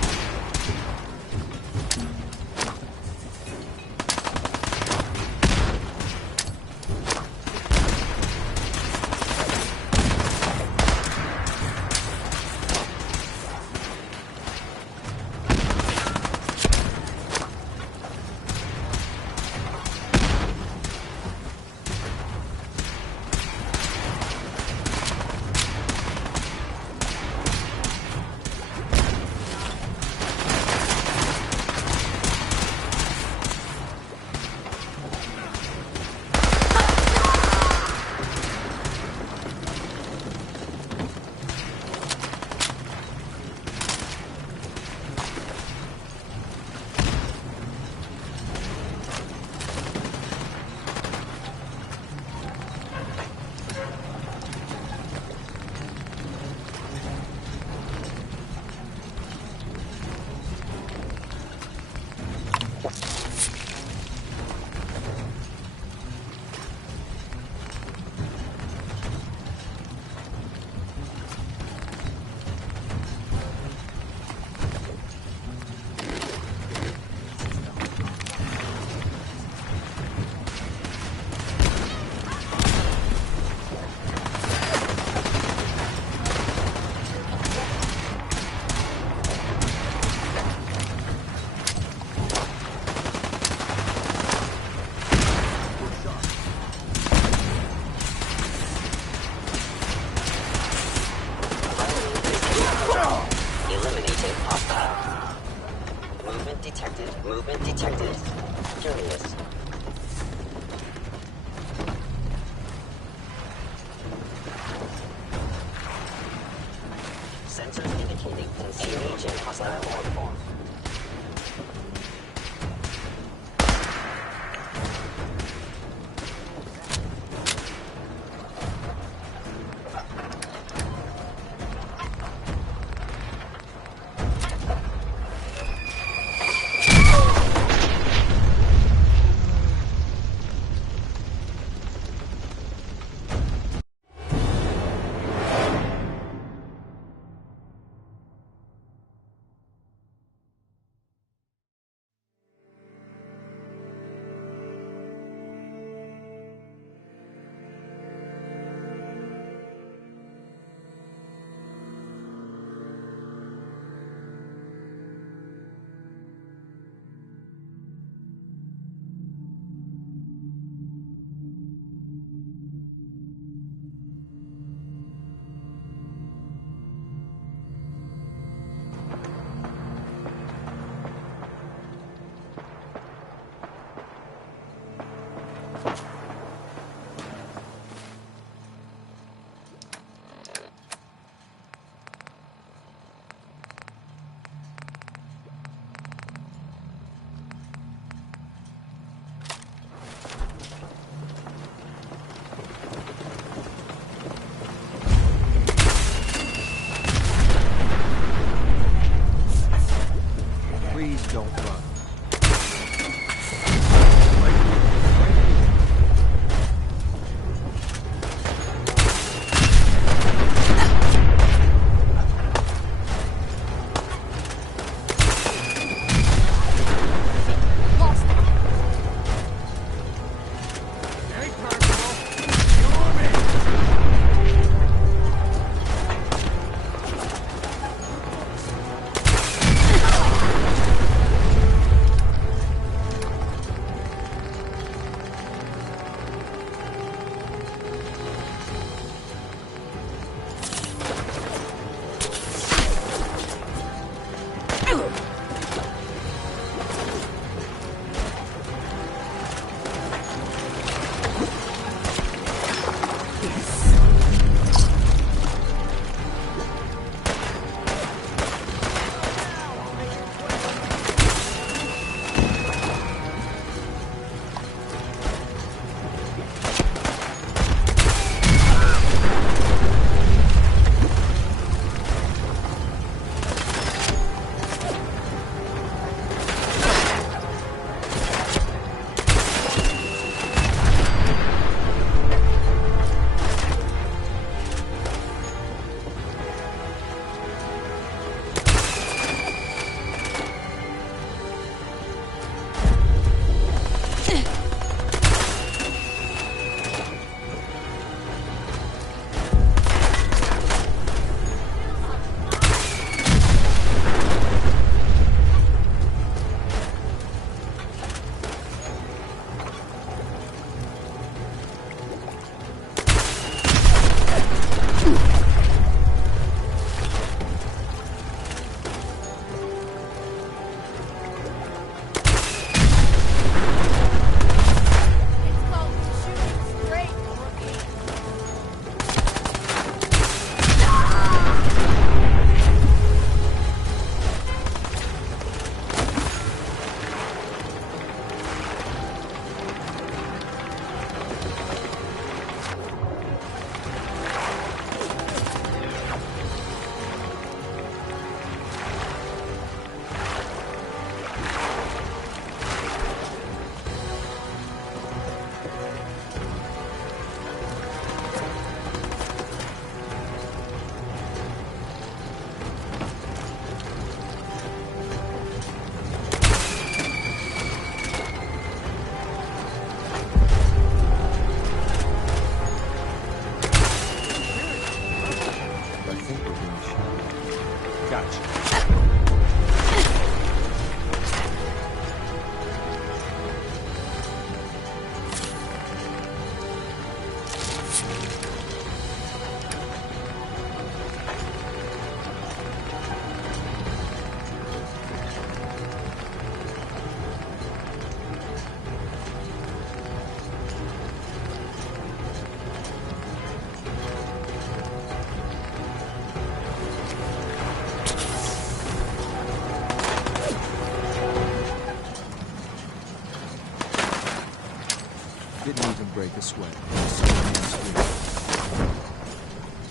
Didn't even break a sweat.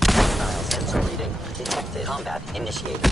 Hostile sensor reading. Detected. Combat initiated.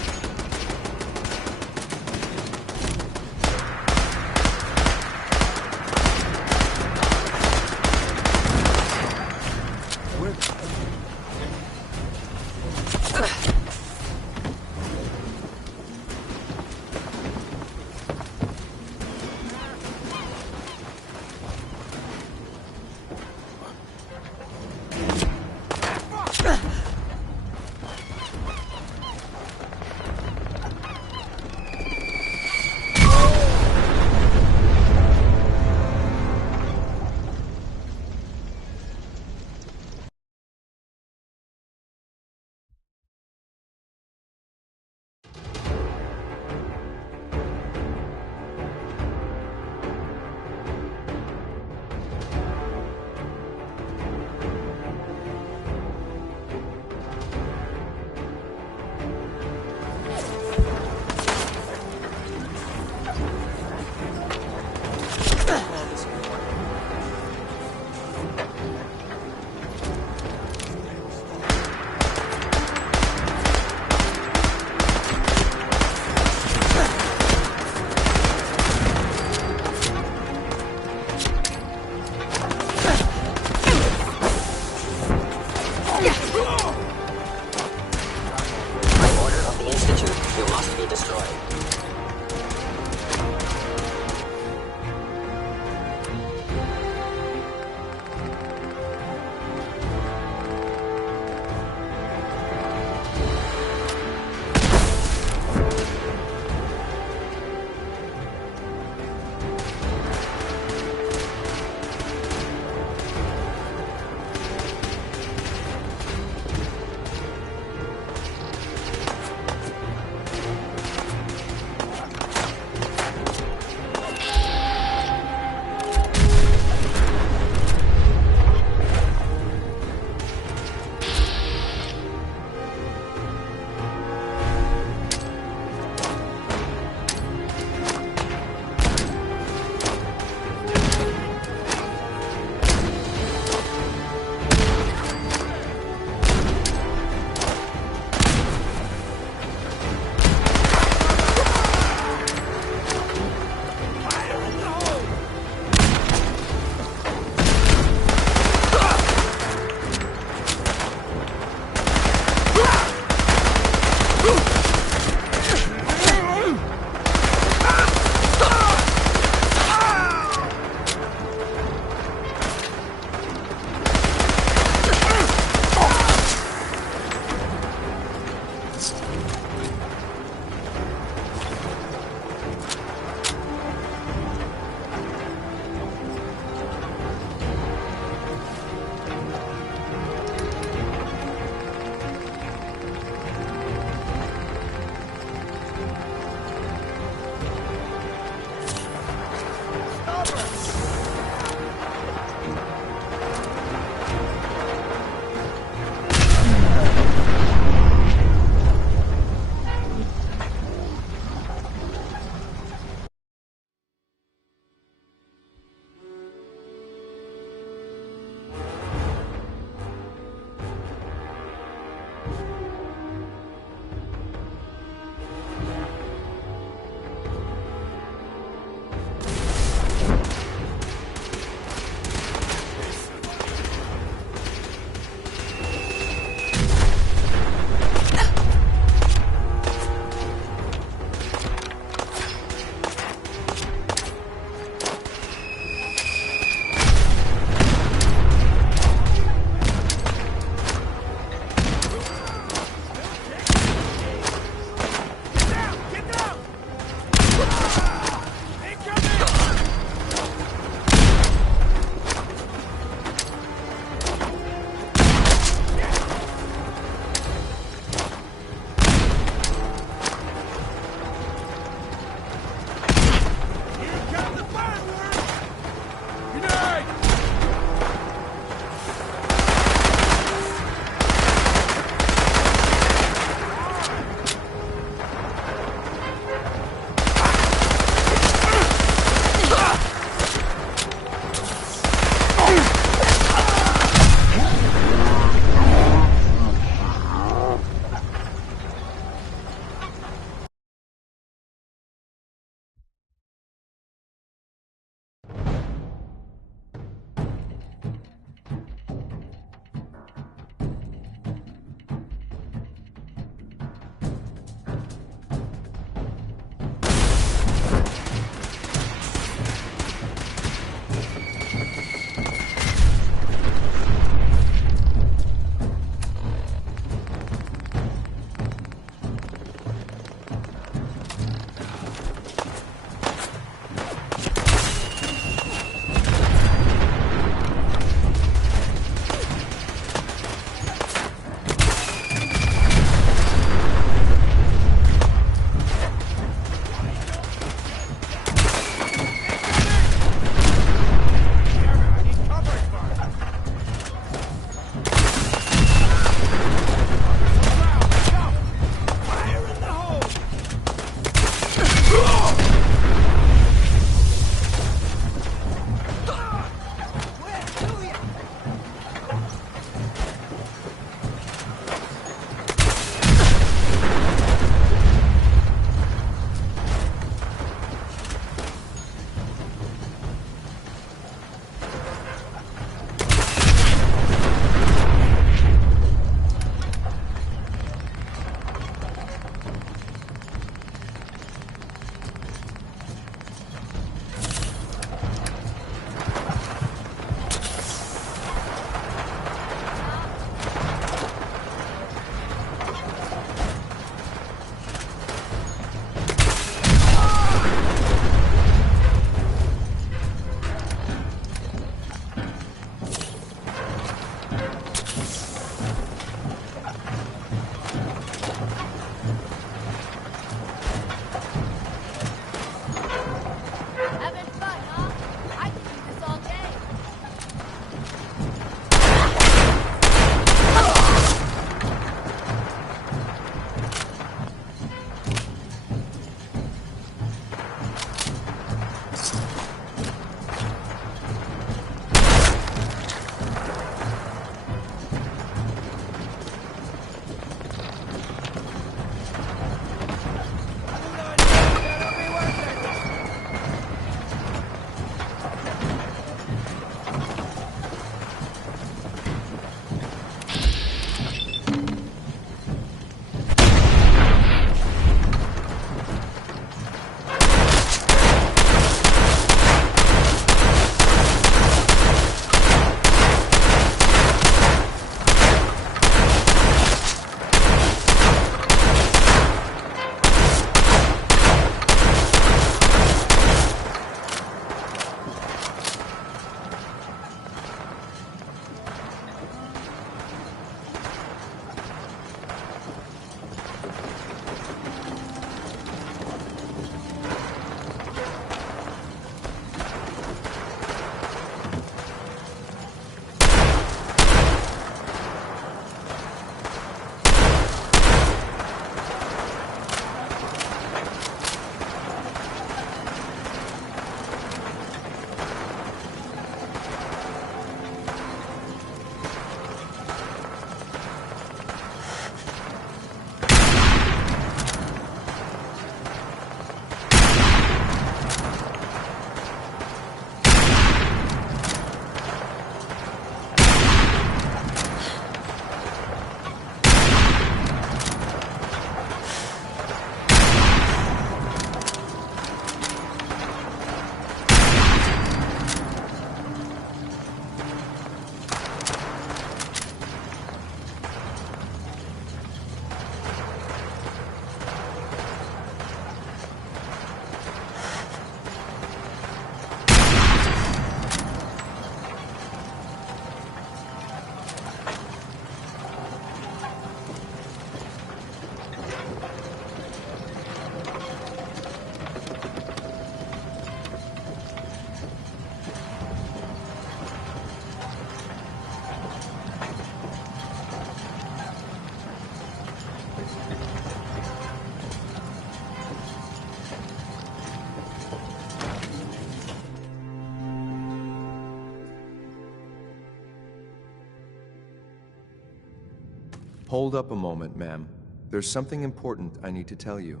Hold up a moment, ma'am. There's something important I need to tell you.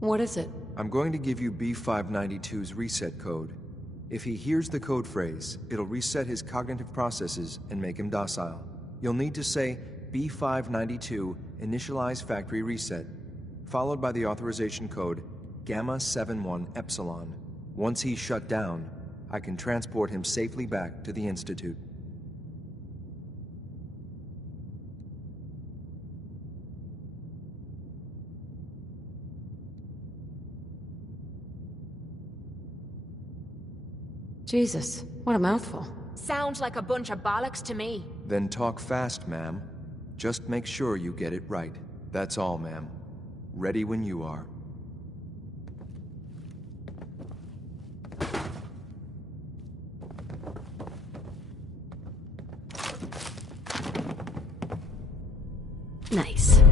What is it? I'm going to give you B592's reset code. If he hears the code phrase, it'll reset his cognitive processes and make him docile. You'll need to say B592 initialize factory reset, followed by the authorization code Gamma 71 Epsilon. Once he's shut down, I can transport him safely back to the Institute. Jesus, what a mouthful. Sounds like a bunch of bollocks to me. Then talk fast, ma'am. Just make sure you get it right. That's all, ma'am. Ready when you are. Nice.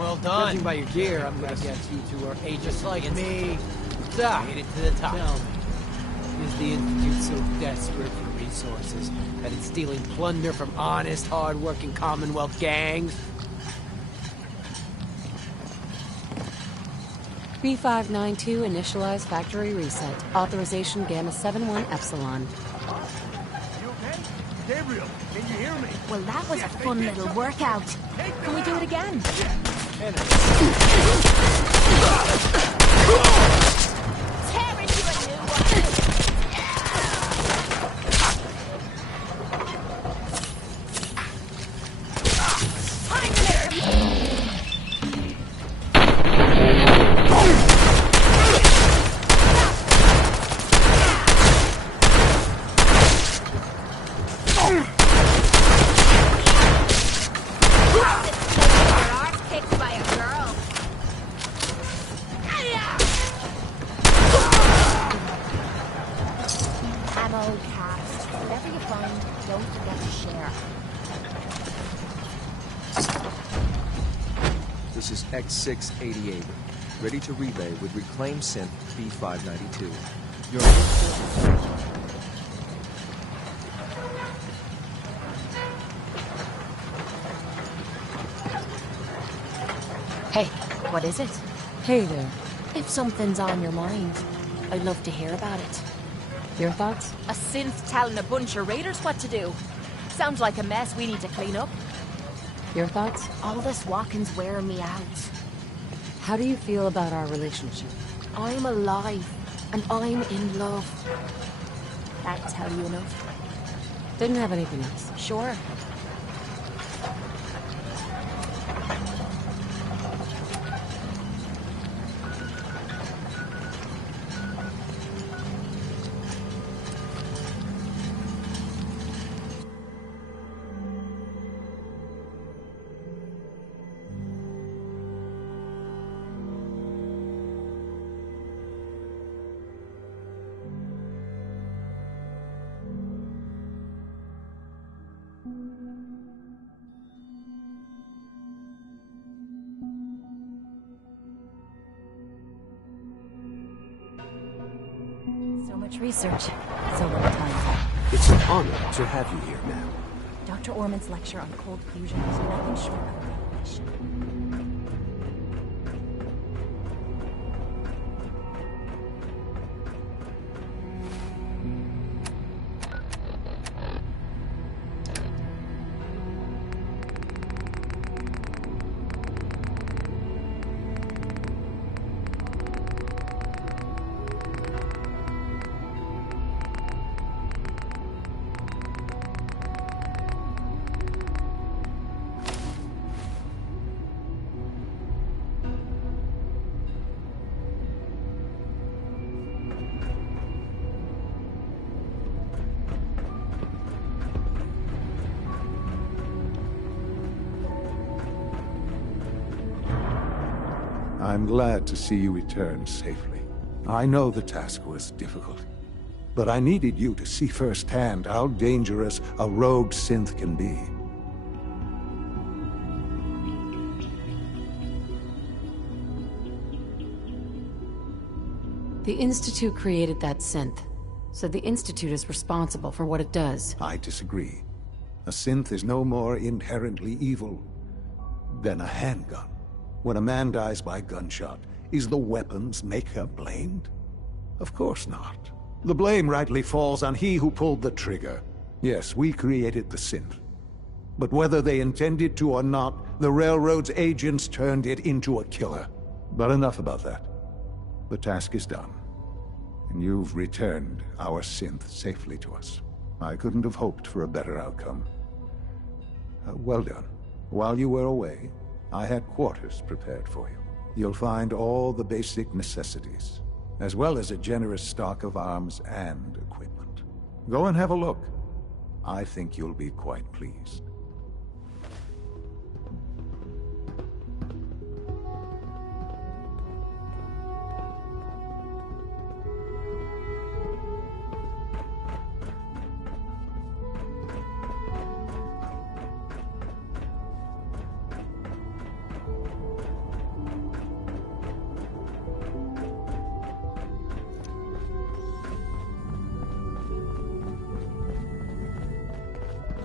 Well done. Judging by your gear, I'm gonna guess you two are agents like against me. So, Made it to the top. tell me, is the Institute so desperate for resources that it's stealing plunder from honest, hard-working Commonwealth gangs? B592 initialize factory reset. Authorization Gamma 71 Epsilon. You okay? Gabriel, can you hear me? Well, that was a fun little workout. Can we do it again? Tearing you a new This is X688, ready to relay with Reclaim Synth B592. Your Hey, what is it? Hey there. If something's on your mind, I'd love to hear about it. Your thoughts? A synth telling a bunch of raiders what to do. Sounds like a mess we need to clean up. Your thoughts? All this walking's wearing me out. How do you feel about our relationship? I'm alive, and I'm in love. That tell you enough? Didn't have anything else. Sure. So much research, so little time. It's an honor to have you here, ma'am. Dr. Orman's lecture on cold fusion was nothing short of a revelation. I'm glad to see you return safely. I know the task was difficult, but I needed you to see firsthand how dangerous a rogue synth can be. The Institute created that synth, so the Institute is responsible for what it does. I disagree. A synth is no more inherently evil than a handgun. When a man dies by gunshot, is the weapons maker blamed? Of course not. The blame rightly falls on he who pulled the trigger. Yes, we created the synth. But whether they intended to or not, the Railroad's agents turned it into a killer. But enough about that. The task is done. And you've returned our synth safely to us. I couldn't have hoped for a better outcome. Well done. While you were away, I had quarters prepared for you. You'll find all the basic necessities, as well as a generous stock of arms and equipment. Go and have a look. I think you'll be quite pleased.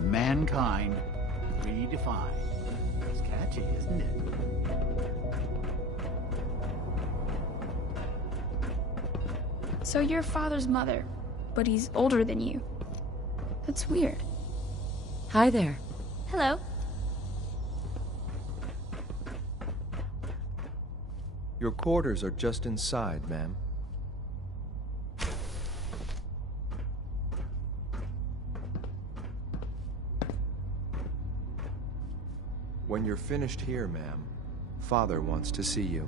Mankind redefined. It's catchy, isn't it? So you're father's mother, but he's older than you. That's weird. Hi there. Hello. Your quarters are just inside, ma'am. When you're finished here, ma'am, Father wants to see you.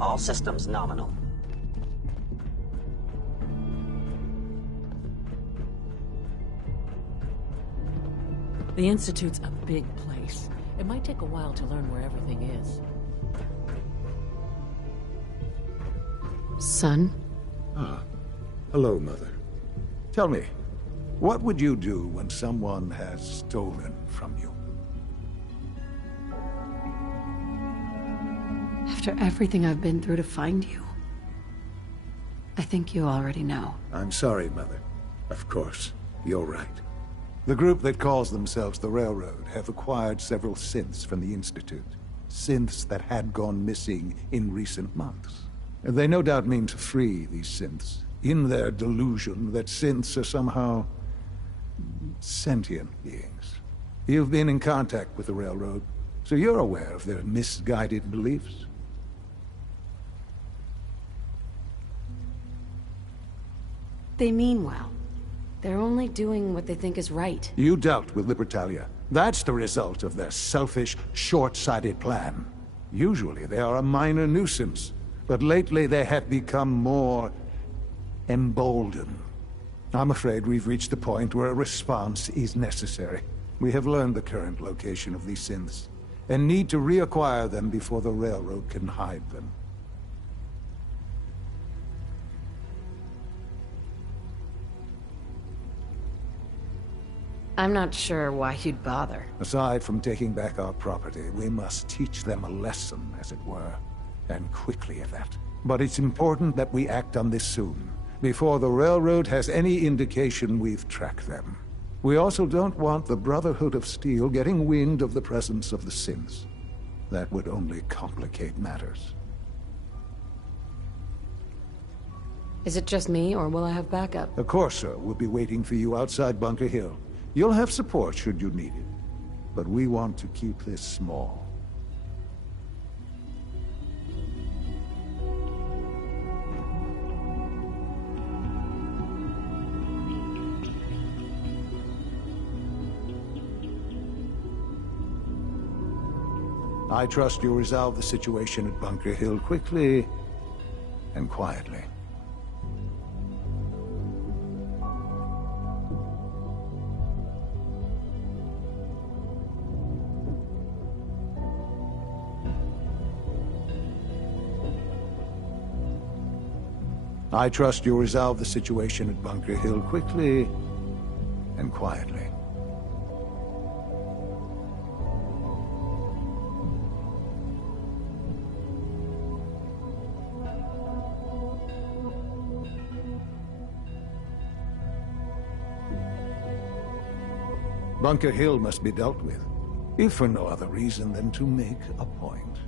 All systems nominal. The Institute's a big place. It might take a while to learn where everything is. Son? Ah, hello, Mother. Tell me, what would you do when someone has stolen from you? After everything I've been through to find you, I think you already know. I'm sorry, Mother. Of course, you're right. The group that calls themselves the Railroad have acquired several synths from the Institute. Synths that had gone missing in recent months. They no doubt mean to free these synths, in their delusion that synths are somehow sentient beings. You've been in contact with the Railroad, so you're aware of their misguided beliefs? They mean well. They're only doing what they think is right. You dealt with Libertalia. That's the result of their selfish, short-sighted plan. Usually they are a minor nuisance, but lately they have become more emboldened. I'm afraid we've reached the point where a response is necessary. We have learned the current location of these synths, and need to reacquire them before the railroad can hide them. I'm not sure why you'd bother. Aside from taking back our property, we must teach them a lesson, as it were. And quickly at that. But it's important that we act on this soon, before the railroad has any indication we've tracked them. We also don't want the Brotherhood of Steel getting wind of the presence of the synths. That would only complicate matters. Is it just me, or will I have backup? The Corsair will be waiting for you outside Bunker Hill. You'll have support should you need it. But we want to keep this small. I trust you'll resolve the situation at Bunker Hill quickly and quietly. I trust you'll resolve the situation at Bunker Hill quickly and quietly. Bunker Hill must be dealt with, if for no other reason than to make a point.